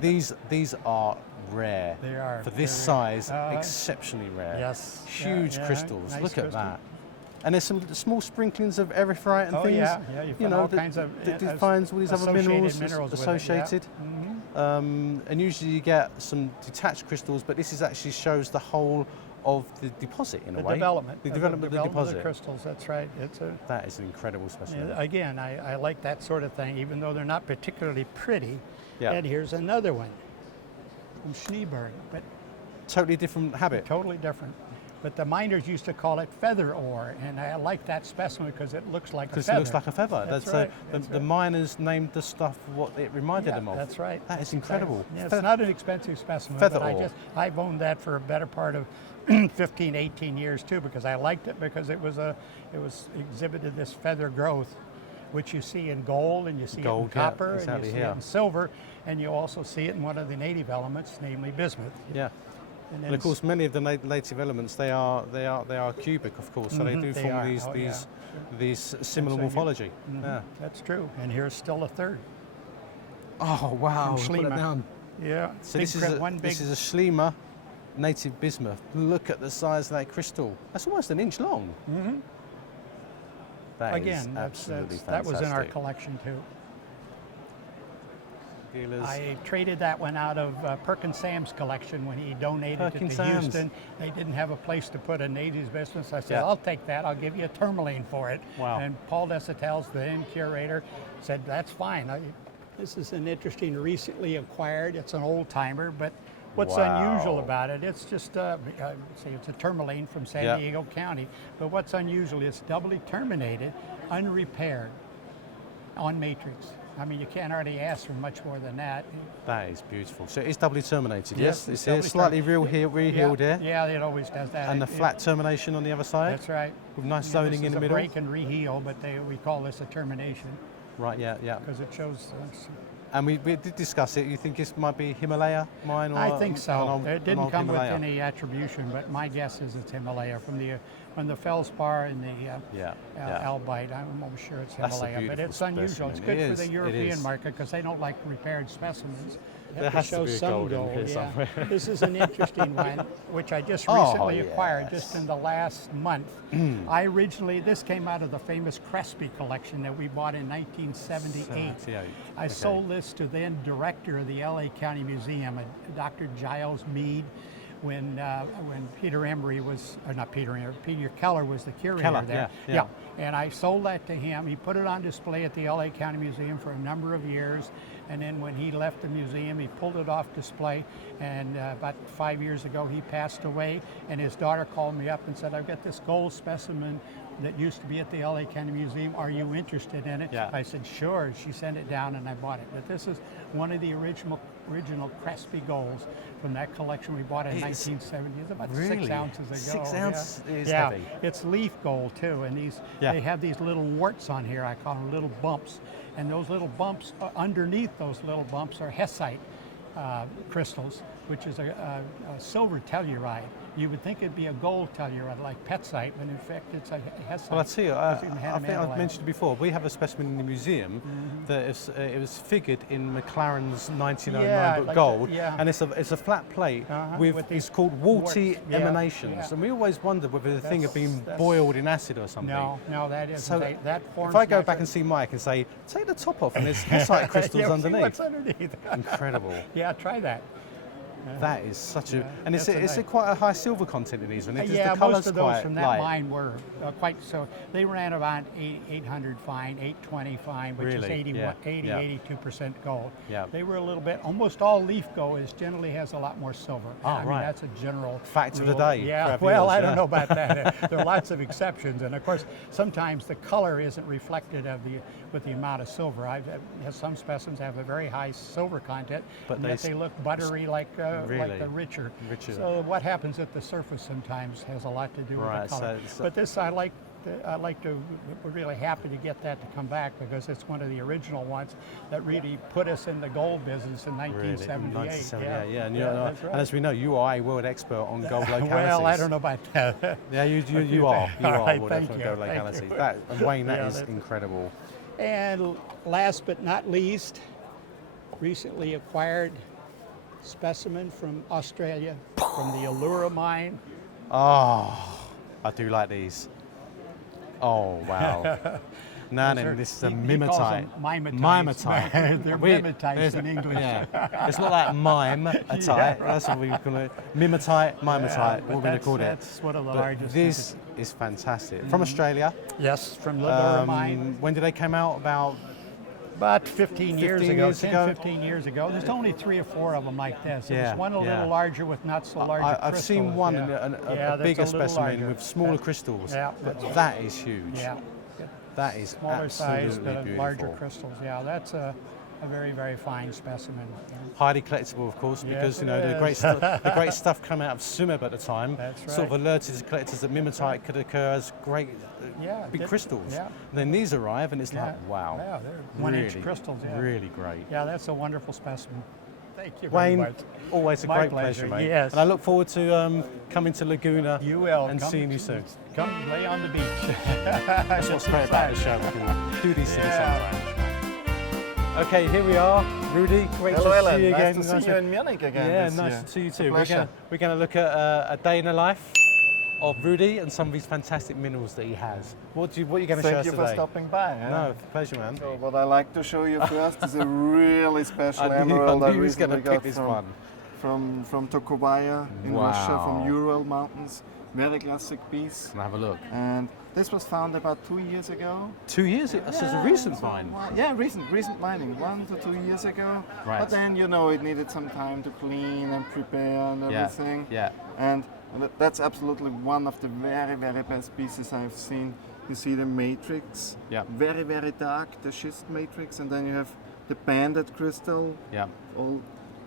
these are rare. They are. For this They're size, rare. exceptionally rare. Yes. Huge Yeah, crystals. nice Look at crystal. that. And there's some small sprinklings of erythrite and Oh, things. yeah, yeah, you You find know, all kinds of, that as- defines all these other associated minerals, minerals with it, yeah. associated. And usually you get some detached crystals, but this actually shows the whole of the deposit in a way. Development. The development of the deposit. crystals. That's right. It's a. That is an incredible specimen. Again, I like that sort of thing, even though they're not particularly pretty. Yeah. And here's another one from Schneeberg, but Totally different habit. totally different. But the miners used to call it feather ore, and I like that specimen because it looks like a Because feather. it looks like a feather. That's That's right. the miners named the stuff what it reminded Yeah, them of. that's right. That is incredible. Yeah, it's not an expensive specimen, feather but ore. I've owned that for a better part of 15, 18 years too, because I liked it because it was exhibited this feather growth, which you see in gold and you see Gold, it in yeah, copper exactly, and you see yeah. it in silver, and you also see it in one of the native elements, namely bismuth. Yeah. And And of course, many of the native elements they are cubic, of course, so they do They form are. these Oh, yeah. these similar So you- morphology. Yeah. That's true. And here's still a third. Oh wow! From Put it Schliemann. down. Yeah. So big this is cre- one big. this is a Schliemann native bismuth. Look at the size of that crystal. That's almost an inch long. Mhm. That is Again, absolutely that was in our fantastic. collection too. Dealers. I traded that one out of Perkins Sam's collection when he donated Perkins it to Sam's. Houston. They didn't have a place to put a natives business. I said, Yeah. I'll take that. I'll give you a tourmaline for it. Wow. And Paul Desautel's, the then curator, said, that's fine. This is an interesting, recently acquired. It's an old timer, but what's unusual Wow. about it, it's just, see, it's a tourmaline from San Yeah. Diego County. But what's unusual, it's doubly terminated, unrepaired, on matrix. I mean, you can't already ask for much more than that. That is beautiful. So it's doubly terminated, yes? It's doubly slightly terminated. rehealed here. Yeah, it always does that. And the It- flat termination on the other side. That's right. With nice Yeah, zoning this in is the a middle. break and reheal, but we call this a termination Right, yeah, yeah. because it shows. And we did discuss it. You think this might be Himalaya mine or I think so. an old- It an didn't old come with Himalaya? any attribution, but my guess is it's Himalaya from the feldspar and the Yeah. albite. I'm almost sure it's That's a Himalaya, but beautiful it's unusual. It's specimen. good It for is, the it European is. market because they don't like repaired specimens. You There have has to to show be a some gold in gold. here Yeah. somewhere. This is an interesting one, which I just Oh, recently acquired, yes. just in the last month. This came out of the famous Crespi collection that we bought in 1978. 78, I okay. sold this to then director of the LA County Museum, Dr. Giles Mead, when Peter Emery was, or not Peter Emery, Peter Keller was the curator Keller, there. yeah. And I sold that to him. He put it on display at the LA County Museum for a number of years. And then when he left the museum, he pulled it off display. And about 5 years ago, he passed away. And his daughter called me up and said, I've got this gold specimen that used to be at the LA County Museum. Are you interested in it? Yeah. I said, sure. She sent it down and I bought it. But this is one of the original Crespi golds from that collection we bought in It's 1970. It's about really 6 ounces ago. 6 ounces is yeah. heavy. It's leaf gold too, and they have these little warts on here. I call them little bumps, and those little bumps underneath those little bumps are hessite crystals, which is a silver telluride. You would think it'd be a gold telluride like petsite, but in fact it's a hessite. Well, I tell you, It's in I think I've Hanamaniland. mentioned it before. We have a specimen in the museum that it was figured in McLaren's 1909 Yeah, book like gold, that, yeah. and it's a flat plate with with these it's called warty warts. Yeah, emanations, yeah. and we always wondered whether the thing had been That's- boiled in acid or something. No, that isn't. So that forms if I go back natural- and see Mike and say, take the top off, and there's hessite crystals Yeah, see underneath. what's underneath. Incredible. Yeah, try that. That is such a... And That's it's quite a high silver content in these, and Yeah, the colours most of those quite from that light. mine were quite so. They ran about 800 fine, 820 fine, which is 82% gold. Yeah. They were a little bit. Almost all leaf gold generally has a lot more silver. Ah, I mean, right. that's a general Fact of the rule. day. Yeah. Well, I don't know about that. There are lots of exceptions, and of course, sometimes the color isn't reflected with the amount of silver. Some specimens have a very high silver content, But and yet they look buttery like the richer. So what happens at the surface sometimes has a lot to do with the color. But this we're really happy to get that to come back because it's one of the original ones that really put us in the gold business in 1978. And as we know, you are a world expert on gold localities. Well, I don't know about that. Yeah, you are. You are a world expert on gold locality. Wayne, that is incredible. And last but not least, recently acquired specimen from Australia, from the Allura mine. Oh, I do like these. Oh, wow. This is a mimetite. Mimetite. They're mimetites in English. Yeah. It's not like mime-a-tite. Yeah. That's what we call it. Mimetite, mimetite, what we're going to call it. That's one of the largest. This is fantastic. From Australia? Yes, from the Allura mine. When did they come out? About 15 years ago. 15 years ago. There's only 3 or 4 of them like this. There's one a little larger with not so large crystals. I've seen one, a bigger specimen with smaller crystals, but that is huge. Yeah. That is smaller size, but beautiful. larger crystals. Yeah, that's a very, very fine specimen. Highly collectible, of course, because the great stuff come out of Sumeb at the time. That's right. Sort of alerted collectors that mimetite could occur as great big crystals. Yeah. And then these arrive, and it's like, wow. Yeah, they're 1-inch crystals. Yeah. Really great. Yeah, that's a wonderful specimen. Thank you very Wayne, much. always a great pleasure, mate. Yes. And I look forward to coming to Laguna and come seeing you soon. Come lay on the beach. That's what's great about the show. We can do these things sometimes. Okay, here we are. Rudy, great Hello, to Alan. see you again. Nice to see you in Munich again. Yeah, this nice year. to see you It's a too. pleasure. We're going to look at a day in the life of Rudy and some of his fantastic minerals that he has. What are you going to show us Thank you today? for stopping by. No, pleasure, man. So what I like to show you first is a really special emerald I I knew he was recently gonna pick got this one. from Tokobaya in Russia, from Ural Mountains. Very classic piece. Can I have a look? And this was found about 2 years ago. 2 years? That's a recent find. Yeah, recent mining, 1 to 2 years ago. Right. But then, it needed some time to clean and prepare and everything. Yeah. And that's absolutely one of the very, very best pieces I've seen. You see the matrix, very, very dark, the schist matrix, and then you have the banded crystal,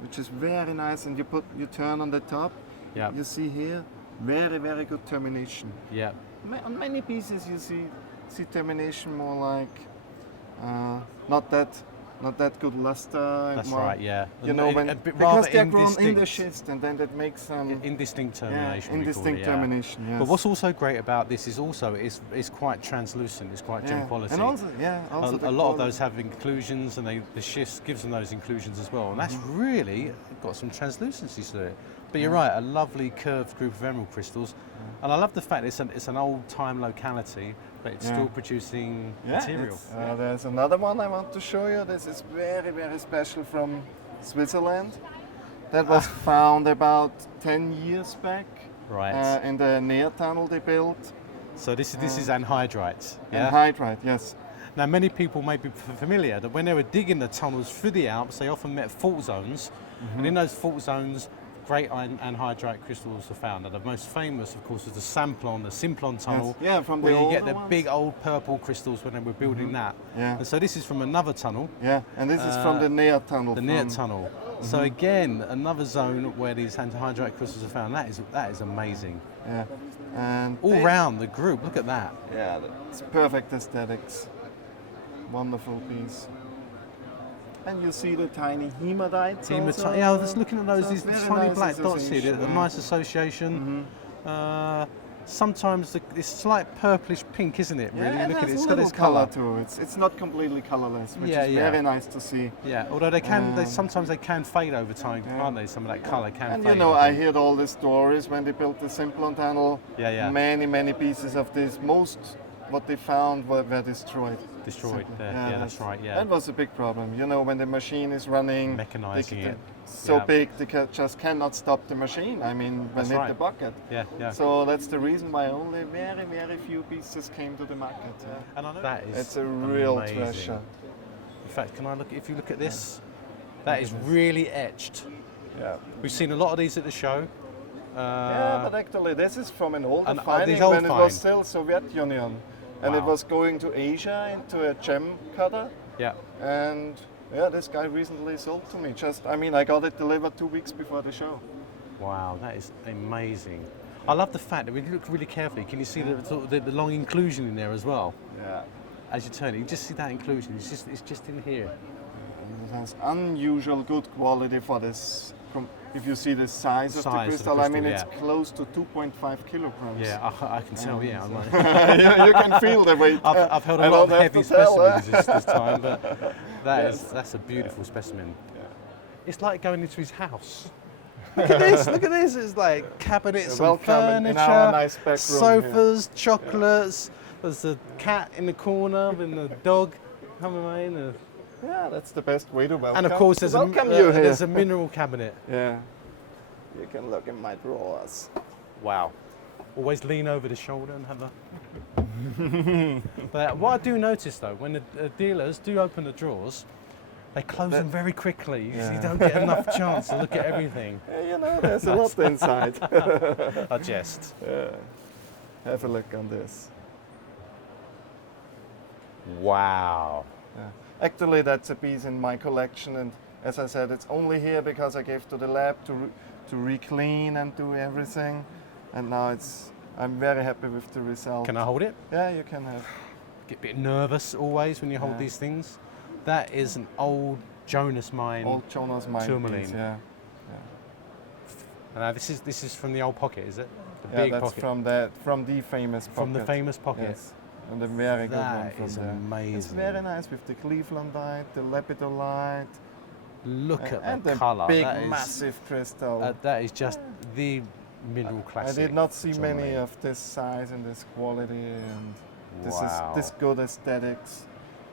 which is very nice. And you turn on the top, you see here, very, very good termination. Yeah. On many pieces you see termination more like not that good luster. That's more, right, yeah. Because they're grown in the schist, and then that makes some indistinct termination. Indistinct termination. Yes. But what's also great about this is also it's quite translucent. It's quite gem quality. And also a lot of those have inclusions, and the schist gives them those inclusions as well. And that's really got some translucencies to it. But you're right, a lovely curved group of emerald crystals. And I love the fact it's an old-time locality, but it's still producing material. There's another one I want to show you. This is very, very special from Switzerland. That was found about 10 years back. Right. In the Near tunnel they built. So this is anhydrites. Yeah? Anhydrite, yes. Now, many people may be familiar that when they were digging the tunnels through the Alps, they often met fault zones. And in those fault zones, great anhydrite crystals are found. And the most famous, of course, is the Simplon tunnel. Yes. Yeah, from where the you get the ones. big old purple crystals when they were building that. Yeah. And so this is from another tunnel. Yeah, and this is from the Near tunnel. The Near tunnel. So again, another zone where these anhydrite crystals are found. That is amazing. Yeah. And all round the group, look at that. Yeah, it's perfect aesthetics. Wonderful piece. And you see the tiny hematites also. Yeah, I was looking at those, So these it's very tiny nice black dots here, association, a nice association. Sometimes it's slight purplish pink, isn't it? Really, Yeah, look at it. there's It's a got little its colour. to it. It's not completely colourless, which is Yeah. very nice to see. Yeah, although they can, sometimes they can fade over time, can't they? Some of that colour can And fade. I heard all the stories when they built the Simplon tunnel. Yeah. Many pieces of this. Most what they found were destroyed. Destroyed. Simply. Yeah, that's right. Yeah. That was a big problem. You know, when the machine is running, mechanizing it. So big, they just cannot stop the machine. I mean, when hit the bucket. Yeah. So that's the reason why only very, very few pieces came to the market. And I know that is it's a real amazing. treasure. In fact, can I look? If you look at this, that is really etched. Yeah. We've seen a lot of these at the show. Yeah, but actually, this is from an older these finding old when it was still Soviet Union, and it Wow. was going to Asia into a gem cutter. Yeah. And yeah, this guy recently sold to me. I got it delivered 2 weeks before the show. Wow, that is amazing. I love the fact that when you look really carefully, can you see the long inclusion in there as well? Yeah. As you turn it, you just see that inclusion. It's just in here. It has unusual good quality for this. If you see the size of the crystal, I mean, it's close to 2.5 kilograms. Yeah, I can tell. Yeah, I'm like you can feel the weight. I've held a lot of heavy specimens this time, but that's a beautiful specimen. Yeah. It's like going into his house. Look at this! Look at this! It's like cabinets and furniture, in our nice back room sofas, chocolates. There's a cat in the corner and the dog coming in. Yeah, that's the best way to welcome. And of course, there's a mineral cabinet. Yeah. You can look in my drawers. Wow. Always lean over the shoulder and have a... But what I do notice though, when the dealers do open the drawers, they close them very quickly. Yeah. You don't get enough chance to look at everything. Yeah, you know, there's a lot inside. I jest. Yeah. Have a look on this. Wow. Yeah. Actually, that's a piece in my collection, and as I said, it's only here because I gave to the lab to re-clean and do everything, and now I'm very happy with the result. Can I hold it? Yeah, you can have. Get a bit nervous always when you hold these things. That is an old Jonas mine. Old Jonas mine tourmaline. piece, yeah. And this is from the old pocket, is it? The Yeah, big that's pocket. from the famous pocket. From the famous pocket. Yes. And a very good one That from is there. amazing. It's very nice with the Clevelandite, the lepidolite. Look at and the the colour. big, That is- massive crystal. that is just the mineral I classic. did not see many tourmaline. of this size and this quality, and Wow. this good aesthetics.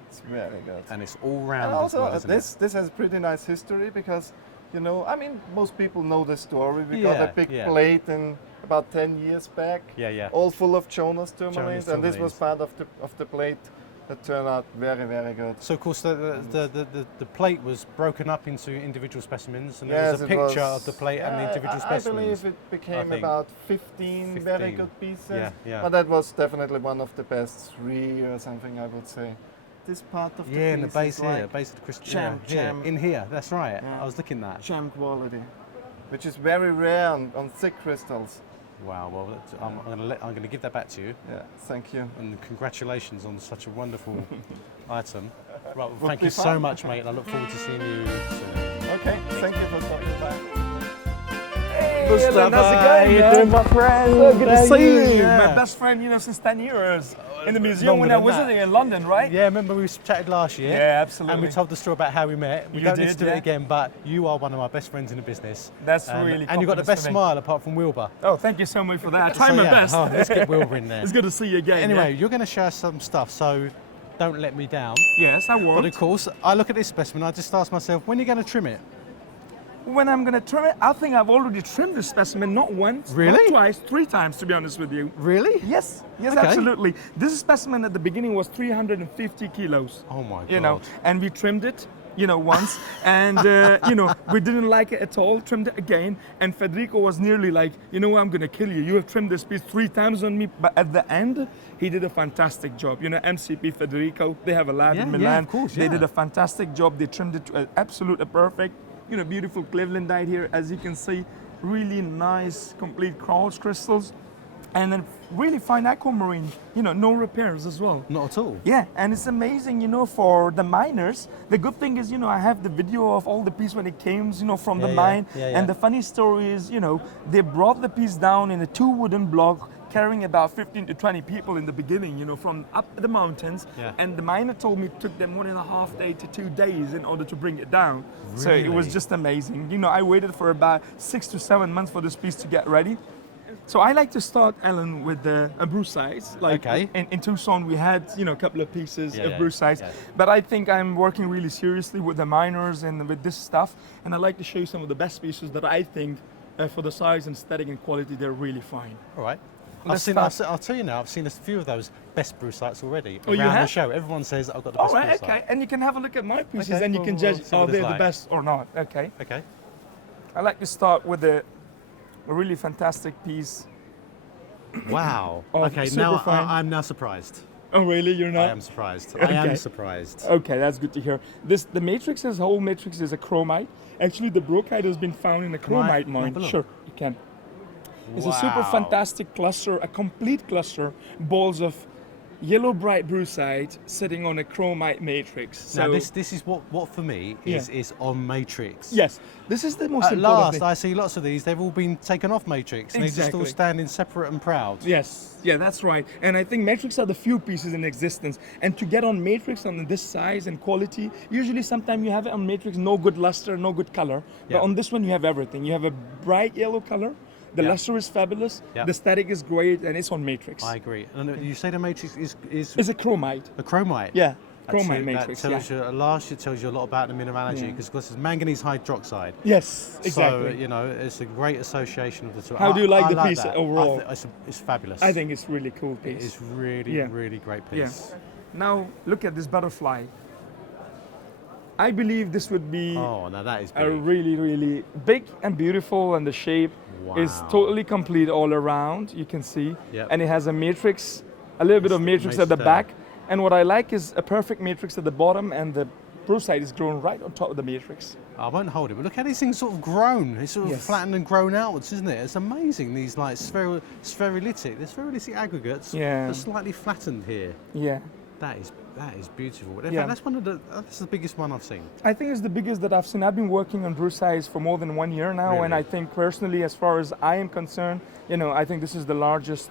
It's very good. And it's all round And as also, well, isn't this has pretty nice history because, you know, I mean, most people know the story. We got a big plate in about 10 years back. Yeah. All full of Jonas tourmalines, and this was tourmalines. part of the plate that turned out very, very good. So of course the plate was broken up into individual specimens, and there Yes, was a it picture was- of the plate and the individual I specimens. believe it became think. about 15 very 15. good pieces. Yeah. But that was definitely one of the best 3 or something, I would say. This part of the Yeah, in the piece base is here, like base of the crystal. Gem, yeah, in here, that's right. Yeah. I was looking at that. Gem quality, which is very rare on thick crystals. Wow. Well, I'm going to give that back to you. Yeah. Thank you. And congratulations on such a wonderful item. Right. Well, Would thank be you so fun. much, mate. And I look forward to seeing you soon. Okay. Thank you for stopping by. Hey, Mustafa, Alan, how's it going, how you man? doing, my friend? So good to How see you? you. Yeah. My best friend, since 10 years in the museum Longer when I than was that. in London, right? Yeah, remember we chatted last year? Yeah, absolutely. And we told the story about how we met. We You don't need did, to do yeah. it again, but you are one of my best friends in the business. That's really And you've got the compliments best for me. smile apart from Wilbur. Oh, thank you so much for that. I try So, my yeah. best. Oh, let's get Wilbur in there. It's good to see you again. Anyway, yeah? you're going to share some stuff, so don't let me down. Yes, I won't. But of course, I look at this specimen, I just ask myself, when are you going to trim it? When I'm gonna trim it, I think I've already trimmed this specimen not once, Really? not twice, 3 times to be honest with you. Really? Yes, Okay. absolutely. This specimen at the beginning was 350 kilos. Oh my God. You know, and we trimmed it, once, and we didn't like it at all. Trimmed it again, and Federico was nearly like, you know what, I'm gonna kill you. You have trimmed this piece 3 times on me, but at the end, he did a fantastic job. MCP Federico, they have a lab in Milan. of course, They did a fantastic job. They trimmed it to absolutely perfect. Beautiful Clevelandite here, as you can see, really nice, complete quartz crystals, and then really fine aquamarine. No repairs as well. Not at all. Yeah, and it's amazing, for the miners. The good thing is, I have the video of all the piece when it came, from the mine. And the funny story is, they brought the piece down in a 2 wooden block, carrying about 15 to 20 people in the beginning, from up the mountains. Yeah. And the miner told me it took them 1.5 days to 2 days in order to bring it down. So it was Really? just amazing. I waited for about 6 to 7 months for this piece to get ready. So I like to start, Alan, with the brucite. Like in Tucson, we had a couple of pieces of brucite, but I think I'm working really seriously with the miners and with this stuff, and I'd like to show you some of the best pieces that I think, for the size and aesthetic and quality, they're really fine. All right. I'll tell you now, I've seen a few of those best brucites already around the show. Everyone says I've got the best brucite. Okay, and you can have a look at my pieces and you can judge are they the best or not. Okay. I like to start with a really fantastic piece. Wow. Okay, now I'm now surprised. Oh really? You're not? I am surprised. I am surprised. Okay, that's good to hear. The matrix, this whole matrix is a chromite. Actually, the brucite has been found in a chromite mine. Sure, you can. It's a super fantastic cluster, a complete cluster, balls of yellow bright brucite sitting on a chromite matrix. So now this is what for me is on matrix. Yes, this is the most important last thing. I see lots of these, they've all been taken off matrix and they're just all standing separate and proud. Yes, yeah, that's right. And I think matrix are the few pieces in existence. And to get on matrix on this size and quality, usually sometimes you have it on matrix, no good luster, no good color. But on this one you have everything. You have a bright yellow color. The luster is fabulous, the static is great, and it's on matrix. I agree. And you say the matrix is It's a chromite. A chromite? Yeah, chromite matrix. That tells you, last it tells you a lot about the mineralogy, because it's manganese hydroxide. Yes, exactly. So, it's a great association of the two. How do you like the piece overall? It's fabulous. I think it's really cool piece. It is really, really great piece. Yeah. Now, look at this butterfly. I believe this would be now that is big. A really, really big and beautiful, and the shape is totally complete all around, you can see. And it has a matrix, a little bit of matrix at the back. And what I like is a perfect matrix at the bottom, and the brucite is grown right on top of the matrix. I won't hold it, but look how these things sort of grown. It's sort of flattened and grown outwards, isn't it? It's amazing, these like spherulitic aggregates are slightly flattened here. Yeah. That is beautiful. In fact, that's the biggest one I've seen. I think it's the biggest that I've seen. I've been working on brucite for more than 1 year now, and I think personally, as far as I am concerned, I think this is the largest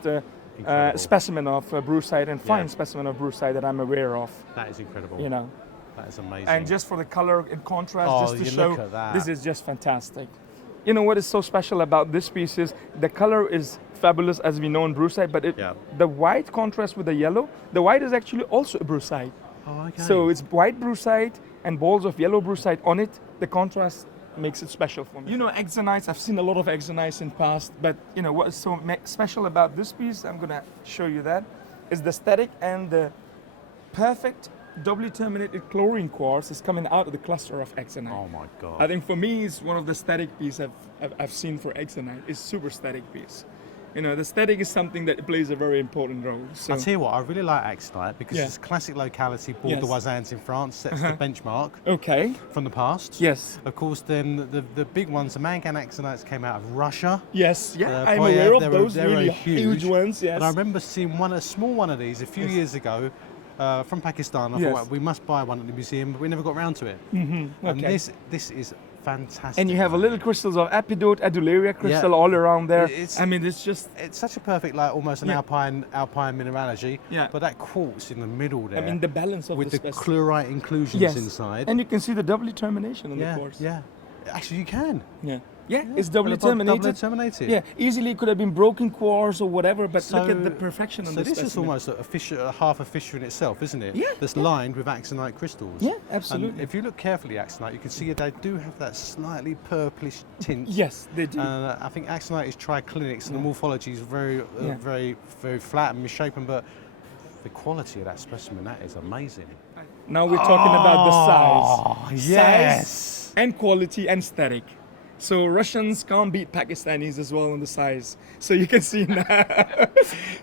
specimen of brucite and fine specimen of brucite that I'm aware of. That is incredible. That is amazing. And just for the color and contrast, just to show, this is just fantastic. What is so special about this piece is the color is fabulous, as we know in brucite, but the white contrast with the yellow, the white is actually also a brucite. Oh, okay. So it's white brucite and balls of yellow brucite on it. The contrast makes it special for me. Axonites, I've seen a lot of axonites in past, but what is so special about this piece, I'm gonna show you that, is the static and the perfect doubly terminated chlorine quartz is coming out of the cluster of axonite. Oh my God. I think for me it's one of the static pieces I've seen for axonite. It's super static piece. The static is something that plays a very important role. So. I'll tell you what, I really like axonite because it's a classic locality, Bordeaux-Voisins in France, sets the benchmark from the past. Yes. Of course, then the big ones, the mangan axonites came out of Russia. Yes, I'm aware of those really huge ones, yes. And I remember seeing a small one of these a few years ago from Pakistan. I thought, we must buy one at the museum, but we never got round to it. Mm-hmm. And this is fantastic. And you have a little crystals of epidote, adularia crystal all around there. It's such a perfect, like almost an alpine mineralogy. Yeah. But that quartz in the middle there. I mean, the balance of with the specimen. chlorite inclusions inside. And you can see the double termination on the quartz. Yeah. Actually, you can. Yeah, it's doubly terminated. Yeah, easily it could have been broken quartz or whatever, but look at the perfection on this specimen. So this is almost half a fissure in itself, isn't it? Yeah. That's lined with axonite crystals. Yeah, absolutely. And if you look carefully at axonite, you can see they do have that slightly purplish tint. Yes, they do. I think axonite is triclinic, so the morphology is very, very flat and misshapen, but the quality of that specimen, that is amazing. Now we're talking about the size. Yes. Size and quality and static. So Russians can't beat Pakistanis as well on the size. So you can see now.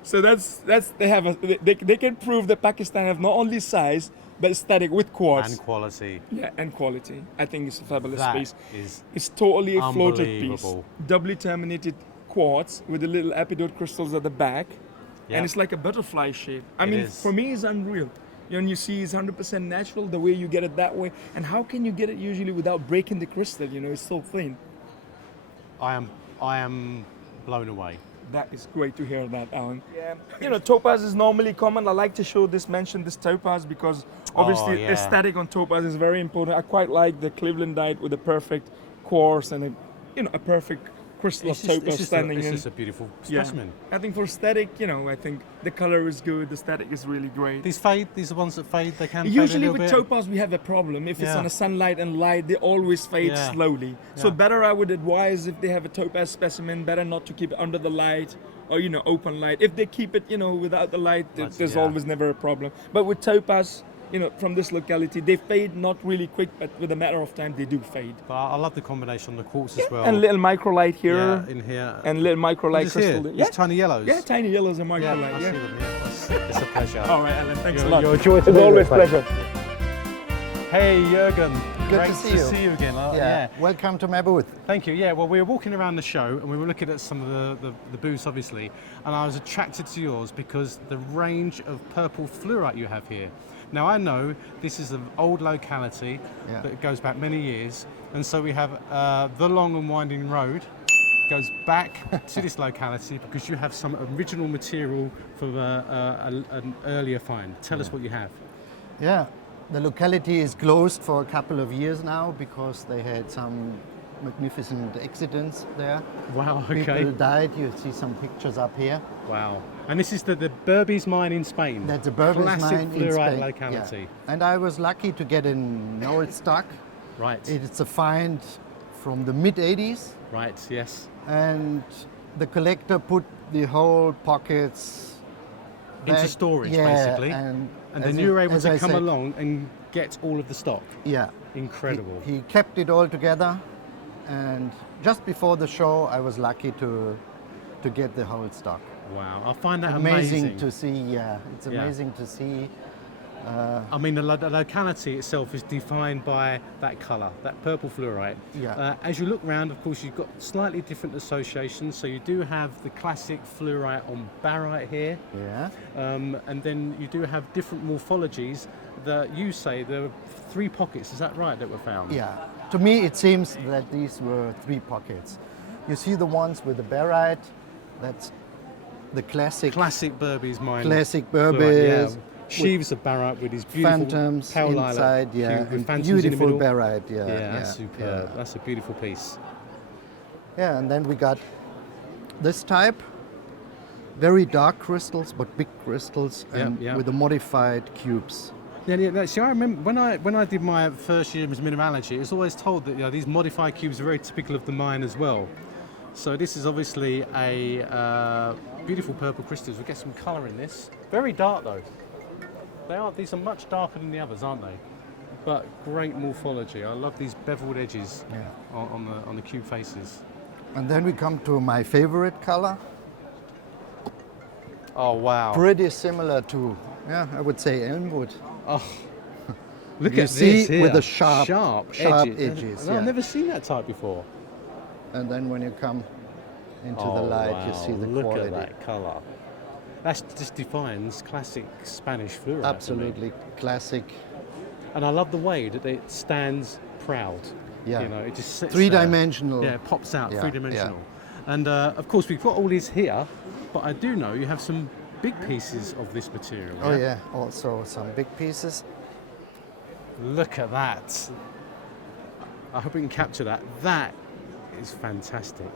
So they can prove that Pakistan have not only size but static with quartz. And quality. Yeah, and quality. I think it's a fabulous piece. Is it's totally a floated piece. unbelievable. Doubly terminated quartz with the little epidote crystals at the back. And it's like a butterfly shape. I mean, for me, it's unreal. And you see it's 100% natural, the way you get it that way. And how can you get it usually without breaking the crystal? It's so thin. I am blown away. That is great to hear that, Alan. Yeah. Topaz is normally common. I like to mention this topaz because obviously aesthetic on topaz is very important. I quite like the Clevelandite with a perfect quartz and a perfect crystal of topaz standing in. This is a beautiful specimen. I think for aesthetic, I think the color is good, the aesthetic is really great. These fade, these are ones that fade, they can fade Usually a with little bit. topaz we have a problem. If it's on a sunlight and light, they always fade slowly. So Yeah. better I would advise if they have a topaz specimen, better not to keep it under the light or open light. If they keep it, without the light, there's always never a problem. But with topaz, from this locality, they fade not really quick, but with a matter of time, they do fade. But I love the combination on the quartz as well. And little microlight here. Yeah, in here. And little microlight crystal. Here? These tiny yellows. Yeah, tiny yellows and microlight. I see them, it's a pleasure. All right, Alan, thanks a lot. You're a joy to It's be always with, pleasure. Hey, Jürgen. Good Great to see you. again. Yeah. Welcome to my booth. Thank you. Yeah, well, we were walking around the show and we were looking at some of the booths, obviously, and I was attracted to yours because the range of purple fluorite you have here. Now, I know this is an old locality that goes back many years, and so we have the long and winding road goes back to this locality because you have some original material from an earlier find. Tell us what you have. Yeah, the locality is closed for a couple of years now because they had some magnificent accidents there. Wow, okay. People died. You see some pictures up here. Wow. And this is the Berbice mine in Spain. That's a Berbice Classic mine in fluorite Spain. locality. Yeah. And I was lucky to get an old stock. Right. It's a find from the mid-80s. Right, yes. And the collector put the whole pockets into back. storage, Yeah, basically. And then you were able to come along and get all of the stock. Yeah. Incredible. He kept it all together, and just before the show, I was lucky to get the whole stock. Wow, I find that amazing to see. Yeah, it's amazing to see. I mean, the locality itself is defined by that colour, that purple fluorite. Yeah. As you look round, of course, you've got slightly different associations. So you do have the classic fluorite on barite here. Yeah. And then you do have different morphologies that you say there were 3 pockets. Is that right, that were found? Yeah. To me, it seems that these were 3 pockets. You see the ones with the barite. That's the classic Berbice mine. Classic fluorite, Berbice. yeah. Sheaves of barite with these beautiful phantoms pale lilac inside, with phantoms beautiful in the middle. barite, yeah. That's superb. Yeah. That's a beautiful piece. Yeah, and then we got this type, very dark crystals, but big crystals, and with the modified cubes. Yeah. See, I remember when I did my first year as mineralogy, it was always told that these modified cubes are very typical of the mine as well. So this is obviously a beautiful purple crystals. We get some colour in this. Very dark though. These are much darker than the others, aren't they? But great morphology. I love these beveled edges on the cube faces. And then we come to my favorite color. Oh wow! Pretty similar to, I would say elmwood. Oh, look you at see this here. With the sharp edges. edges. I've never seen that type before. And then when you come into the light, you see the quality. Look at that colour. That just defines classic Spanish fluorite. Absolutely classic. And I love the way that it stands proud. Yeah. It just sits three-dimensional. There. Yeah, it pops out, Yeah, three-dimensional. Yeah. And of course, we've got all these here, but I do know you have some big pieces of this material. Oh yeah, also some big pieces. Look at that. I hope we can capture that. That is fantastic.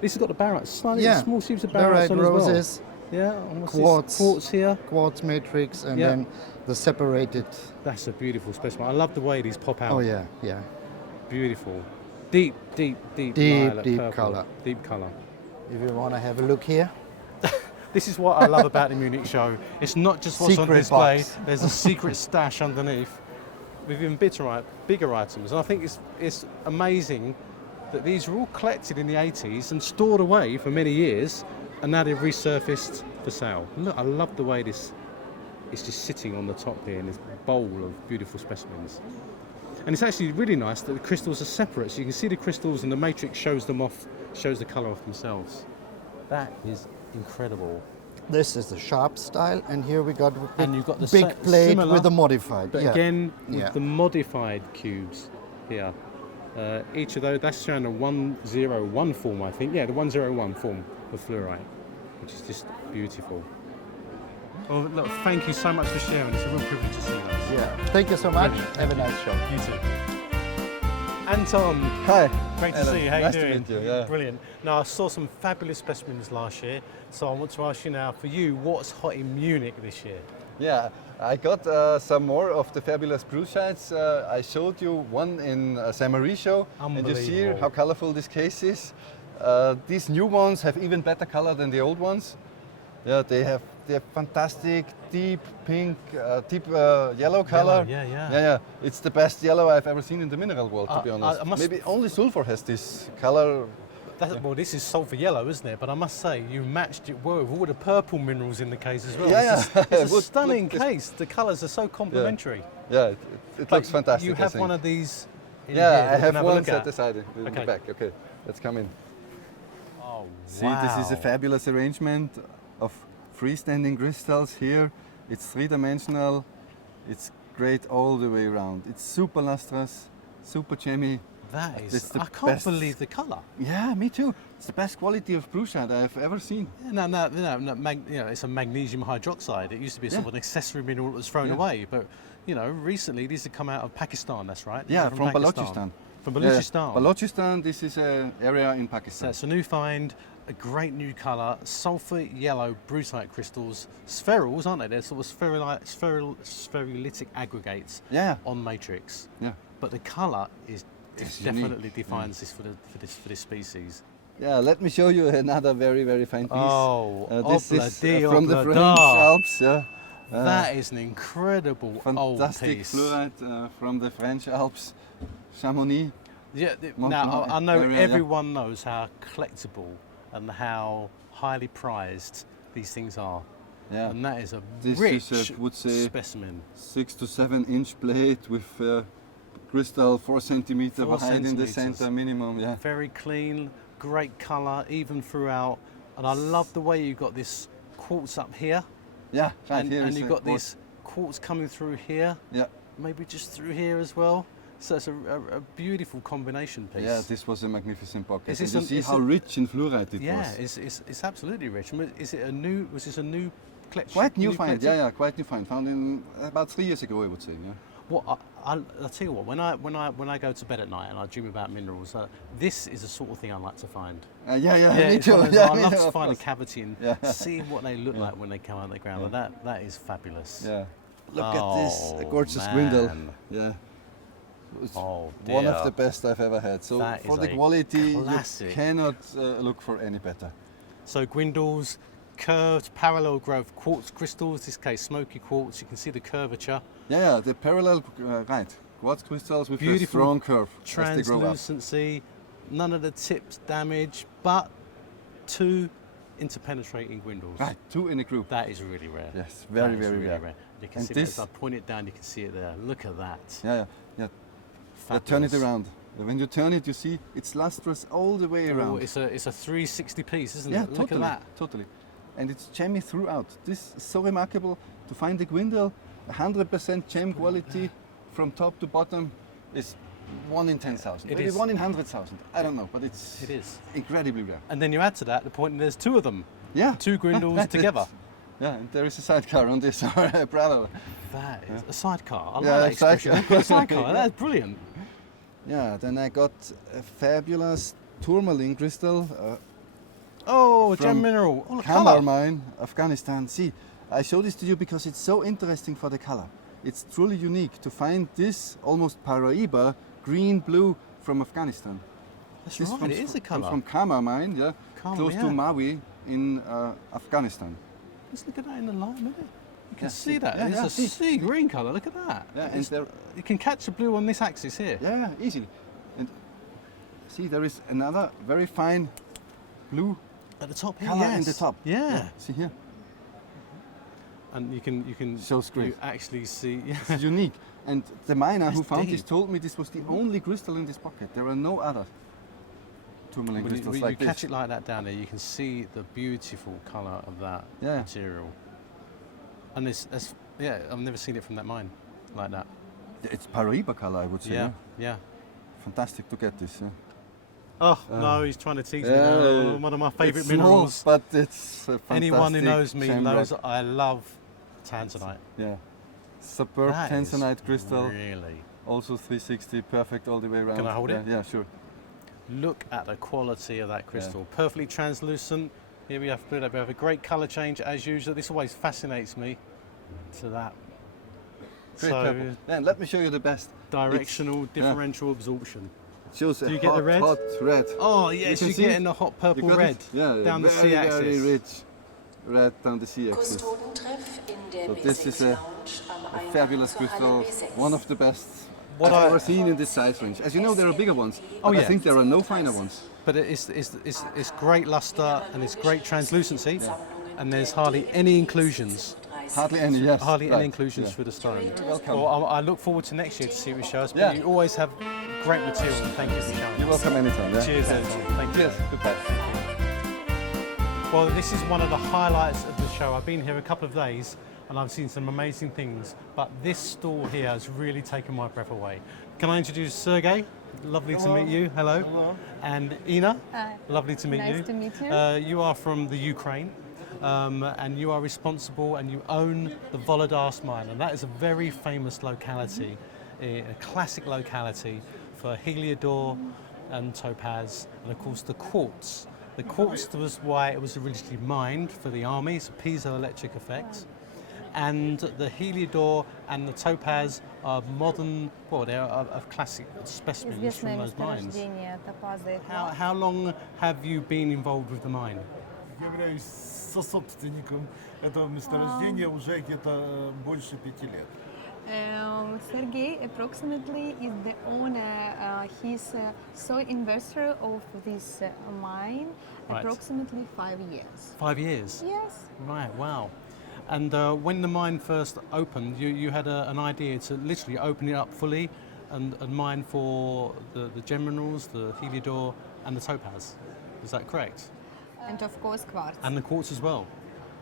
This has got the barite, slightly small sheaves of barite on roses, as well. Yeah, quartz here. Quartz matrix, and then the separated. That's a beautiful specimen. I love the way these pop out. Oh yeah, yeah. Beautiful. Deep purple. Colour. Deep colour. If you want to have a look here. This is what I love about the Munich Show. It's not just what's on display. Box. There's a secret stash underneath with even bigger items. And I think it's amazing that these were all collected in the 80s and stored away for many years, and now they've resurfaced for sale. Look, I love the way this is just sitting on the top here in this bowl of beautiful specimens. And it's actually really nice that the crystals are separate, so you can see the crystals and the matrix shows them off, shows the colour off themselves. That is incredible. This is the sharp style, and here we got the big plate similar, with the modified. But again, with the modified cubes here. Each of those, that's showing a 101 form, I think. Yeah, the 101 form of fluorite, which is just beautiful. Well, look, thank you so much for sharing. It's a real privilege to see us. Yeah, thank you so much. Have a nice show. You too. Anton. Hi. Great to Hello. see you. How Nice you to doing? meet you, yeah. Brilliant. Now, I saw some fabulous specimens last year, so I want to ask you now, for you, what's hot in Munich this year? Yeah, I got some more of the fabulous brucites. I showed you one in Saint-Marie show, and you see how colorful this case is. These new ones have even better color than the old ones. Yeah, they have fantastic deep pink, deep yellow color. Yeah. It's the best yellow I've ever seen in the mineral world, to be honest. Maybe only sulfur has this color. Well, this is sulfur yellow, isn't it? But I must say, you matched it well with all the purple minerals in the case as well. It's a stunning case. The colours are so complementary. Yeah, it looks fantastic. You have one of these in here. I have one set aside in the back. Okay, let's come in. Oh, See, this is a fabulous arrangement of freestanding crystals here. It's three-dimensional. It's great all the way around. It's super lustrous, super gemmy. That is, I can't believe the colour. Yeah, me too. It's the best quality of brucite I've ever seen. Yeah, no, it's a magnesium hydroxide. It used to be sort of an accessory mineral that was thrown away, but recently these have come out of Pakistan. That's right. Yeah, from Balochistan. From Balochistan. Balochistan. This is an area in Pakistan. So it's a new find. A great new colour, sulfur yellow brucite crystals, spherules, aren't they? They're sort of spherulitic aggregates on matrix. Yeah. But the colour is definitely defines this for this species. Yeah, let me show you another very, very fine piece. Oh, this is from the French Alps. Yeah. That is an incredible old piece. Fantastic fluorite from the French Alps, Chamonix. Yeah. Now I know everyone knows how collectible and how highly prized these things are. Yeah. And that is a this rich is a, would say, specimen. 6 to 7 inch plate with crystal 4 centimeter behind in the center minimum. Yeah. Very clean, great colour, even throughout. And I love the way you got this quartz up here. Yeah, right and, here. And you got this quartz coming through here. Yeah. Maybe just through here as well. So it's a beautiful combination piece. Yeah, this was a magnificent pocket. You see how rich in fluorite it was. Yeah, it's absolutely rich. Was this a new collection? Quite new find, yeah, quite new find. Found in about 3 years ago, I would say. Yeah. Well, I'll tell you what. When I go to bed at night and I dream about minerals, this is the sort of thing I like to find. Me too. I love to find a cavity and see what they look like when they come out of the ground. And that is fabulous. Yeah. Look at this gorgeous gwindle. Yeah. It's one of the best I've ever had. So for the quality, classic. You cannot look for any better. So gwindles, curved parallel growth quartz crystals, this case smoky quartz, you can see the curvature. Yeah, the parallel, right, quartz crystals with a strong curve. Translucency, none of the tips damaged, but 2 interpenetrating gwindles. Right, 2 in a group. That is really rare. Yes, very, very rare. You can see as I point it down, you can see it there. Look at that. Yeah. Turn it around. When you turn it, you see it's lustrous all the way around. It's a 360 piece, isn't it? Totally, look at that. Totally. And it's gemmy throughout. This is so remarkable to find the gwindle, 100% gem quality from top to bottom is 1 in 10,000. Maybe 1 in 100,000. I don't know, but it is incredibly rare. And then you add to that the point there's 2 of them. Yeah. 2 gwindles together. Yeah, and there is a sidecar on this parallel. That is a sidecar. I like that expression. A sidecar. That's brilliant. Yeah, then I got a fabulous tourmaline crystal. Gem mineral. Kamar mine, Afghanistan. See, I show this to you because it's so interesting for the color. It's truly unique to find this almost Paraiba green-blue from Afghanistan. That's right, it is a color. From Kamar mine, close to Maui in Afghanistan. Let's look at that in the light, maybe. You can see that. It's a sea green colour. Look at that. Yeah, and you can catch the blue on this axis here. Yeah, easily. And see, there is another very fine blue at the top here. Color in the top. Yeah. See here. And you can shows great. You actually see. It's unique. And the miner who found this told me this was the only crystal in this pocket. There are no other tourmaline crystals like this. When you catch it like that down there, you can see the beautiful colour of that material. And I've never seen it from that mine like that. It's Paraiba colour, I would say. Yeah. Fantastic to get this. No, he's trying to tease me now. One of my favourite minerals. Small, but it's fantastic. Anyone who knows me knows I love tanzanite. Yeah. Superb tanzanite crystal. Really. Also 360, perfect all the way around. Can I hold it? Yeah, sure. Look at the quality of that crystal. Perfectly translucent. Here we have a great colour change as usual. This always fascinates me. To that. Great purple. Then let me show you the best. Directional differential absorption. Shows Do you get the red? Hot red. Oh yes, you're getting the hot purple red down the C-axis. Very rich red down the C-axis. So this is a fabulous crystal, one of the best I've ever seen in this size range. As you know, there are bigger ones, but I think there are no finer ones. But it's great luster and it's great translucency, and there's hardly any inclusions. Hardly any, yes. Hardly any inclusions for the stone. You're welcome. Well, I look forward to next year to see what you show us, but you always have great material. Thank you for showing us. You're welcome anytime. Cheers, thank you. Cheers, goodbye. Well, this is one of the highlights of the show. I've been here a couple of days and I've seen some amazing things, but this stall here has really taken my breath away. Can I introduce Sergey? Lovely to meet you. Hello. Hello. And Ina? Hi. Lovely to meet you. Nice to meet you. You are from the Ukraine. And you are responsible and you own the Volodars mine, and that is a very famous locality, a classic locality for heliodor and topaz, and of course the quartz. The quartz was why it was originally mined for the army, it's a piezoelectric effect, and the heliodor and the topaz are modern, well, they're of classic specimens from those mines. How long have you been involved with the mine? Являюсь сособственником этого месторождения уже где-то больше 5 лет. Sergey approximately is the owner, he's sole investor of this mine, approximately 5 years. 5 years? Yes. Right, wow. And when the mine first opened, you had an idea to literally open it up fully and mine for the gem minerals, the heliodor and the topaz. Is that correct? And of course quartz. And the quartz as well?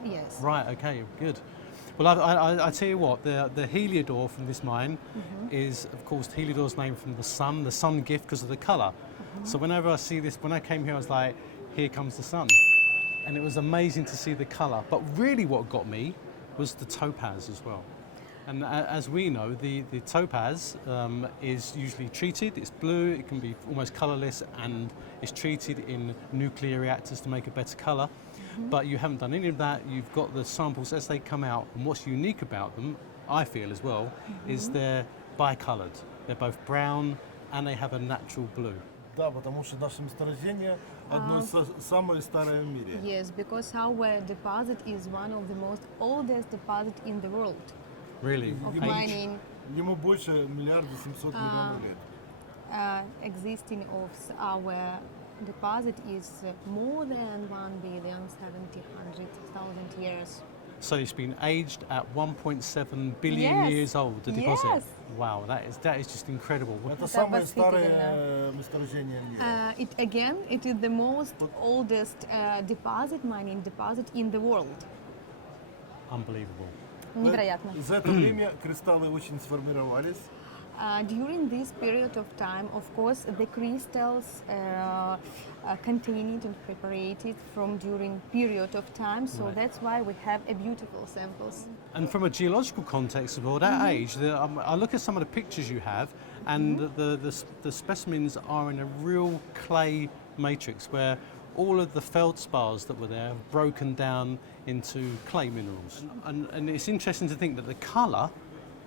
Yes. Right, okay, good. Well, I tell you what, the heliodor from this mine is, of course, heliodor's named from the sun gift because of the colour. So whenever I see this, when I came here, I was like, here comes the sun. And it was amazing to see the colour. But really what got me was the topaz as well. And as we know, the topaz is usually treated, it's blue, it can be almost colourless, and it's treated in nuclear reactors to make a better colour. But you haven't done any of that, you've got the samples as they come out, and what's unique about them, I feel as well, is they're bicoloured. They're both brown and they have a natural blue. Да, потому что наше месторождение одно из самое старое в мире. Yes, because our deposit is one of the most oldest deposit in the world. Really? Of mining. Ему больше миллиарда 700 миллионов лет. Existing of our deposit is more than 1,700,000 years. So it's been aged at 1.7 billion years old, the deposit. Yes. Wow, that is just incredible. Это самое старое месторождение в мире. It is the most oldest mining deposit in the world. Unbelievable. Невероятно. За это время кристаллы очень сформировались. During this period of time, of course, the crystals contained and prepared from during period of time, so that's why we have a beautiful samples. And from a geological context of all that age, I look at some of the pictures you have, and the specimens are in a real clay matrix where all of the feldspars that were there have broken down into clay minerals. And it's interesting to think that the colour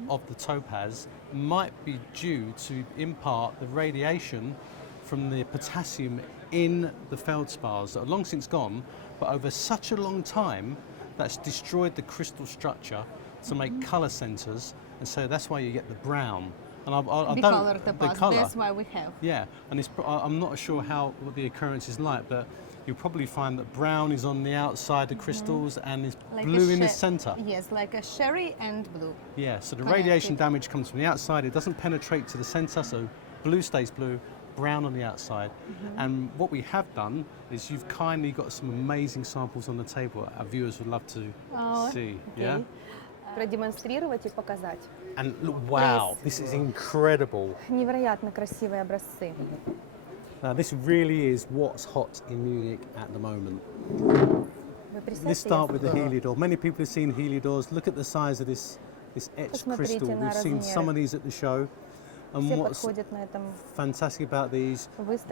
of the topaz might be due to in part the radiation from the potassium in the feldspars that are long since gone, but over such a long time that's destroyed the crystal structure to make colour centres, and so that's why you get the brown. And the colour, that's why we have. Yeah, and I'm not sure what the occurrence is like, but you'll probably find that brown is on the outside of crystals and is like blue in the centre. Yes, like a sherry and blue. Yeah, so the radiation damage comes from the outside, it doesn't penetrate to the centre, so blue stays blue, brown on the outside. And what we have done is you've kindly got some amazing samples on the table our viewers would love to see. Yeah? Продемонстрировать и показать. And look, wow, this is incredible. Невероятно красивые образцы. Now this really is what's hot in Munich at the moment. Let's start with the heliodor. Many people have seen heliodors. Look at the size of this etched crystal. We've seen some of these at the show. And what's fantastic about these,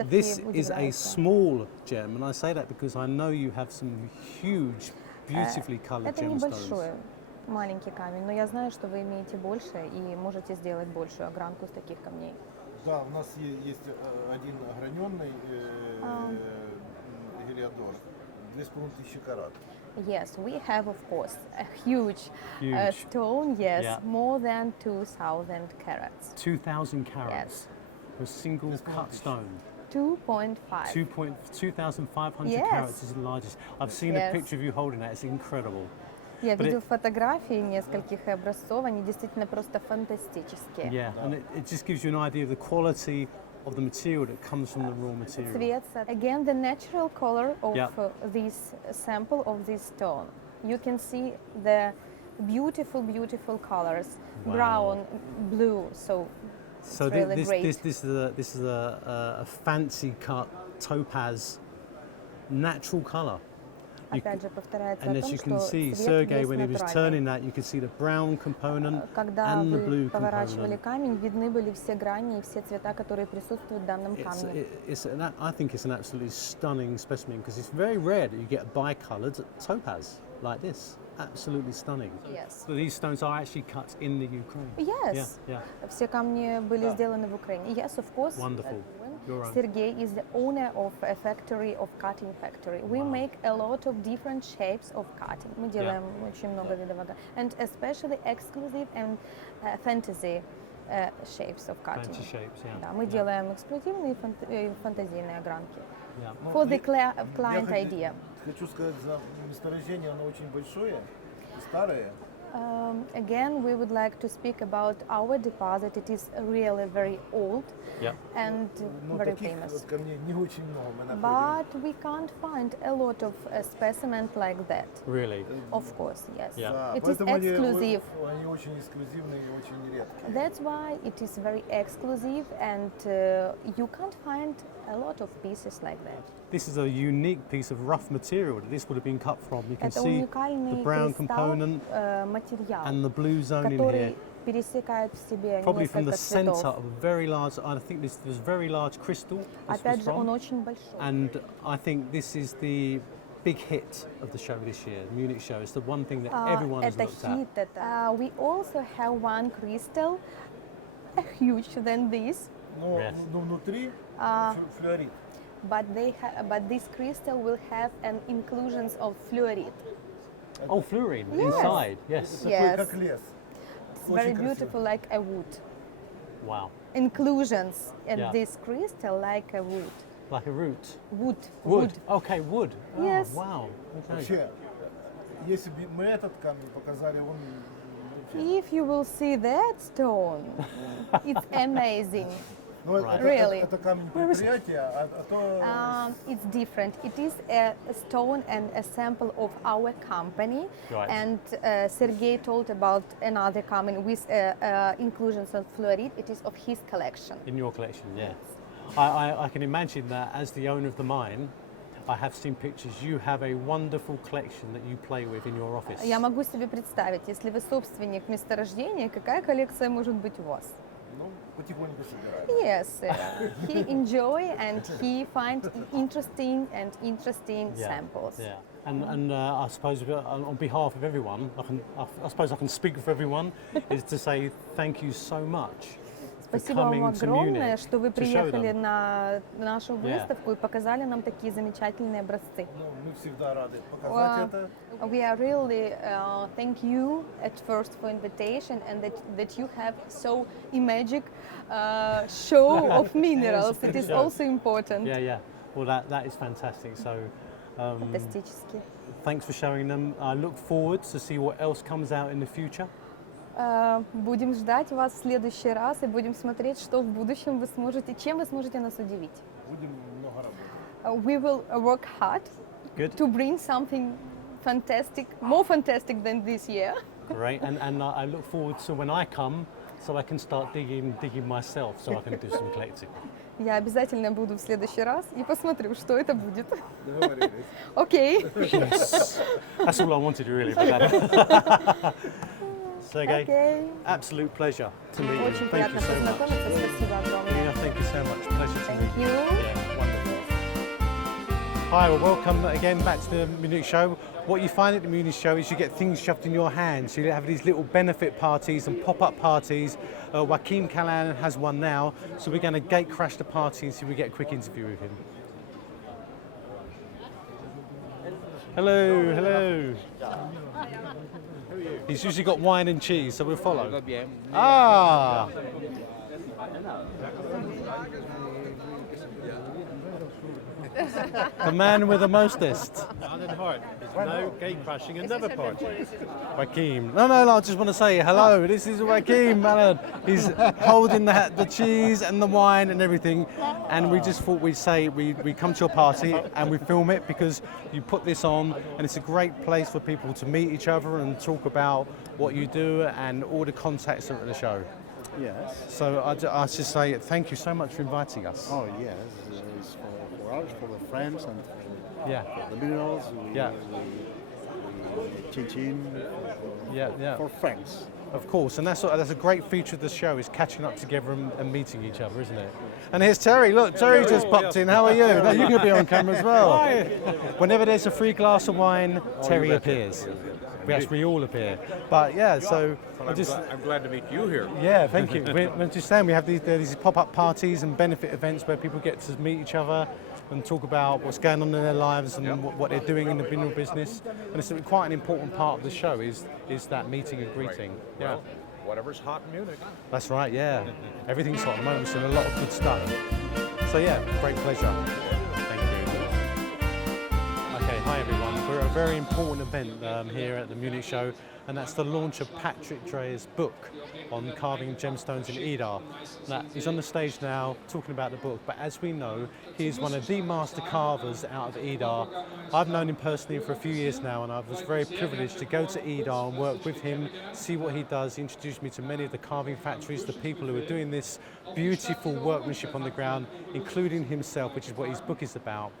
this is a small gem, and I say that because I know you have some huge, beautifully colored gemstones. Маленький камень, но я знаю, что вы имеете больше и можете сделать большую огранку с таких камней. Да, у нас есть один ограненный heliodor, 2500 карат. Yes, we have, of course, a huge. Stone, yes, more than 2,000 carats. 2,000 carats? Yes. For a single cut stone? 2.5. 2,500 carats is the largest. I've seen a picture of you holding that, it's incredible. Я видел фотографии нескольких образцов, они действительно просто фантастические. Yeah, and it just gives you an idea of the quality of the material that comes from the raw material. Цвет, again, the natural color of this sample of this stone. You can see the beautiful, beautiful colors, brown, blue. So it's really great. This is a fancy cut topaz, natural color. And as you can see, Sergey, when he was turning that, you could see the brown component and the blue component. Камень, видны были все грани и все цвета, которые присутствуют в данном камне. I think it's an absolutely stunning specimen because it's very rare that you get a bicolored topaz like this. Absolutely stunning. Yes. So these stones are actually cut in the Ukraine. Yes. Все камни были сделаны в Украине. Yes, of course. Wonderful. Sergey is the owner of a factory, of cutting factory. We make a lot of different shapes of cutting. Мы делаем очень много видов, and especially exclusive and fantasy shapes of cutting. Fancy shapes, yeah. Да, мы делаем эксклюзивные и фантазийные огранки. For the client idea. Хочу сказать, за месторождение оно очень большое, старое. Again, we would like to speak about our deposit. It is really very old and very famous. But we can't find a lot of specimens like that. Really? Of course, yes. It is exclusive. That's why it is very exclusive, and you can't find a lot of pieces like that. This is a unique piece of rough material that this would have been cut from. You can see the brown component and the blue zone in here. Probably from the center of a very large, I think this was very large crystal. And I think this is the big hit of the show this year, the Munich Show. It's the one thing that everyone has looked at. We also have one crystal, huge than this. Fluorite. But this crystal will have an inclusions of fluorite. Oh, fluorine inside, yes. Yes. It's very beautiful, like a wood. Wow. Inclusions in this crystal, like a wood. Like a root. Wood. Okay, wood. Yes. Oh, wow. Okay. Вообще, если бы мы этот камень показали, он. If you will see that stone, it's amazing. Really. Это камень предприятия, а то. It's different. It is a stone and a sample of our company. Right. And Sergey told about another камень with inclusions of fluorite. It is of his collection. In your collection, yes. I can imagine that as the owner of the mine, I have seen pictures. You have a wonderful collection that you play with in your office. Я могу себе представить, если вы собственник месторождения, какая коллекция может быть у вас? Потихоньку собирает. Yes, he enjoy and he find interesting samples. Yeah, and I suppose on behalf of everyone, I suppose I can speak for everyone, is to say thank you so much. Спасибо вам огромное, что вы приехали на нашу выставку и показали нам такие замечательные образцы. Мы всегда рады показать это. We are really thank you at first for invitation and that you have so magic show of minerals. It is also important. Yeah. Well, that is fantastic. So. Фантастически. Thanks for showing them. I look forward to see what else comes out in the future. Будем ждать вас в следующий раз и будем смотреть, что в будущем вы сможете, чем вы сможете нас удивить. Будем много работать. We will work hard to bring something fantastic, more fantastic than this year. Great, and I look forward to when I come, so I can start digging myself, so I can do some collecting. Я обязательно буду в следующий раз и посмотрю, что это будет. Договорились. Okay. Yes. That's all I wanted really. Sergey, absolute pleasure to meet you. Thank you so much. Yeah, thank you so much. Pleasure to meet you. Yeah, wonderful. Hi, well, welcome again back to the Munich Show. What you find at the Munich Show is you get things shoved in your hands. You have these little benefit parties and pop-up parties. Joachim Callan has one now, so we're going to gate crash the party and see if we get a quick interview with him. Hello, hello. He's usually got wine and cheese, so we'll follow. Ah! The man with the mostest. Alan Hart. There's no gate crashing another party. Joachim. No, I just want to say hello. This is Joachim, Alan. He's holding the cheese and the wine and everything. And we just thought we'd say we come to your party and we film it because you put this on and it's a great place for people to meet each other and talk about what you do and all the contacts that are at the show. Yes. So I just say thank you so much for inviting us. Oh yes, it's for us, for the friends, and for the minerals. For friends. Of course, and that's a great feature of the show is catching up together and meeting each other, isn't it? And here's Terry. Look, Terry just popped in. How are you? No, you're going to be on camera as well. Whenever there's a free glass of wine, Terry appears. We all appear. But yeah, so I'm glad to meet you here. Yeah, thank you. We're just saying we have these pop-up parties and benefit events where people get to meet each other and talk about what's going on in their lives and what they're doing in the mineral business. And it's quite an important part of the show is that meeting and greeting. Yeah. Well, whatever's hot in Munich. That's right, yeah. Everything's hot at the moment, we've seen a lot of good stuff. So yeah, great pleasure. Thank you. Okay, hi everyone. We're at a very important event here at the Munich Show, and that's the launch of Patrick Dreher's book on carving gemstones in Idar. Now, he's on the stage now talking about the book, but as we know, he's one of the master carvers out of Idar. I've known him personally for a few years now, and I was very privileged to go to Idar and work with him, see what he does. He introduced me to many of the carving factories, the people who are doing this beautiful workmanship on the ground, including himself, which is what his book is about.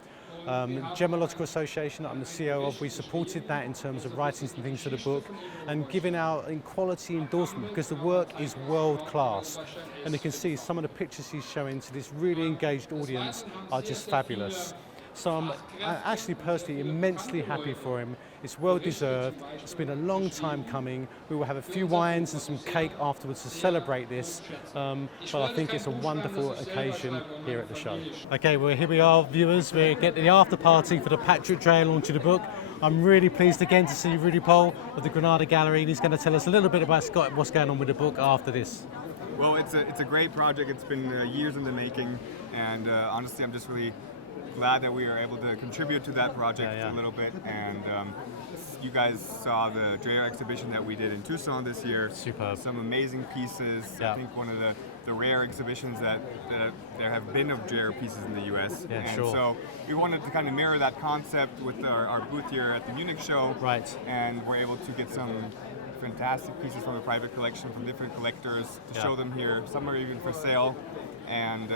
Gemological Association, I'm the CEO of, we supported that in terms of writing some things for the book and giving out a quality endorsement because the work is world class. And you can see some of the pictures he's showing to this really engaged audience are just fabulous. So I'm actually personally immensely happy for him. It's well deserved. It's been a long time coming. We will have a few wines and some cake afterwards to celebrate this. But I think it's a wonderful occasion here at the show. Okay, well here we are, viewers. We're getting the after party for the Patrick Dreher launch of the book. I'm really pleased again to see Rudy Pol of the Granada Gallery, and he's going to tell us a little bit about what's going on with the book after this. Well, it's a great project. It's been years in the making, and honestly, I'm just really glad that we are able to contribute to that project a little bit. And you guys saw the Dreher exhibition that we did in Tucson this year. Superb. Some amazing pieces. I think one of the rare exhibitions that there have been of Dreher pieces in the U.S. Yeah, and sure. so we wanted to kind of mirror that concept with our booth here at the Munich Show. Right. And we're able to get some fantastic pieces from the private collection from different collectors to show them here. Some are even for sale. And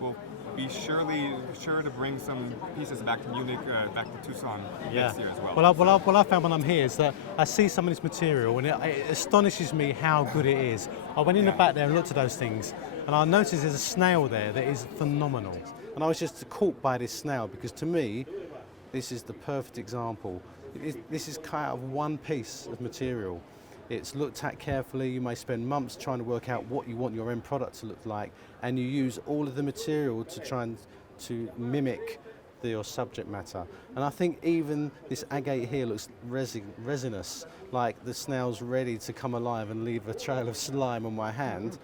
we'll be sure to bring some pieces back to Munich, back to Tucson next year as well. What I found when I'm here is that I see some of this material and it astonishes me how good it is. I went in the back there and looked at those things and I noticed there's a snail there that is phenomenal. And I was just caught by this snail because to me, this is the perfect example. This is cut out of one piece of material. It's looked at carefully. You may spend months trying to work out what you want your end product to look like, and you use all of the material to try and to mimic your subject matter. And I think even this agate here looks resinous, like the snail's ready to come alive and leave a trail of slime on my hand.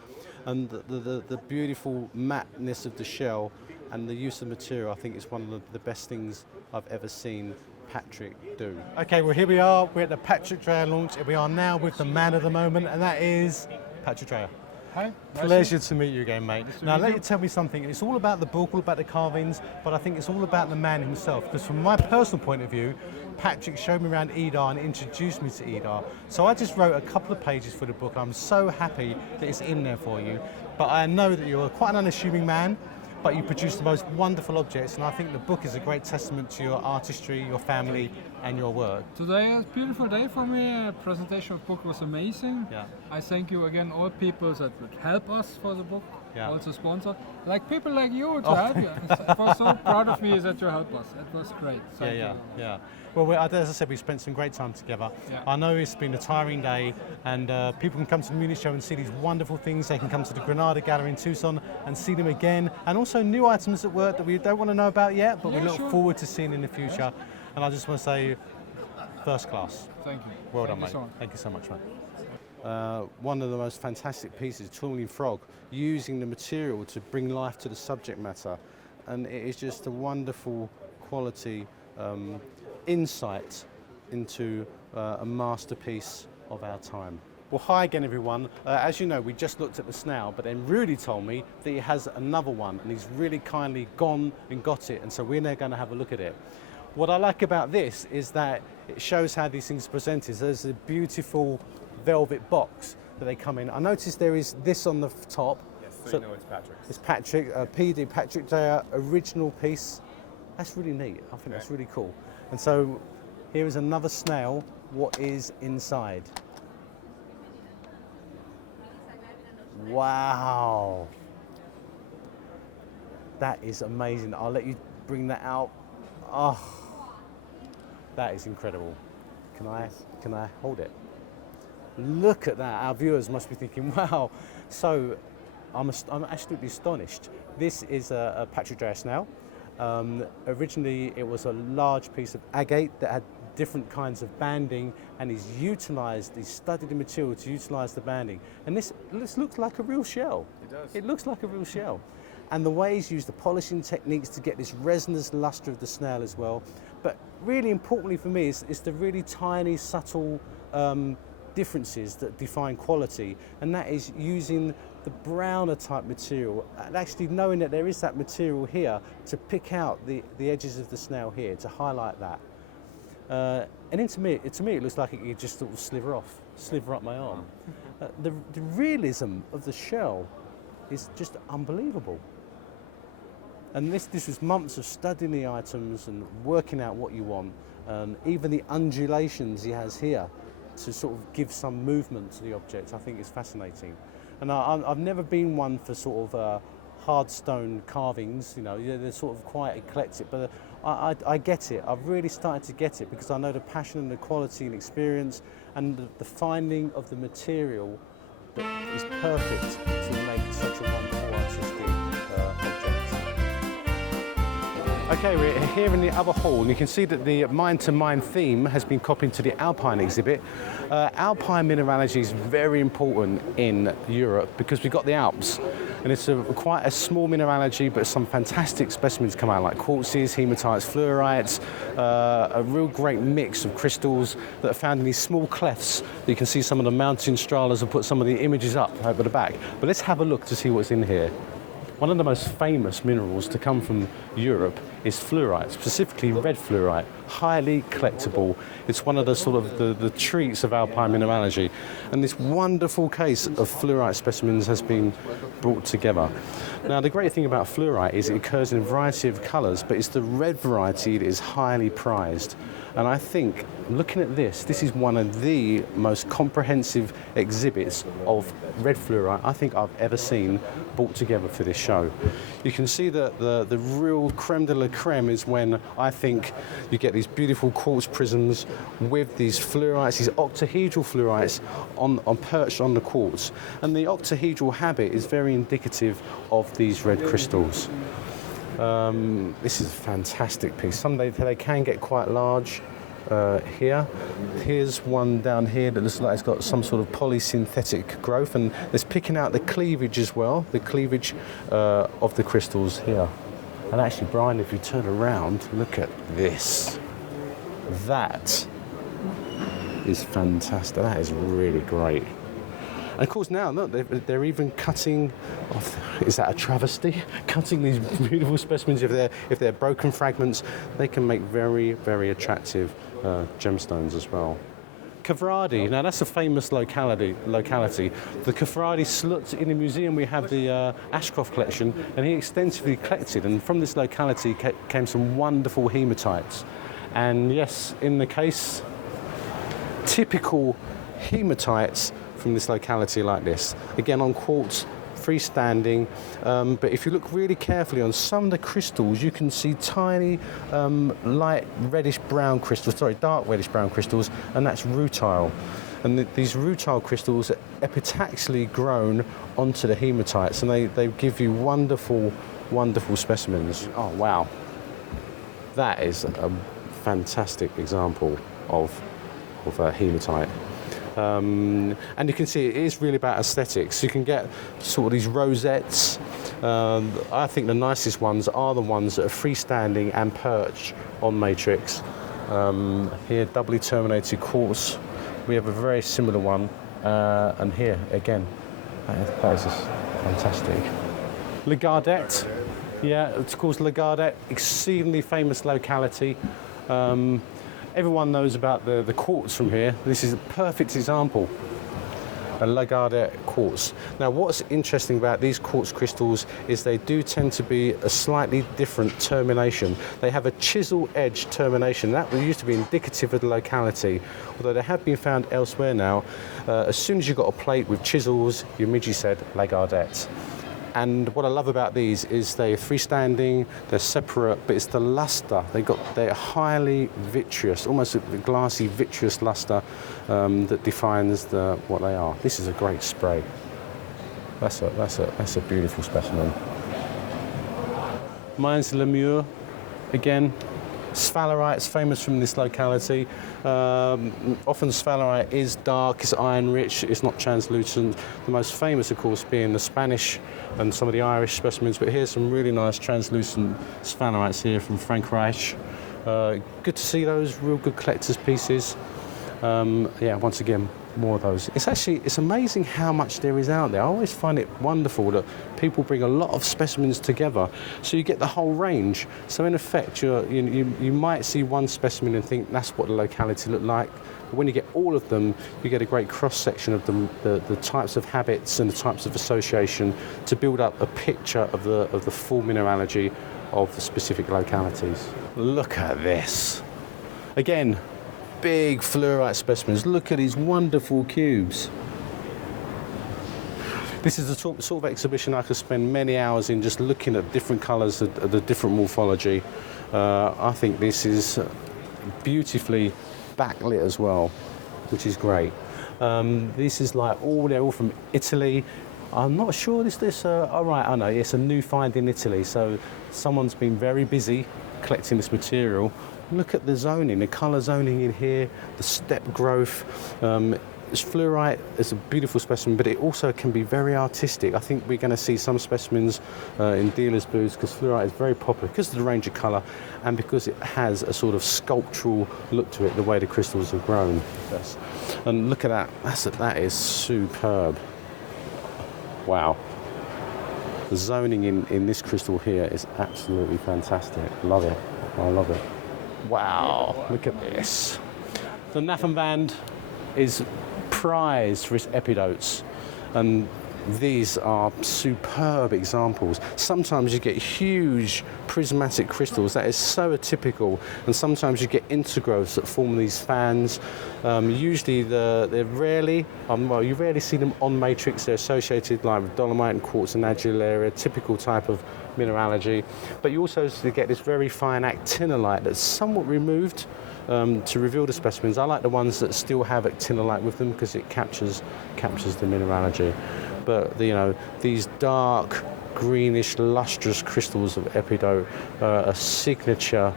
And the beautiful mateness of the shell and the use of material, I think is one of the best things I've ever seen Patrick do. Okay, well here we are, we're at the Patrick Dreher launch, and we are now with the man of the moment, and that is Patrick Dreher. Hi. Pleasure to meet you again, mate. Now let you tell me something. It's all about the book, all about the carvings, but I think it's all about the man himself, because from my personal point of view, Patrick showed me around Idar and introduced me to Idar. So I just wrote a couple of pages for the book. I'm so happy that it's in there for you. But I know that you're quite an unassuming man, but you produce the most wonderful objects, and I think the book is a great testament to your artistry, your family, and your work. Today is a beautiful day for me. The presentation of the book was amazing. Yeah. I thank you again, all people that would help us for the book, also sponsor. Like people like you to help you. I was so proud of me that you helped us. It was great. Thank you. Well, as I said, we spent some great time together. Yeah. I know it's been a tiring day, and people can come to the Munich Show and see these wonderful things. They can come to the Granada Gallery in Tucson and see them again, and also new items at work that we don't want to know about yet, but we look forward to seeing in the future. And I just want to say, first class. Thank you. Well done, Thank mate. you so much. Thank you so much, mate. One of the most fantastic pieces, tourmaline frog, using the material to bring life to the subject matter, and it is just a wonderful quality insight into a masterpiece of our time. Well, hi again, everyone. As you know, we just looked at the snail, but then Rudy told me that he has another one, and he's really kindly gone and got it, and so we're now going to have a look at it. What I like about this is that it shows how these things are presented. There's a beautiful velvet box that they come in. I noticed there is this on the top. Yes, so you know it's Patrick's. It's Patrick, PD, Patrick Dyer, original piece. That's really neat. I think that's really cool. And so here is another snail. What is inside? Wow. That is amazing. I'll let you bring that out. Oh, that is incredible. Can I hold it? Look at that. Our viewers must be thinking, wow. So I'm absolutely astonished. This is a Patrick Dyer snail. Originally, it was a large piece of agate that had different kinds of banding, and he's studied the material to utilize the banding. And this looks like a real shell. It does. It looks like a real shell. And the way he's used the polishing techniques to get this resinous luster of the snail as well. But really importantly for me is the really tiny, subtle differences that define quality, and that is using the browner type material, and actually knowing that there is that material here to pick out the edges of the snail here, to highlight that. And to me it looks like it could just sort of sliver up my arm. The realism of the shell is just unbelievable. And this was months of studying the items and working out what you want, and even the undulations he has here to sort of give some movement to the object, I think is fascinating. And I've never been one for sort of hard stone carvings, you know, they're sort of quite eclectic, but I get it. I've really started to get it because I know the passion and the quality and experience and the finding of the material that is perfect to make such a wonderful artistic object. Okay, we're here in the other hall, and you can see that the mine-to-mine theme has been copied to the Alpine exhibit. Alpine mineralogy is very important in Europe because we've got the Alps, and it's quite a small mineralogy, but some fantastic specimens come out, like quartzes, hematites, fluorites, a real great mix of crystals that are found in these small clefts. You can see some of the mountain stralas and put some of the images up over the back. But let's have a look to see what's in here. One of the most famous minerals to come from Europe is fluorite, specifically red fluorite, highly collectible. It's one of the sort of the treats of Alpine mineralogy. And this wonderful case of fluorite specimens has been brought together. Now, the great thing about fluorite is it occurs in a variety of colours, but it's the red variety that is highly prized. And I think, looking at this is one of the most comprehensive exhibits of red fluorite I think I've ever seen brought together for this show. You can see that the real creme de la creme is when I think you get these beautiful quartz prisms with these fluorites, these octahedral fluorites perched on the quartz. And the octahedral habit is very indicative of these red crystals. This is a fantastic piece. Someday they can get quite large here. Here's one down here that looks like it's got some sort of polysynthetic growth, and it's picking out the cleavage as well, the cleavage of the crystals here. And actually, Bryan, if you turn around, look at this. That is fantastic. That is really great. And of course now, look, they're even cutting off, is that a travesty? Cutting these beautiful specimens, if they're broken fragments, they can make very, very attractive gemstones as well. Kvrady, now that's a famous locality. The Kvrady Slut in the museum, we have the Ashcroft collection, and he extensively collected, and from this locality came some wonderful hematites. And yes, in the case, typical hematites from this locality like this. Again on quartz, freestanding, but if you look really carefully on some of the crystals, you can see tiny light reddish-brown crystals, sorry, dark reddish-brown crystals, and that's rutile. And these rutile crystals are epitaxially grown onto the hematites, and they give you wonderful, wonderful specimens. Oh, wow. That is a fantastic example of a hematite. And you can see it is really about aesthetics. You can get sort of these rosettes. I think the nicest ones are the ones that are freestanding and perched on matrix. Here, doubly terminated quartz. We have a very similar one. And here, again, that is just fantastic. Le Gardet. Yeah, it's called Le Gardet, exceedingly famous locality. Everyone knows about the quartz from here. This is a perfect example, a Le Gardet quartz. Now, what's interesting about these quartz crystals is they do tend to be a slightly different termination. They have a chisel edge termination. That used to be indicative of the locality, although they have been found elsewhere now. As soon as you've got a plate with chisels, you immediately said Le Gardet. And what I love about these is they're freestanding, they're separate, but it's the luster. They're highly vitreous, almost a glassy vitreous luster that defines what they are. This is a great spray. That's a beautiful specimen. Mine's Lemur, again. Sphalerite's famous from this locality. Often sphalerite is dark, it's iron rich, it's not translucent. The most famous, of course, being the Spanish and some of the Irish specimens, but here's some really nice translucent sphaleриtes here from Kreis. Good to see those, real good collector's pieces. Yeah, once again, more of those. It's amazing how much there is out there. I always find it wonderful that people bring a lot of specimens together, so you get the whole range. So in effect, you might see one specimen and think that's what the locality looked like. But when you get all of them, you get a great cross-section of the types of habits and the types of association to build up a picture of the full mineralogy of the specific localities. Look at this. Again, big fluorite specimens. Look at these wonderful cubes. This is the sort of exhibition I could spend many hours in just looking at different colours, of the different morphology. I think this is beautifully backlit as well, which is great. This is like they're all from Italy. I'm not sure oh right, I know, it's a new find in Italy, so someone's been very busy collecting this material. Look at the zoning, the colour zoning in here, the step growth. This fluorite is a beautiful specimen, but it also can be very artistic. I think we're going to see some specimens in dealers' booths because fluorite is very popular because of the range of colour and because it has a sort of sculptural look to it, the way the crystals have grown. Yes. And look at that, that is superb. Wow. The zoning in this crystal here is absolutely fantastic. Love it. I love it. Wow, look at this. The Naffenband is prized for its epidotes, and these are superb examples. Sometimes you get huge prismatic crystals, that is so atypical, and sometimes you get intergrowths that form these fans. Usually they're rarely, well, you rarely see them on matrix. They're associated like with dolomite and quartz and adularia, typical type of mineralogy, but you also get this very fine actinolite that's somewhat removed to reveal the specimens. I like the ones that still have actinolite with them because it captures the mineralogy. But these dark greenish lustrous crystals of epidote are a signature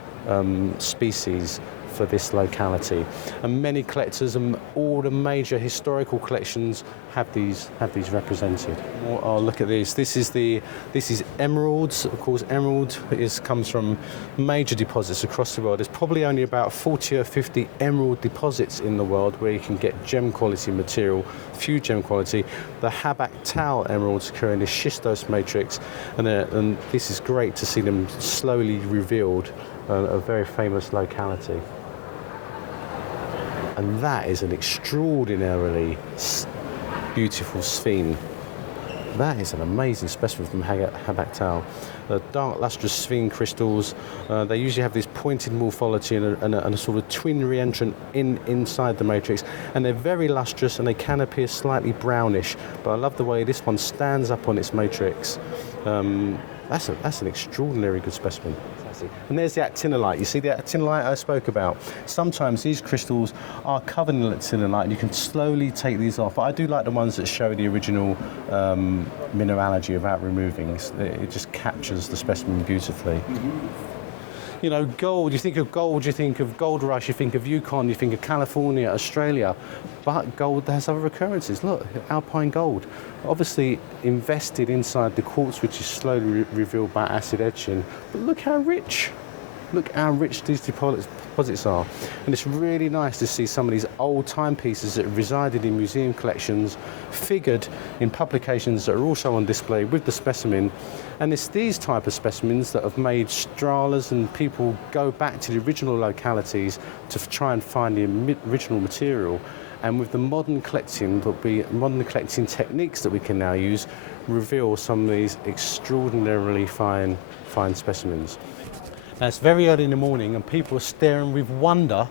species for this locality, and many collectors and all the major historical collections have these represented. Oh, look at these. This is emeralds. Of course, emerald comes from major deposits across the world. There's probably only about 40 or 50 emerald deposits in the world where you can get gem quality material, few gem quality. The Habak-Tal emeralds occur in the schistose matrix, and this is great to see them slowly revealed, a very famous locality. And that is an extraordinarily beautiful sphere. That is an amazing specimen from Habaktal. The dark lustrous sphere crystals, they usually have this pointed morphology and a sort of twin reentrant inside the matrix, and they're very lustrous and they can appear slightly brownish, but I love the way this one stands up on its matrix. That's an extraordinary good specimen. And there's the actinolite. You see the actinolite I spoke about? Sometimes these crystals are covered in actinolite and you can slowly take these off. But I do like the ones that show the original mineralogy without removing. It just captures the specimen beautifully. You know, gold, you think of gold, you think of gold rush, you think of Yukon, you think of California, Australia, but gold has other occurrences. Look, Alpine gold, obviously invested inside the quartz, which is slowly revealed by acid etching, but look how rich these deposits are. And it's really nice to see some of these old timepieces that resided in museum collections, figured in publications that are also on display with the specimen. And it's these type of specimens that have made stralas and people go back to the original localities to try and find the original material. And with the modern collecting techniques that we can now use, reveal some of these extraordinarily fine specimens. Now it's very early in the morning and people are staring with wonder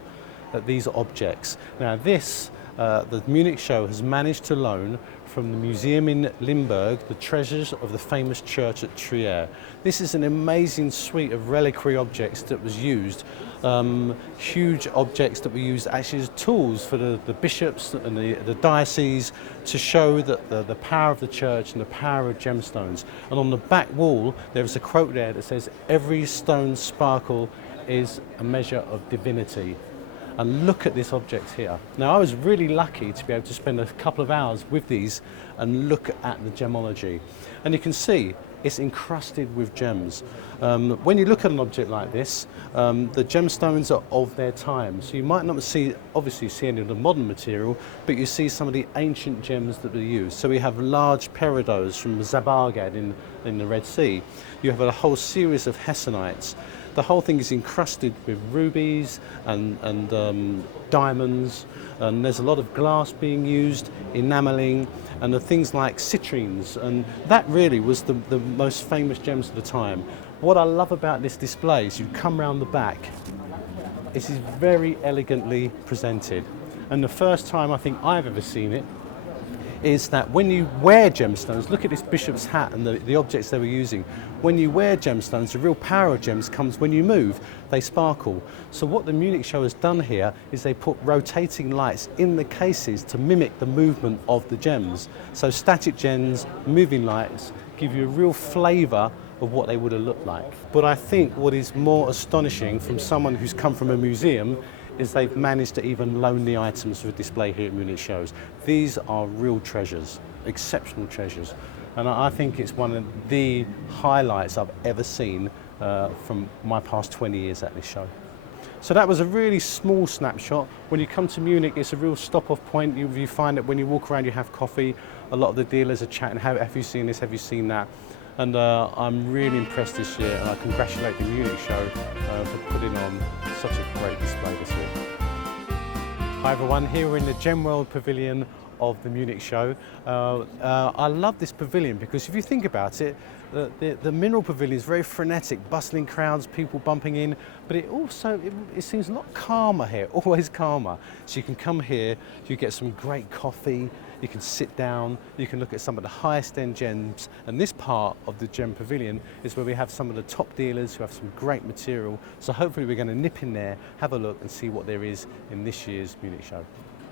at these objects. Now this, the Munich Show has managed to loan from the museum in Limburg the treasures of the famous church at Trier. This is an amazing suite of reliquary objects that was used, huge objects that were used actually as tools for the bishops and the diocese to show that the power of the church and the power of gemstones. And on the back wall there is a quote there that says, "Every stone's sparkle is a measure of divinity." And look at this object here. Now I was really lucky to be able to spend a couple of hours with these and look at the gemology. And you can see it's encrusted with gems. When you look at an object like this, the gemstones are of their time. So you might not obviously see any of the modern material, but you see some of the ancient gems that were used. So we have large peridots from Zabargad in the Red Sea. You have a whole series of hessonites. The whole thing is encrusted with rubies and diamonds, and there's a lot of glass being used, enameling, and the things like citrines, and that really was the most famous gems of the time. What I love about this display is you come round the back, this is very elegantly presented, and the first time I think I've ever seen it is that when you wear gemstones, look at this bishop's hat and the objects they were using. When you wear gemstones, the real power of gems comes when you move, they sparkle. So what the Munich Show has done here is they put rotating lights in the cases to mimic the movement of the gems. So static gems, moving lights, give you a real flavour of what they would have looked like. But I think what is more astonishing from someone who's come from a museum is they've managed to even loan the items for display here at Munich Shows. These are real treasures, exceptional treasures. And I think it's one of the highlights I've ever seen from my past 20 years at this show. So that was a really small snapshot. When you come to Munich, it's a real stop-off point. You find that when you walk around, you have coffee. A lot of the dealers are chatting, have you seen this, have you seen that? And I'm really impressed this year, and I congratulate the Munich Show for putting on such a great display this year. Hi everyone, here we're in the Gem World Pavilion of the Munich Show. I love this pavilion because if you think about it, the Mineral Pavilion is very frenetic, bustling crowds, people bumping in, but it also, it seems a lot calmer here, always calmer. So you can come here, you get some great coffee, you can sit down, you can look at some of the highest end gems, and this part of the Gem Pavilion is where we have some of the top dealers who have some great material. So hopefully we're going to nip in there, have a look and see what there is in this year's Munich Show.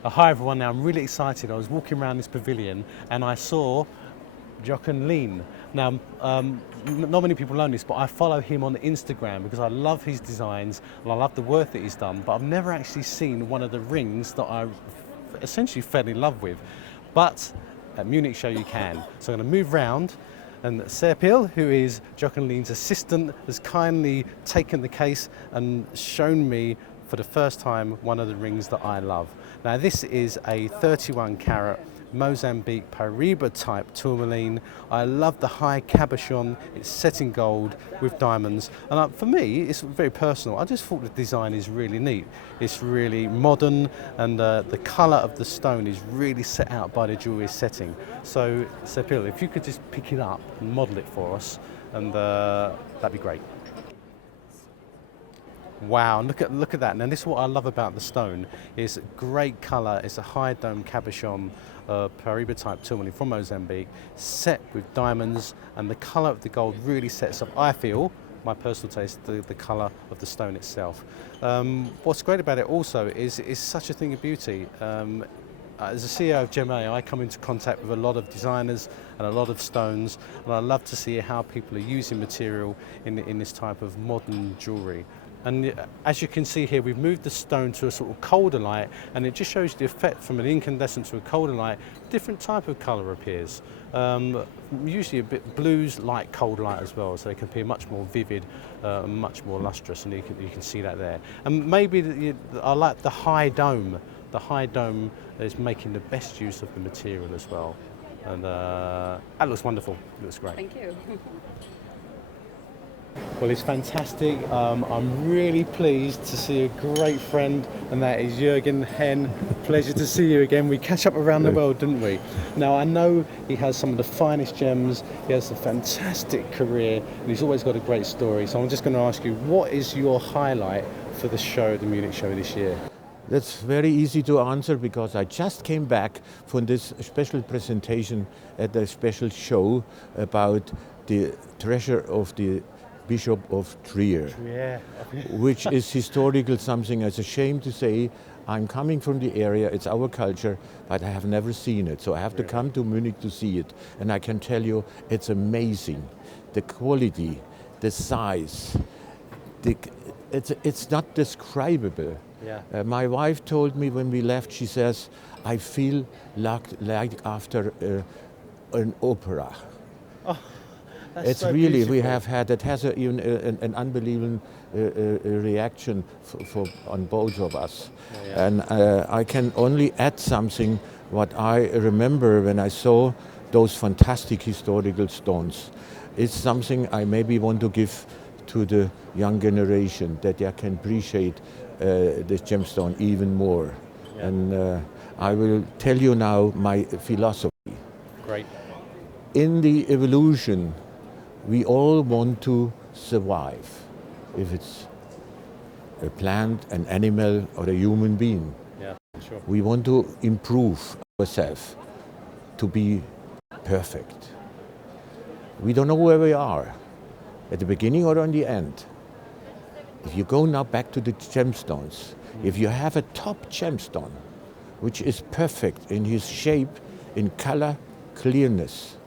Hi everyone, now I'm really excited. I was walking around this pavilion and I saw Alain. Now, not many people know this, but I follow him on Instagram because I love his designs and I love the work that he's done, but I've never actually seen one of the rings that I essentially fell in love with. But at Munich Show you can. So I'm going to move round, and Serpil, who is Alain's assistant, has kindly taken the case and shown me for the first time one of the rings that I love. Now this is a 31 carat Mozambique Paraíba type tourmaline. I love the high cabochon. It's set in gold with diamonds. And for me, it's very personal. I just thought the design is really neat. It's really modern, and the colour of the stone is really set out by the jewellery setting. So, Sepil, if you could just pick it up and model it for us, and that'd be great. Wow, look at that. Now this is what I love about the stone. It's great colour. It's a high dome cabochon Paraíba type tourmaline from Mozambique, set with diamonds, and the colour of the gold really sets up, I feel, my personal taste, the colour of the stone itself. What's great about it also is it's such a thing of beauty. As a CEO of GEMA, I come into contact with a lot of designers and a lot of stones, and I love to see how people are using material in this type of modern jewellery. And as you can see here, we've moved the stone to a sort of colder light, and it just shows the effect from an incandescent to a colder light. Different type of colour appears. Usually a bit blues like cold light as well, so they can appear much more vivid, much more lustrous, and you can see that there. And maybe I like the high dome. The high dome is making the best use of the material as well. And that looks wonderful. It looks great. Thank you. Well, it's fantastic. I'm really pleased to see a great friend, and that is Jürgen Henn. Pleasure to see you again. We catch up around the world, didn't we? Now, I know he has some of the finest gems. He has a fantastic career, and he's always got a great story. So I'm just going to ask you, what is your highlight for the show, the Munich Show this year? That's very easy to answer because I just came back from this special presentation at a special show about the treasure of the Bishop of Trier, which is historical something. It's a shame to say. I'm coming from the area, it's our culture, but I have never seen it. So I have to come to Munich to see it. And I can tell you, it's amazing. The quality, the size, it's not describable. Yeah. My wife told me when we left, she says, I feel like after an opera. Oh. It's so really, beautiful. We have had, it has even an unbelievable reaction on both of us. Yeah. And I can only add something what I remember when I saw those fantastic historical stones. It's something I maybe want to give to the young generation, that they can appreciate this gemstone even more. Yeah. And I will tell you now my philosophy. Great. In the evolution, we all want to survive, if it's a plant, an animal, or a human being. Yeah, sure. We want to improve ourselves to be perfect. We don't know where we are, at the beginning or on the end. If you go now back to the gemstones, if you have a top gemstone, which is perfect in his shape, in color, clearness,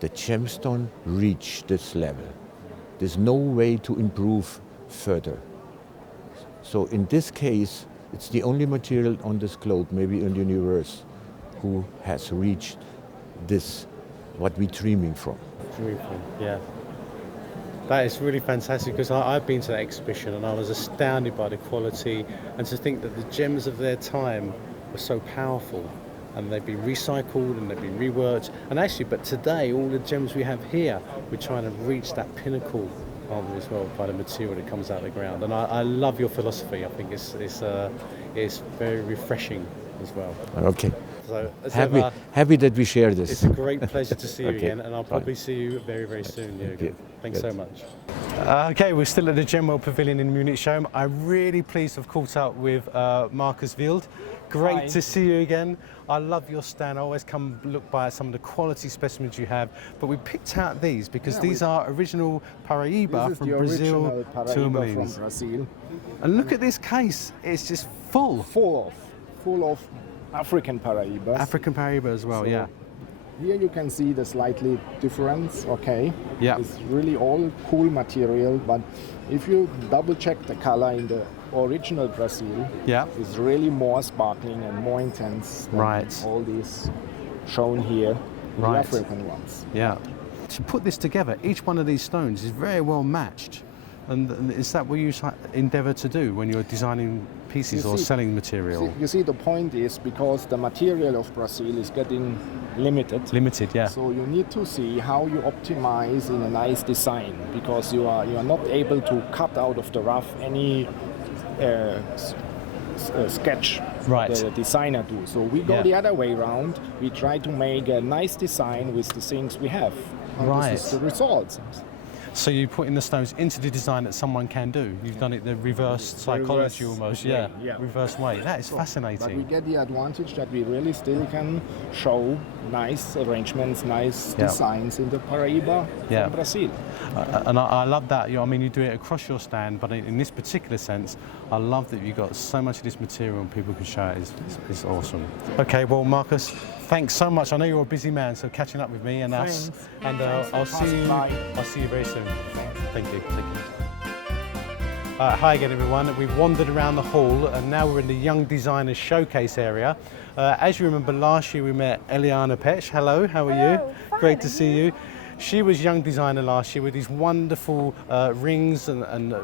the gemstone reached this level. There's no way to improve further. So in this case, it's the only material on this globe, maybe in the universe, who has reached this, what we're dreaming from. Yeah. That is really fantastic, because I've been to that exhibition and I was astounded by the quality, and to think that the gems of their time were so powerful. And they've been recycled and they've been reworked. And actually, but today, all the gems we have here, we're trying to reach that pinnacle, aren't we, as well, by the material that comes out of the ground. And I love your philosophy. I think it's very refreshing as well. Okay. So, happy that we share this. It's a great pleasure to see you again, and I'll probably see you very, very soon, Jürgen. Thanks so much. Okay, we're still at the Gemworld Pavilion in Munich Show. I'm really pleased to have caught up with Markus Wild. Great to see you again. I love your stand. I always come look by some of the quality specimens you have. But we picked out these because these are original Paraíba from Brazil tourmalines. From Brazil. And look at this case. It's just full. Full of African Paraíbas. African Paraíba as well, yeah. Here you can see the slightly difference, okay? Yeah. It's really all cool material, but if you double check the color in the original Brazil, it's really more sparkling and more intense than all these shown here, the African ones. Yeah. To put this together, each one of these stones is very well matched. And is that what you endeavour to do when you're designing pieces or selling material? You see, the point is because the material of Brazil is getting limited. Limited, yeah. So you need to see how you optimize in a nice design, because you are not able to cut out of the rough any sketch the designer do. So we go the other way around. We try to make a nice design with the things we have. And this is the result. So you put in the stones into the design that someone can do. You've done it the reverse psychology almost, reverse way. That is fascinating. But we get the advantage that we really still can show nice arrangements, nice designs in the Paraíba from Brazil. And I love that. I mean, you do it across your stand, but in this particular sense, I love that you got so much of this material and people can show it. It's awesome. Okay, well, Marcus, thanks so much. I know you're a busy man, so catching up with me and us, and I'll see you very soon. Thank you. Hi again, everyone. We've wandered around the hall and now we're in the Young Designers Showcase area. As you remember, last year we met Eliana Pech. Hello, how are you? Fine, great to see you. She was Young Designer last year with these wonderful rings and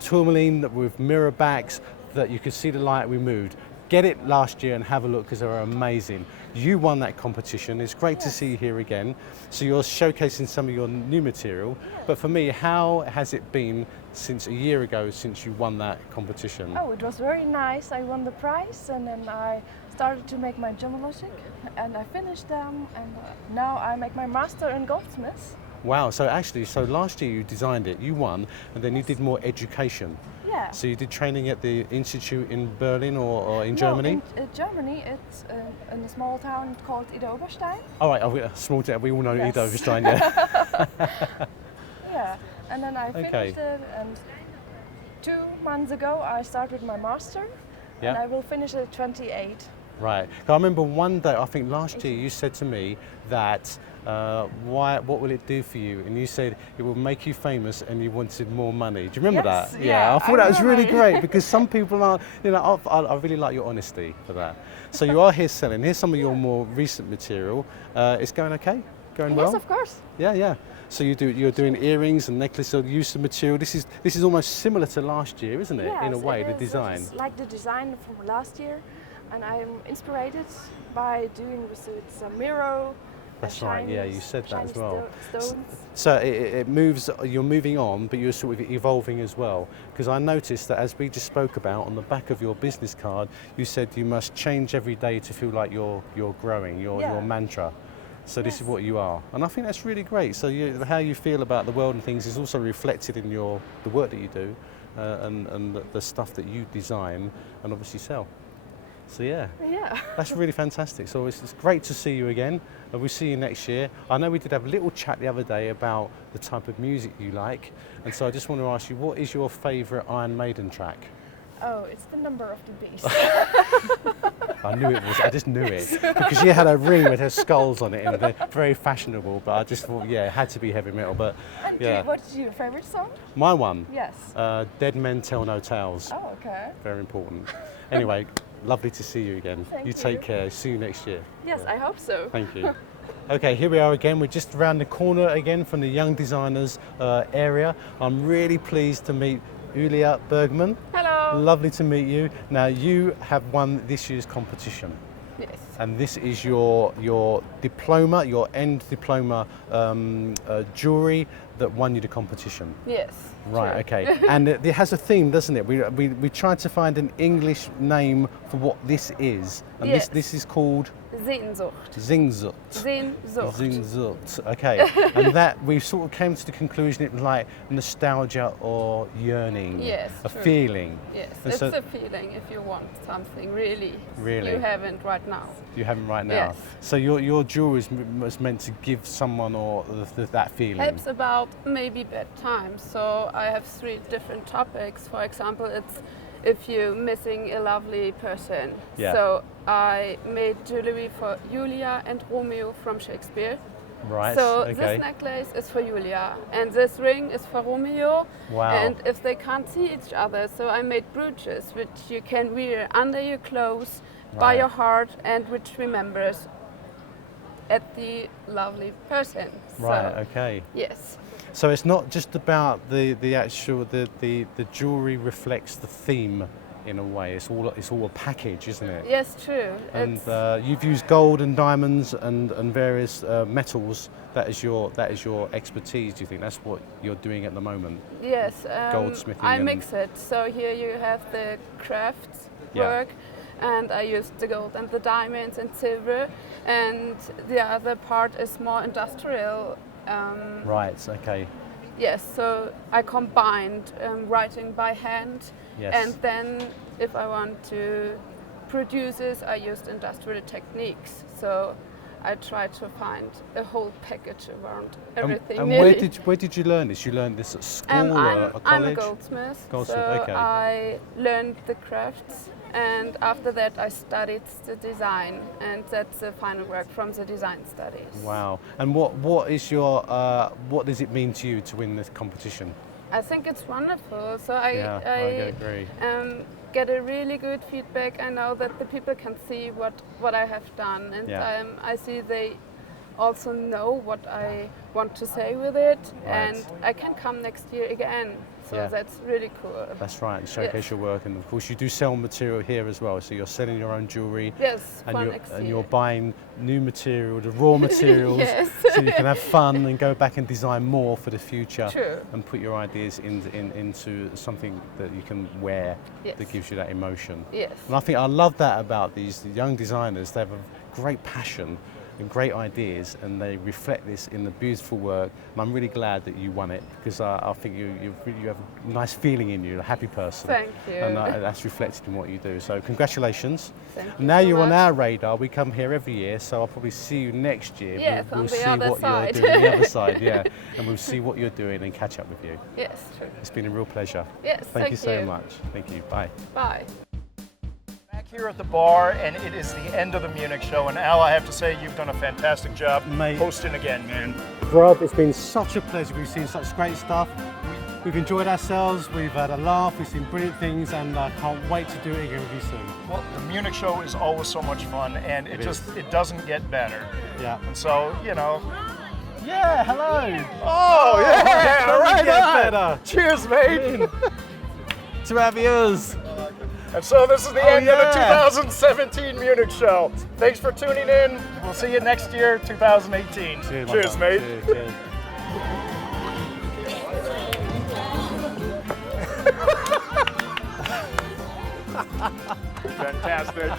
tourmaline with mirror backs that you could see the light we moved. Get it last year and have a look because they were amazing. You won that competition. It's great to see you here again. So you're showcasing some of your new material. But for me, how has it been since a year ago since you won that competition? Oh, it was very nice. I won the prize and then I started to make my gemologic and I finished them and now I make my master in goldsmiths. Wow, so last year you designed it, you won, and then you did more education. Yeah. So you did training at the institute in Berlin or in Germany? In Germany, it's in a small town called Idar-Oberstein. All right, a small town, we all know Idar-Oberstein, yeah. Yeah, and then I finished it, and 2 months ago I started my master, and I will finish it at 28. Right. I remember one day, I think last year, you said to me that what will it do for you? And you said it will make you famous and you wanted more money. Do you remember that? Yeah, I thought that was really great because some people are, I really like your honesty for that. So you are here selling. Here's some of your more recent material. It's going okay? Going well? Yes, of course. Yeah. So you're doing earrings and necklaces, so use of material. This is almost similar to last year, isn't it? Yes, in a way, the it design. is like the design from last year, and I'm inspired by doing with some Minéraux. That's right, yeah, you said that as well. Stones. So it moves, you're moving on, but you're sort of evolving as well. Because I noticed that as we just spoke about, on the back of your business card, you said you must change every day to feel like you're growing, your mantra. So this is what you are. And I think that's really great. So how you feel about the world and things is also reflected in the work that you do and the stuff that you design and obviously sell. So yeah, that's really fantastic. So it's great to see you again. We'll see you next year. I know we did have a little chat the other day about the type of music you like, and so I just want to ask you, what is your favourite Iron Maiden track? Oh, it's the Number of the Beast. I knew it was. I just knew it because she had a ring with her skulls on it, and they're very fashionable. But I just thought, it had to be heavy metal. But what's your favourite song? My one. Yes. Dead Men Tell No Tales. Oh, okay. Very important. Anyway, lovely to see you again. Thank you take care. See you next year. Yes, I hope so. Thank you. Okay, here we are again. We're just around the corner again from the Young Designers area. I'm really pleased to meet Julia Bergman. Hello. Lovely to meet you. Now, you have won this year's competition. Yes. And this is your diploma, your end diploma jewellery that won you the competition. Yes. Right, true. okay. And it has a theme, doesn't it? We tried to find an English name for what this is. And this is called? Sehnsucht. Sehnsucht. Sehnsucht. Sehnsucht. Okay. And that we sort of came to the conclusion it was like nostalgia or yearning. Yes. A feeling. Yes. And it's a feeling if you want something really. Really. You haven't right now. You haven't right now. Yes. So your jewelry was meant to give someone or that feeling. Helps about maybe bad times. So I have 3 different topics. For example, it's if you're missing a lovely person. Yeah. So I made jewelry for Julia and Romeo from Shakespeare. Right. So okay. this necklace is for Julia and this ring is for Romeo. Wow. And if they can't see each other, so I made brooches which you can wear under your clothes, by your heart, and which remembers at the lovely person. Right. So, okay. yes. So it's not just about the actual the jewelry reflects the theme in a way. It's all a package, isn't it? Yes, true. And you've used gold and diamonds and various metals. That is your expertise. Do you think that's what you're doing at the moment? Yes, goldsmithing. I mix it. So here you have the craft work, and I use the gold and the diamonds and silver, and the other part is more industrial. Right. Okay. Yes. So I combined writing by hand, and then if I want to produce this, I used industrial techniques. So I try to find a whole package around everything. And where did you learn this? You learned this at school or college? I'm a goldsmith. So okay. I learned the crafts, and after that I studied the design, and that's the final work from the design studies. Wow! And what is your what does it mean to you to win this competition? I think it's wonderful. So I agree. Get a really good feedback. I know that the people can see what I have done, and I see they also know what I want to say with it, and I can come next year again. So that's really cool. That's right, and showcase your work, and of course you do sell material here as well. So you're selling your own jewellery. Yes, and you're buying new material, the raw materials, so you can have fun and go back and design more for the future. True. And put your ideas into something that you can wear that gives you that emotion. Yes. And I love that about these young designers. They have a great passion and great ideas, and they reflect this in the beautiful work. And I'm really glad that you won it, because I think you have a nice feeling in you, a happy person. Thank you. And that's reflected in what you do. So congratulations. Thank you now so you're much. on our radar. We come here every year, so I'll probably see you next year. Yes, we'll on the see other what side. you're doing on the other side, and we'll see what you're doing and catch up with you. Yes, true. It's been a real pleasure. Yes, thank you so you. much. Thank you. Bye. Bye. Here at the bar, and it is the end of the Munich show. And Al, I have to say, you've done a fantastic job hosting again, man. Rob, it's been such a pleasure. We've seen such great stuff. We've enjoyed ourselves, we've had a laugh, we've seen brilliant things, and I can't wait to do it again with you soon. Well, the Munich show is always so much fun, and it doesn't get better. Yeah. And so, Yeah, hello. Oh, yeah, all right. Better. Cheers, mate. To our viewers. And so this is the end of the 2017 Munich show. Thanks for tuning in. We'll see you next year, 2018. Cheers, mate. Cheers. Fantastic.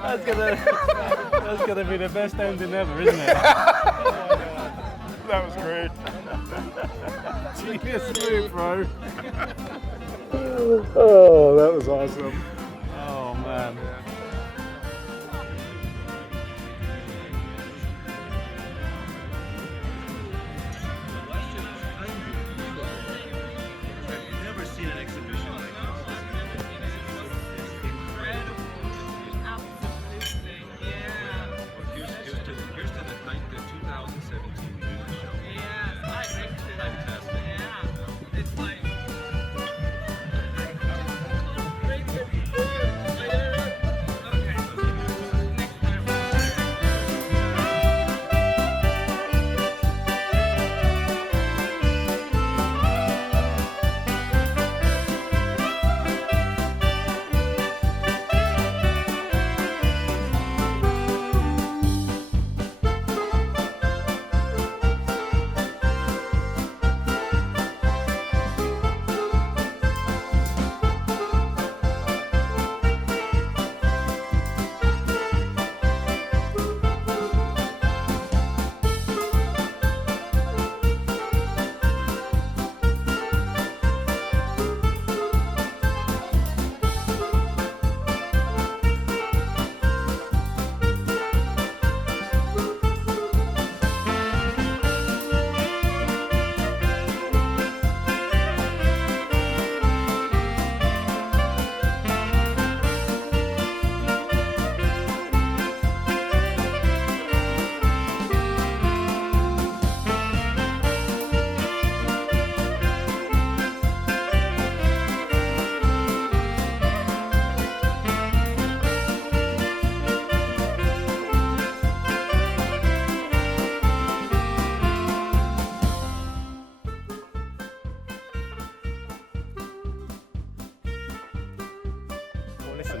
That's gonna be the best ending ever, isn't it? That was great. Genius move, bro. Oh, that was awesome. Oh man.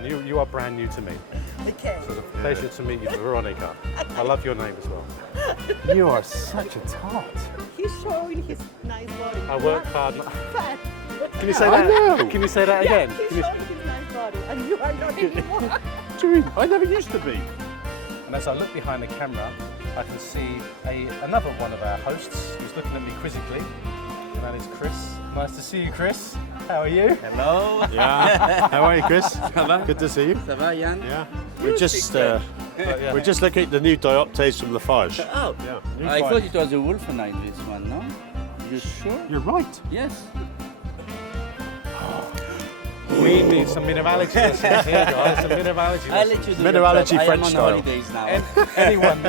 You are brand new to me. Okay. So it's a pleasure to meet you, Veronica. I love your name as well. You are such a tart. He's showing his nice body. I work hard. Fat. Can you say that? Can you say that again? Yeah, he's showing his nice body, and you are not anymore. I never used to be. And as I look behind the camera, I can see another one of our hosts who's looking at me quizzically, and that is Chris. Nice to see you, Chris. How are you? Hello. Yeah. How are you, Chris? Ça va? Good to see you. Ça va, Jan? Yeah. We're just looking at the new dioptase from Lafarge. Oh. Yeah. I thought it was a wulfenite, this one, no? You sure? You're right. Yes. We need some mineralogy lessons here, guys. Some mineralogy I'll lessons. let you do Mineralogy the job. French I am on style. holidays now.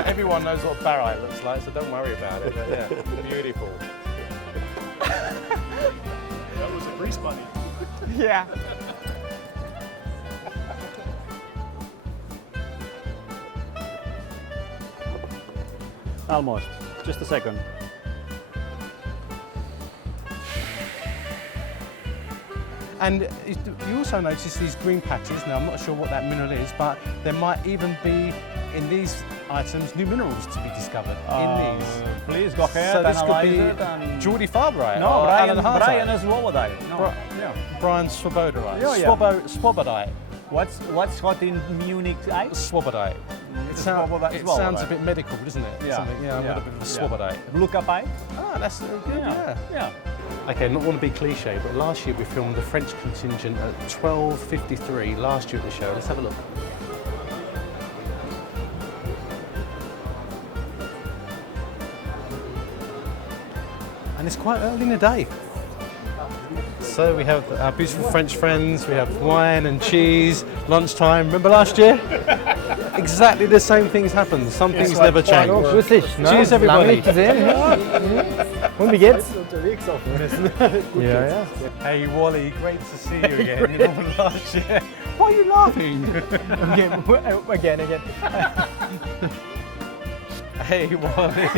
Everyone knows what barite looks like, so don't worry about it. But yeah, beautiful. That was a grease bunny. Yeah. Almost. Just a second. And you also notice these green patches. Now, I'm not sure what that mineral is, but there might even be, in these items, new minerals to be discovered in these. Please go ahead, so this could analyze be it and... Geordie Farberite. No, or Alan Hart. Bryan is swobodite. No. Brian Swoboderite. Yeah. Swobodite. What's hot in Munich? Swobodite. It sounds a bit medical, doesn't it? Yeah. Something, a little bit of a swobodite. Glucapite? Ah, that's good, Yeah. Okay, not want to be cliche, but last year we filmed the French contingent at 12:53 last year at the show. Let's have a look. And it's quite early in the day. So we have our beautiful French friends, we have wine and cheese, lunchtime. Remember last year? Exactly the same things happen. Some things never change. Cheers, everybody. Und wie geht's? Yeah. Hey, Wally, great to see you again. You know, last year. Why are you laughing? Again. Hey, Wally.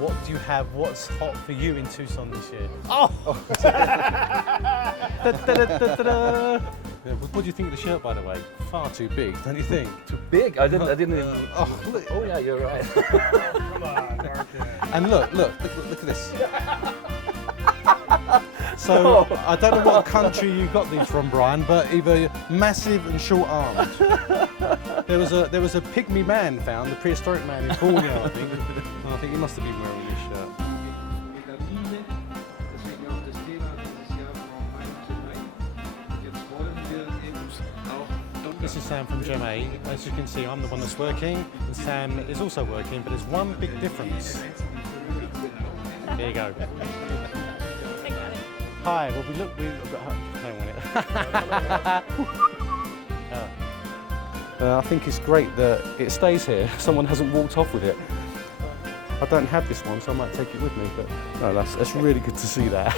What do you have? What's hot for you in Tucson this year? What do you think of the shirt, by the way? Far too big, don't you think? Too big? I didn't even... Oh yeah, you're right. Come on, Mark. And look at this. So I don't know what country you got these from, Brian, but either massive and short-armed. There was a pygmy man found, the prehistoric man in Borneo, I think. I think he must have been wearing this shirt. This is Sam from Germain. As you can see, I'm the one that's working, and Sam is also working, but there's one big difference. There you go. Hi, well I think it's great that it stays here. Someone hasn't walked off with it. I don't have this one, so I might take it with me, but no, that's really good to see that.